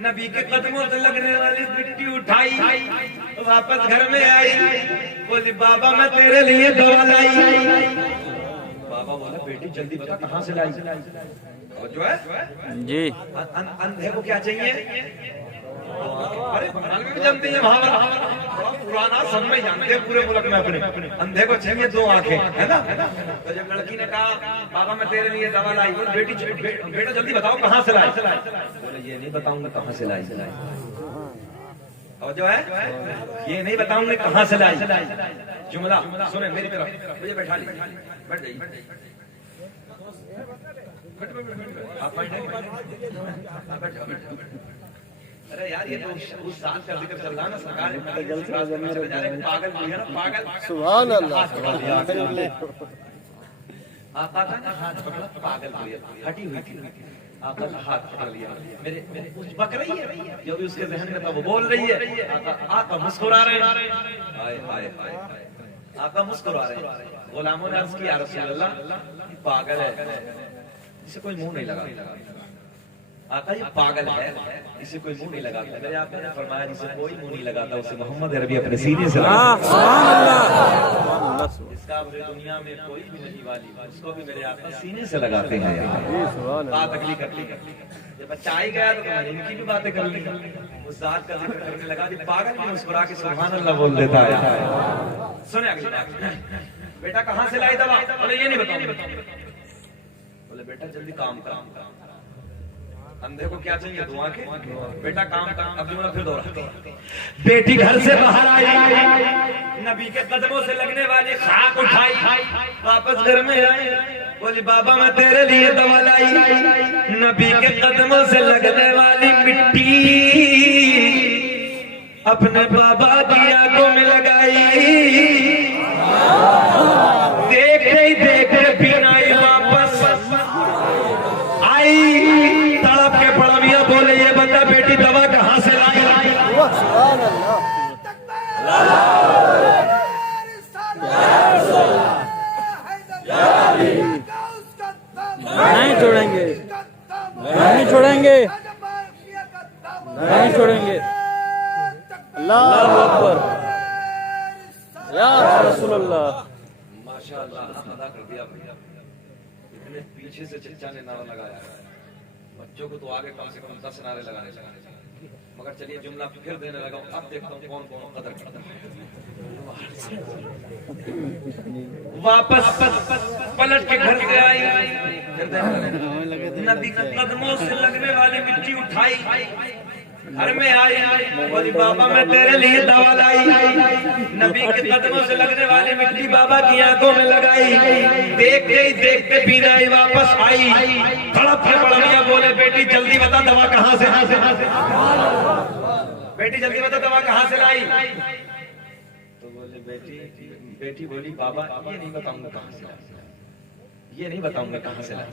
नबी के कदमों से लगने वाली मिट्टी उठाई, वापस घर में आई, बोली बाबा मैं तेरे लिए दवा लाई। बाबा बोला बेटी जल्दी बता कहाँ से लाई। और जो है जी अंधे को क्या चाहिए? अरे बंगाल में भी जानते हैं महावरा, पुराना सब में जानते हैं पूरे मुल्क में। अपने अंधे को चाहिए 2 आंखें, है ना? तो जब लड़की ने कहा बाबा मैं तेरे लिए दवा लाई, बेटी बेटा जल्दी बताओ कहाँ से लाई। बोले ये नहीं बताऊंगा कहाँ से लाई। और जो है ये नहीं बताऊंगा कहाँ से लाई। जुमला सुने मेरी तरफ, मुझे बैठा ली, बैठ जाइए। अरे यार ये तो उस साल का जिक्र चल रहा ना, सरकार पागल भी है ना, पागल। सुभान अल्लाह। आका का ना हाथ पकड़ा, पागल हुई हटी हुई थी, आका का हाथ पकड़ लिया। मेरे कुछ बक रही है जो भी उसके जहन में था वो बोल रही है। आका मुस्कुरा रहे हैं, हाय हाय हाय, आका मुस्कुरा रहे हैं। गुलामों ने अर्ज किया या रसूल अल्लाह पागल है, इसे कोई मुंह नहीं लगा। आका ये पागल है, इसे कोई मुंह नहीं लगाता। मेरे आका ने फरमाया जिसे कोई मुंह नहीं लगाता उसे मोहम्मद अरबी अपने सीने से लगाता। इसका पूरी दुनिया में कोई भी नहीं वाली, उसको भी मेरे आका सीने से लगाते हैं यार। बात अगली कर ली, जब बच्चा आई गया तो इनकी भी बातें कर ली। उस जात का जिक्र करने लगा कि पागल भी मुस्कुरा के सुभान अल्लाह बोल देता है। सुने अगली बात, बेटा कहाँ से लाई दवा? बोले ये नहीं बताऊंगा। बोले बेटा जल्दी काम कर। अंधे को क्या चाहिए? दुआ के। बेटा काम कर। अब जुमला फिर दोहरा, बेटी घर से बाहर आई, नबी के कदमों से लगने वाली खाक उठाई, वापस घर में आई, बोली बाबा मैं तेरे लिए दवा लाई। नबी के कदमों से लगने वाली मिट्टी अपने बाबा की आंखों में लगाई। देखते ही देखते बीनाई वापस आई, तड़प के पड़मिया बोले ये बता बेटी दवा कहाँ से लाई? नहीं छोड़ेंगे, नहीं छोड़ेंगे, नहीं छोड़ेंगे। अल्लाह अकबर या रसूल अल्लाह। माशाअल्लाह अदा कर दिया भैया, इतने पीछे से चचा ने नारा लगाया। बच्चों को तो आगे कम से कम 10 नारे लगाने चाहिए, मगर चलिए जुमला फिर देने लगा। अब देखता हूँ कौन कौन कदर करता है। वापस पलट के घर से आई, फिर नबी के कदमों से लगने वाली मिट्टी उठाई, घर में आई, बोली बाबा मैं तेरे लिए दवा लाई। नबी के कदमों से लगने वाली मिट्टी बाबा की आंखों में लगाई। देखते ही देखते बीनाई वापस आई, तड़प के पड़मिया बोले बेटी जल्दी बता दवा कहाँ से? बेटी जल्दी बता दवा कहाँ से लाई? तो बोले बेटी बोली बाबा ये नहीं बताऊंगा कहाँ से लाई, ये नहीं बताऊंगा कहाँ से लाई।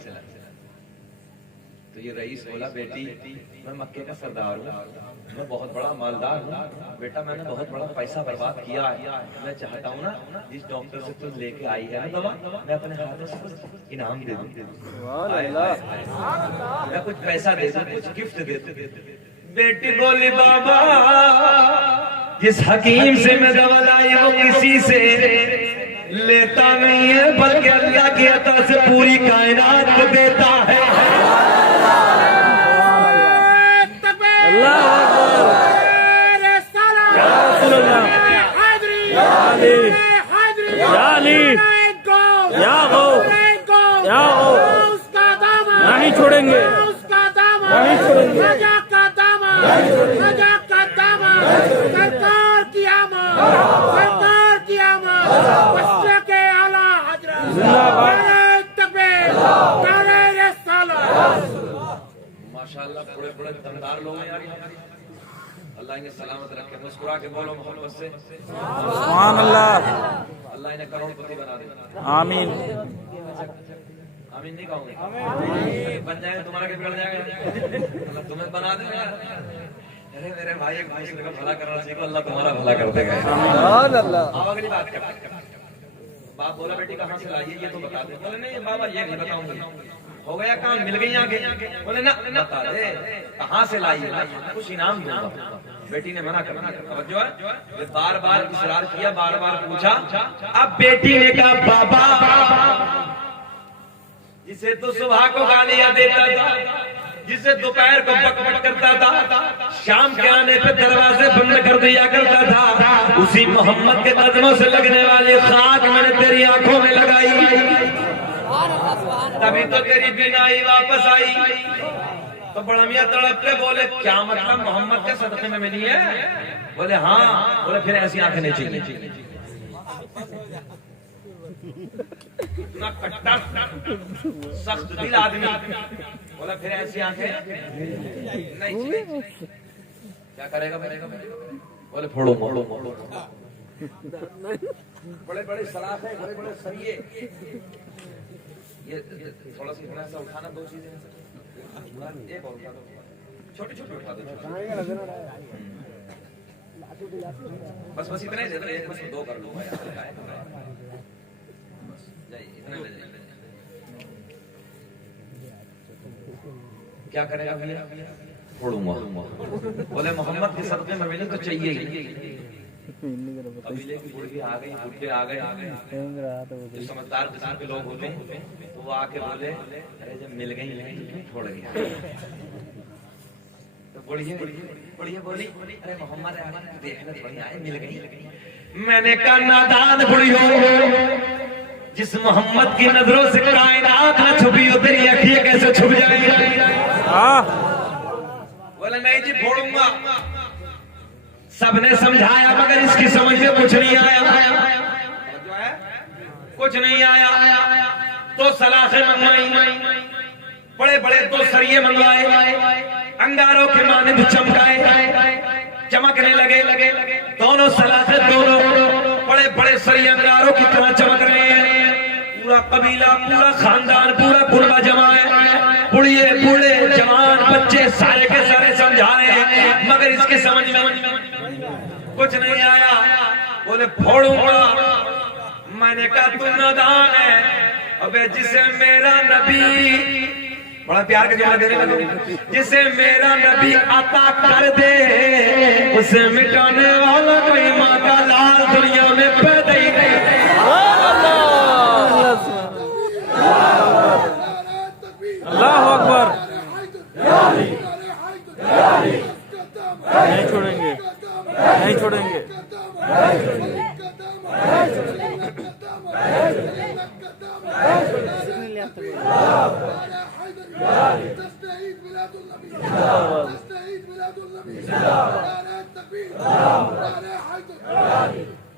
तो ये रईस बोला बेटी मैं मक्के का सरदार हूँ, मैं बहुत बड़ा मालदार हूँ बेटा, मैंने बहुत बड़ा पैसा बर्बाद किया है। मैं चाहता हूँ ना जिस डॉक्टर से तुम लेके आई है ना दवा, मैं अपने हाथों से कुछ इनाम दे दूँ, मैं कुछ पैसा दे दूँ, कुछ गिफ्ट दे दूँ। बेटी बोली बाबा जिस हकीम से मैं दवा लाई वो किसी से लेता नहीं है बल्कि अल्लाह की अता से पूरी कायनात को देता है। अल्लाह या अली या गौ नहीं छोड़ेंगे, नहीं छोड़ेंगे। सरकार की आमद, सरकार की आमद, बच्चे के आला हजरत, माशाअल्लाह बड़े बड़े दमदार लोग हैं यार। अल्लाह इन्हें सलामत रखे। मुस्कुरा के बोलो मोहब्बत से सुभान अल्लाह। अल्लाह इन्हें करोड़पति बना दे। आमीन आमीन नहीं कहूँगा, बन जाए तुम्हारा के बिगड़ जाएगा, अल्लाह तुम्हें बना देगा। अरे मेरे भाई एक दूसरे का भला करना सीखो, अल्लाह तुम्हारा भला कर देगा। अब अगली बात कर, बाप बोला बेटी कहाँ से लाई है ये तो बता दे। बोले नहीं बाबा ये नहीं बताऊंगी। हो गया काम, मिल गई आगे। बोले ना बता दे कहाँ से लाई है, कुछ इनाम दूंगा। बेटी ने मना कर दिया। बार बार इसरार किया, बार बार पूछा। अब बेटी ने कहा बाबा, जिसे तो सुबह को गालियां देता था, जिसे दोपहर को बकबक करता था, शाम के आने पे दरवाजे बंद कर दिया करता था, उसी मोहम्मद के कदमों से लगने वाली खाक मैंने तेरी आंखों में लगाई, तभी तो तेरी बीनाई वापस आई। तो बड़ा मियां तड़प के बोले क्या मतलब मोहम्मद के सदक़े में मिली है? बोले हाँ। बोले फिर ऐसी आंखें नहीं चाहिए। इतना कट्टा सख्त दिल आदमी, बोला फिर ऐसी आंखें नहीं चाहिए। क्या करेगा? बोले फोड़ो मोड़ो मोड़ो। बड़े बड़े सलाखे, बड़े बड़े सरिये, ये थोड़ा सा उठाना, दो चीजें एक और उठा दो, छोटी छोटी उठा दो। बस बस इतने दे दो, एक बस दो कर लूंगा यार। क्या करेगा भैया? फोड़ूंगा। बोले मोहम्मद के सदक़े में मिली तो चाहिए ही। कबीले की बुढ़ी आ गई, बुढ़े आ गए, जो समझदार किस्म के लोग होते हैं तो वो आके बोले अरे जब मिल गई छोड़ गया। तो बुढ़िया बोली अरे मोहम्मद देखने थोड़ी आए, मिल गई। मैंने कहा नादान बुढ़ी हो, जिस मोहम्मद की नजरों से कायनात न छुपी हो तेरी अखियां कैसे छुप जाएगी? बोले नहीं जी फोड़ूंगा। सबने समझाया मगर इसकी समझ में कुछ नहीं आया, कुछ नहीं आया। तो सलाखें मंगवाई, बड़े बड़े दो सरिये मंगवाए, अंगारों के मानिंद चमकाए, चमकने लगे। दोनों सलाखें, दोनों बड़े बड़े सरिये अंगारों की तरह चमक रहे हैं। पूरा कबीला, पूरा खानदान, पूरा कुर्बा जमा है। बुढ़िए बूढ़े जवान बच्चे सारे के सारे समझा रहे हैं मगर इसके समझ में कुछ नहीं आया। बोले फोड़ूंगा। मैंने कहा तू नादान है। अबे जिसे मेरा नबी, बड़ा प्यार के जवाब देने लगे, जिसे मेरा नबी अता कर दे उसे मिटाने वाला कोई माँ का लाल दुनिया में पैदा ही नहीं। अल्लाह अकबर। नहीं छोड़ेंगे, नहीं छोड़ेंगे।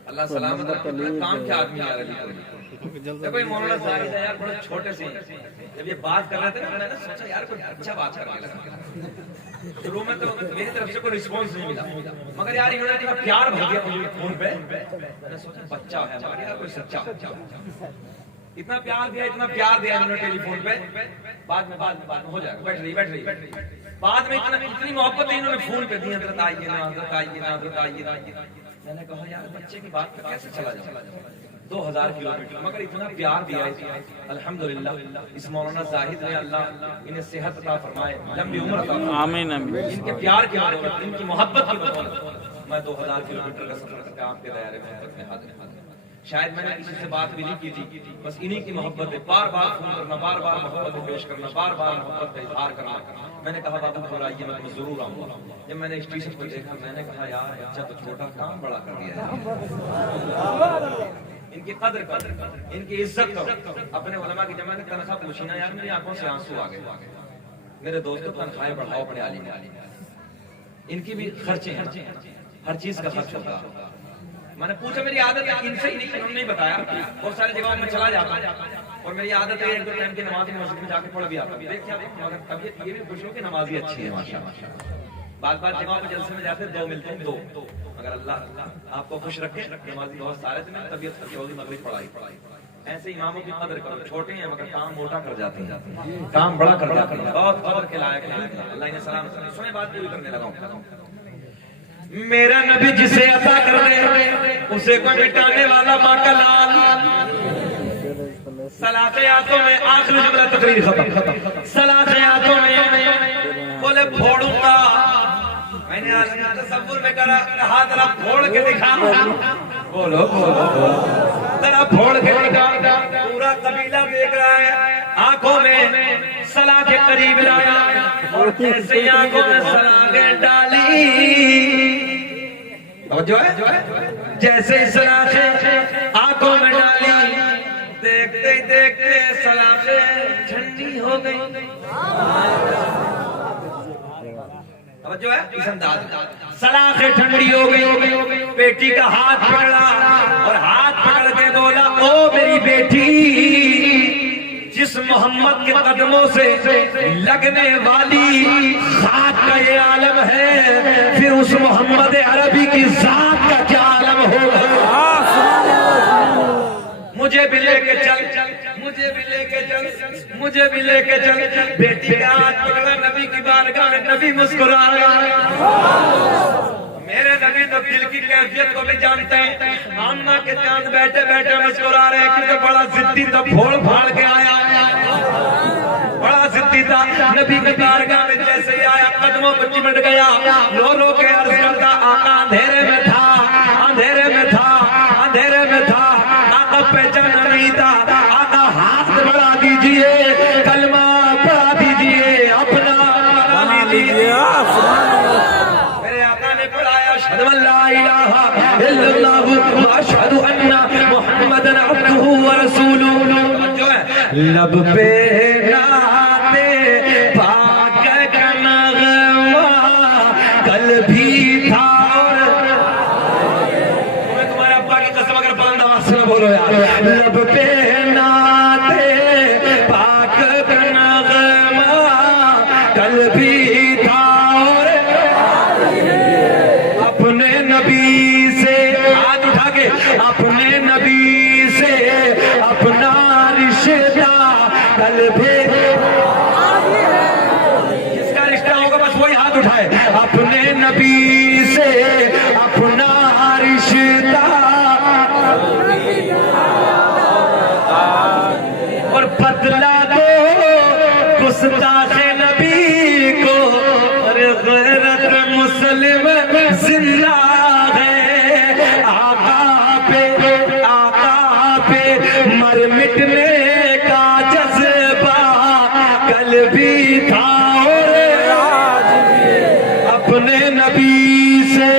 अल्लाह सलामत रखे। काम क्या आदमी यार, देखो ये मौलाना साहिब है यार, बड़े छोटे से जब ये बात कर रहे थे ना मैंने सोचा यार कोई अच्छा बात करने लगा। शुरू में तो मेरी तरफ से कोई रिस्पॉन्स नहीं मिला मगर यार इन्होंने इतना प्यार भर दिया मुझे फोन पे। मैंने सोचा बच्चा है मगर यार कोई सच्चा इतना प्यार दिया इन्होंने टेलीफोन पे। बाद में हो जाएगा, बैठ रही बाद में इतनी मोहब्बत इन्होंने फोन पे दी, हजरत आइए ना। मैंने कहा यार बच्चे की बात पे कैसे चला जाए, 2000 किलोमीटर मगर इतना प्यार दिया। अल्हम्दुलिल्लाह इस मौलाना जाहिद ने अल्लाह इन्हें सेहत अता फरमाए, लंबी उम्र अता फरमाए। आमीन आमीन। इनके प्यार की बदौलत, इनकी मोहब्बत की बदौलत मैं 2000 किलोमीटर का सफर करके आपके दायरे में हाजिर। शायद मैंने किसी से बात भी नहीं की थी, बस इन्हीं की मोहब्बत है, बार बार फोन करना, बार बार मोहब्बत पेश करना, बार बार मोहब्बत का इजहार करना। मैंने कहा बाबू घबराइए मत, मैं जरूर आऊंगा। जब मैंने स्टेशन पर देखा मैंने कहा यार बच्चा तो छोटा, काम बड़ा कर दिया है। इनकी कदर कर, इनकी इज्जत करो। अपने उलमा की जब मैंने तनख्वाह पूछी ना यार मेरी आंखों से आंसू आ गए। मेरे दोस्तों तनख्वाहें बढ़ाओ अपने आलिम में, इनकी भी खर्चे हैं, हर चीज का खर्च होगा। मैंने पूछा, मेरी आदत है इनसे ही नहीं, उन्होंने नहीं बताया, बहुत सारी जगहों में चला जाता और मेरी आदत है एक दो टाइम की नमाज मस्जिद में जाके पढ़ भी आता। देखिए मगर तबीयत ये भी खुश हो कि नमाजी अच्छी है माशाल्लाह। बात बात जगहों पे जलसे में जाते दो मिलते हैं, दो अगर अल्लाह आपको खुश रखे, नमाजी बहुत सारे थे, मेरी तबीयत अच्छी होगी, मगरिब पढ़ाई। ऐसे इमामों की कदर करो, छोटे हैं मगर काम मोटा कर जाते हैं, काम बड़ा कर जाते हैं, बहुत कदर के लायक है। अल्लाह ने सलाम सुने, बात पूरी करने लगा। मेरा नबी जिसे अता कर दे उसे कोई मिटाने वाला माँ का लाल। सलाखियातों में आखिरी जुमला, तकरीर खत्म। सलाखियातों में बोले फोड़ूंगा, मैंने आज तसव्वुर में करा, कहा जरा फोड़ के दिखा, बोलो जरा फोड़ के दिखा। पूरा कबीला देख रहा है, आंखों में सलाह के करीब लाया और जैसे आंखों में सलाखें डाली, जो है जैसे सलाखें आंखों में डाली, देखते देखते सलाखें ठंडी हो गई। जो है इस अंदाज, सलाखें ठंडी हो गई। बेटी का हाथ पकड़ा और हाथ पकड़ के बोला, ओ मेरी बेटी, जिस मोहम्मद के कदमों से लगने वाली खाक का ये आलम है, फिर उस मोहम्मद अरबी की जात का क्या आलम होगा। मुझे भी लेके चल, मुझे भी लेके चल, मुझे भी लेके चल। बेटी का हाथ पकड़ा, नबी की बारगाह में, नबी मुस्कुरा रहा। मेरे नबी तो दिल की कैफियत को भी जानते हैं। आम्मा के चांद बैठे बैठे मुस्कुरा रहे कि तो बड़ा जिद्दी था, फोड़ फाड़ के आया, बड़ा जिद्दी था। नबी की बारगाह में जैसे ही आया, कदमों को चिमट गया, रो रो के अर्ज करता, आका अंधेरे में था, अंधेरे में था, अंधेरे में था, आका पहचाना नहीं था। आका हाथ बढ़ा दीजिए, कलमा पढ़ा दीजिए, अपना बना लीजिए। मेरे आका ने पढ़ाया, अशहदु अल्ला इलाहा इल्लल्लाह व अशहदु अन्ना मुहम्मदन अब्दुहु व रसूलुहु। जो है लब पे नाते पाक का नगमा कल भी था और तुम्हारे अब्बा की कसम, अगर पांच आवाज से बोलो यार, लब पे नाते पाक का नगमा कल भी था और अपने नबी से, हाथ उठा के, अपने नबी से अपना रिश्ता कल भी, जिसका रिश्ता होगा बस वही हाथ उठाए। अपने नबी से अपना रिश्ता और बदला दो गुस्ताखे नबी को, और गैरत मुस्लिम जिंदा है। आका पे मर मिटने का जज्बा कल भी था और आज भी। अपने नबी से,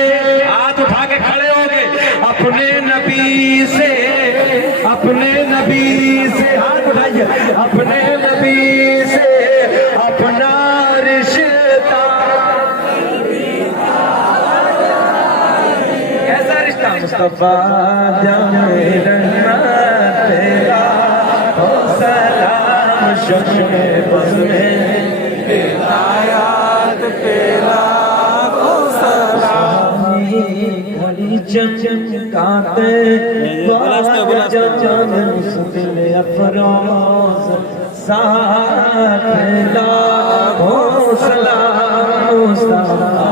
हाथ उठा के खड़े हो गए, अपने नबी से, अपने नबी से, हाथ उठाइए, अपने नबी से अपना रिश्ता। कैसा रिश्ता? मुस्तफा जाने रहमत तेरा हो सलाम, शम्मे बज़ में हिदायत तेरा हो सलाम। घड़ी चमकाते जन मुस्लिम अफरोज साथ ला हो सलाम। मुस्तफा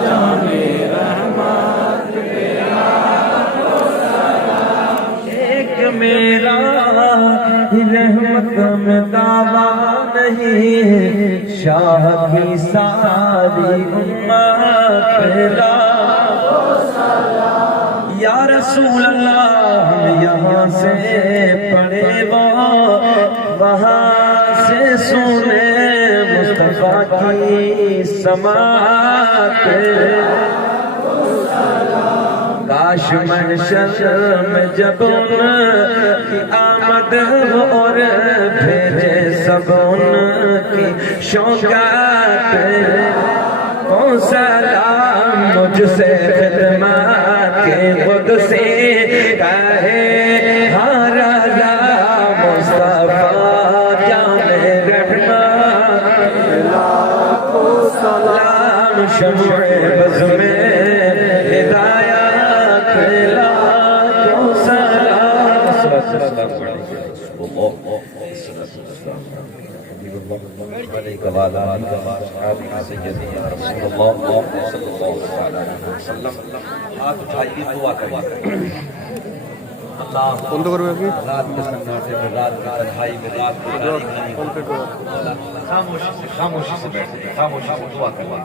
जाने रहमत तेरा हो सलाम। एक मेरा रहमत में दावा नहीं, शाह की सारी उम्मत पे ला हो सलाम। या रसूल अल्लाह हम यहाँ से पढ़े वो वहाँ से सुने मुस्तफा की समात। काश महशर में जब उनकी आमद और भेजे सब उनकी शौकात। ओ सलाम मुझसे खिदमत के खुद से कहे हाँ रज़ा मुस्तफा जाने रहमत। सलाम शम्ए बज़ में हिदायत लाखों सलाम। বন্ধ করবে কি रात के सन्नाटे में, रात की तन्हाई में, रात की কমপ্লিট করবে खामोशी से बैठे, खामोशी से दुआ करवा।